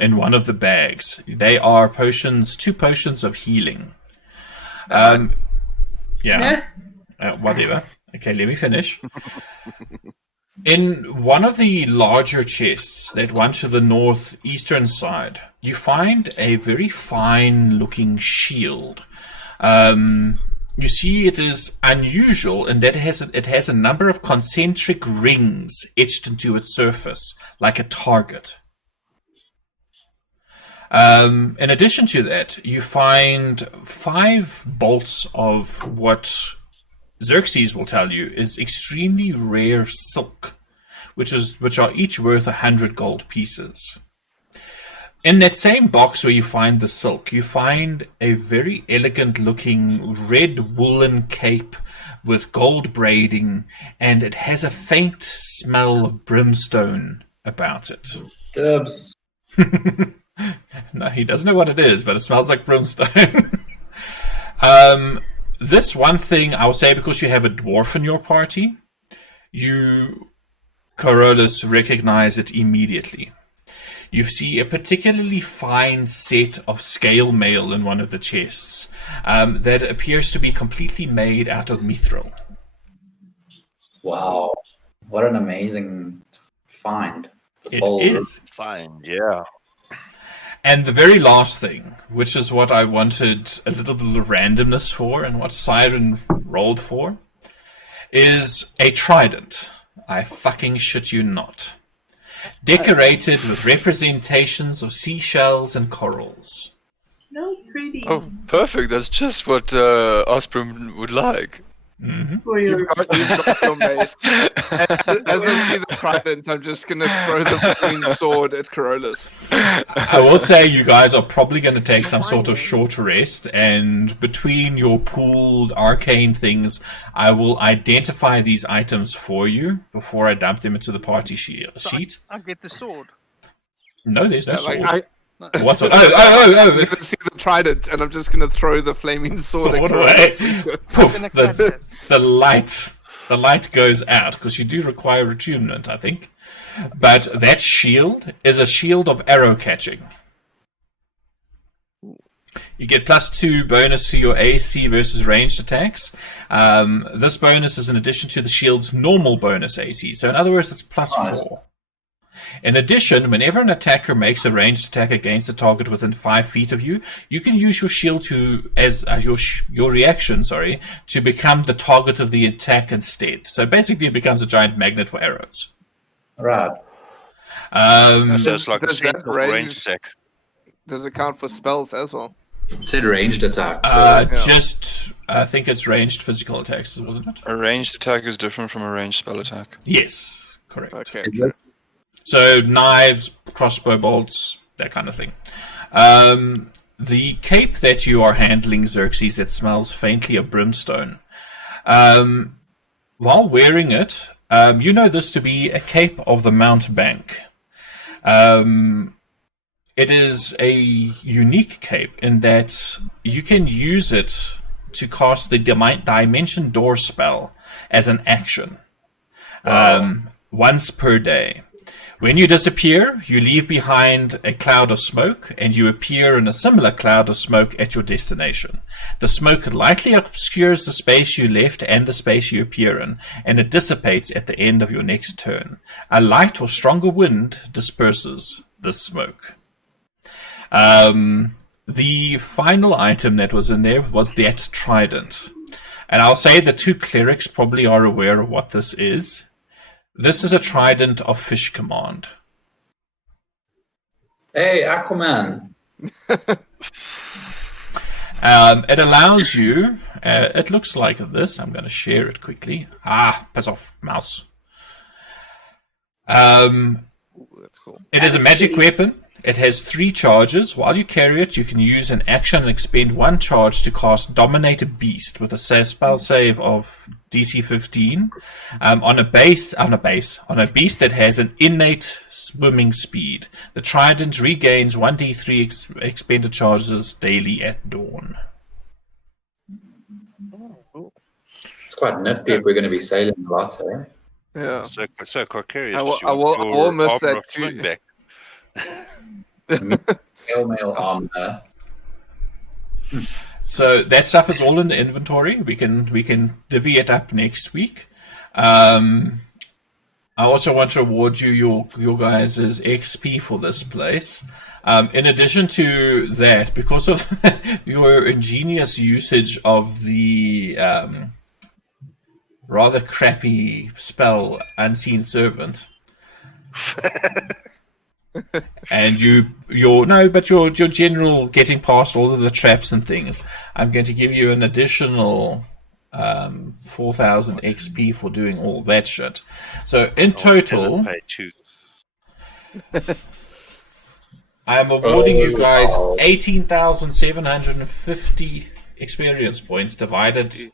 in one of the bags. They are potions, 2 potions of healing. Whatever. Okay, let me finish. In one of the larger chests, that one to the northeastern side, you find a very fine-looking shield. You see, it is unusual in that it has a number of concentric rings etched into its surface, like a target. In addition to that, you find 5 bolts of what Xerxes will tell you is extremely rare silk, which are each worth 100 gold pieces. In that same box where you find the silk, you find a very elegant looking red woolen cape with gold braiding, and it has a faint smell of brimstone about it. Dubs. No, he doesn't know what it is, but it smells like brimstone. This one thing I will say, because you have a dwarf in your party, you, Carolus, recognize it immediately. You see a particularly fine set of scale mail in one of the chests that appears to be completely made out of mithril. Wow. What an amazing find. It is. Fine, yeah. And the very last thing, which is what I wanted a little bit of randomness for and what Siren rolled for, is a trident. I fucking shit you not. Decorated with representations of seashells and corals. No, pretty. Oh, perfect. That's just what Osprey would like. Mm-hmm. For your You've got your mace. And as I see the trident, I'm just going to throw the green sword at Carolus. I will say you guys are probably going to take some sort of short rest, and between your pooled arcane things, I will identify these items for you before I dump them into the party sheet. I get the sword. No, there's no sword. I What's on? Oh! can see the trident, and I'm just going to throw the flaming sword at Sword away. Carolus. Poof! I'm gonna catch it. The light goes out because you do require attunement, I think. But that shield is a shield of arrow catching. You get +2 bonus to your AC versus ranged attacks. This bonus is in addition to the shield's normal bonus AC. So in other words, it's +4. In addition, whenever an attacker makes a ranged attack against a target within 5 feet of you, you can use your shield as your reaction, to become the target of the attack instead. So basically, it becomes a giant magnet for arrows. Right. So it's like a does that single range- range attack. Does it count for spells as well? It said ranged attack. So Just, I think it's ranged physical attacks, wasn't it? A ranged attack is different from a ranged spell attack. Yes, correct. Okay. is it? So knives, crossbow bolts, that kind of thing. The cape that you are handling, Xerxes, that smells faintly of brimstone. While wearing it, you know this to be a cape of the Mountebank. It is a unique cape in that you can use it to cast the Dimension Door spell as an action. Once per day. When you disappear, you leave behind a cloud of smoke, and you appear in a similar cloud of smoke at your destination. The smoke lightly obscures the space you left and the space you appear in, and it dissipates at the end of your next turn. A light or stronger wind disperses this smoke. The final item that was in there was that trident. And I'll say the 2 clerics probably are aware of what this is. This is a trident of fish command. Hey, Aquaman. It allows you, it looks like this. I'm going to share it quickly. Piss off, mouse. That's cool. It is a magic weapon. It has 3 charges. While you carry it, you can use an action and expend 1 charge to cast Dominate a Beast with a spell save of DC 15 on a beast that has an innate swimming speed. The trident regains 1d3 expended charges daily at dawn. It's quite nifty if we're going to be sailing a lot, eh? Yeah. Oh. So Corcarius, I will miss that too. Back. Scale-mail armor. So that stuff is all in the inventory. We can divvy it up next week. I also want to award you your guys' XP for this place. In addition to that, because of your ingenious usage of the rather crappy spell Unseen Servant, and your general getting past all of the traps and things, I'm going to give you an additional 4,000 XP for doing all that shit. So in total, Pay two. I am awarding you guys 18,750 experience points divided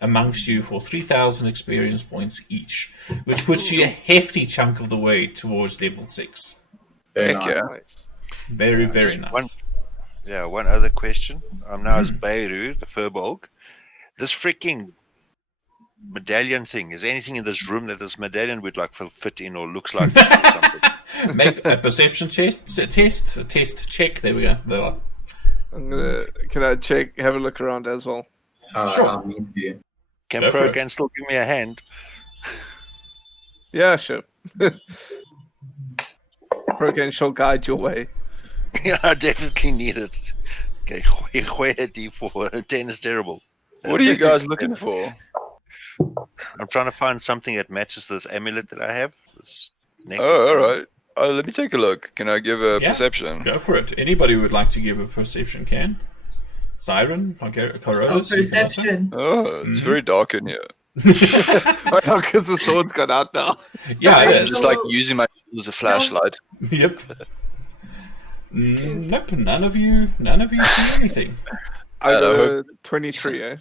amongst you for 3,000 experience points each, which puts you a hefty chunk of the way towards level 6. Very Heck nice. yeah. Nice. Very, very Just nice. One other question. I'm now as Beirut, the Furbolg. This freaking medallion thing, is there anything in this room that this medallion would like fit in or looks like it or something? Make a perception test check. There we go. There are. Can I have a look around as well? Sure. I'll meet you. Can Go for it. Progan still give me a hand? Yeah, sure. Progan shall guide your way. Yeah, I definitely need it. Okay, D4. 10 is terrible. What are you guys looking for? I'm trying to find something that matches this amulet that I have. This necklace. Oh, all right. Let me take a look. Can I give a Yeah. perception? Go for it. Anybody who would like to give a perception can. Siren, Carolus, Perception. Oh, it's very dark in here. Because the sword's gone out now. Yeah, it I'm is. just like using my as a flashlight. Yep. Nope. None of you see anything. I got Hello. a 23, eh?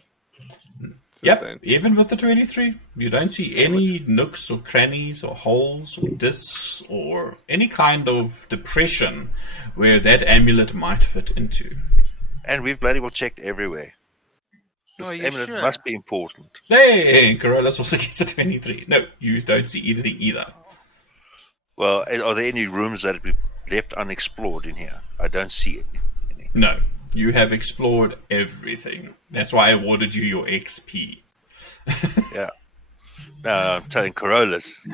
It's Yep. insane. Even with the 23, you don't see any nooks or crannies or holes or discs or any kind of depression where that amulet might fit into. And we've bloody well checked everywhere. This Oh, you amulet sure? must be important. Hey, Carolus also gets a 23. No, you don't see anything either. Well, are there any rooms that we've left unexplored in here? I don't see any. No, you have explored everything. That's why I awarded you your XP. Yeah. I'm telling Carolus,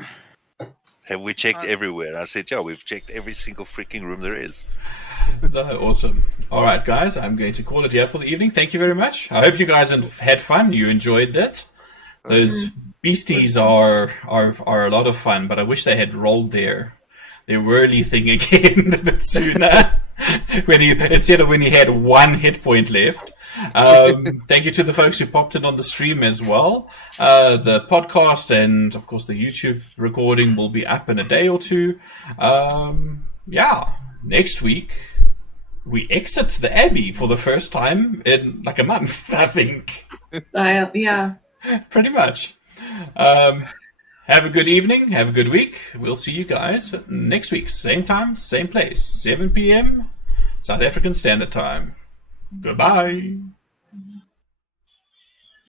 have we checked everywhere? And I said, yeah, we've checked every single freaking room there is. No, awesome. All right, guys, I'm going to call it here for the evening. Thank you very much. I hope you guys had fun. You enjoyed that. Those beasties are a lot of fun, but I wish they had rolled their whirly thing again a bit sooner. Instead of when he had one hit point left. Thank you to the folks who popped in on the stream as well. The podcast and of course the YouTube recording will be up in a day or two. Next week we exit the Abbey for the first time in like a month, I think. Yeah. Pretty much. Have a good evening. Have a good week. We'll see you guys next week. Same time, same place. 7 p.m. South African Standard Time. Goodbye.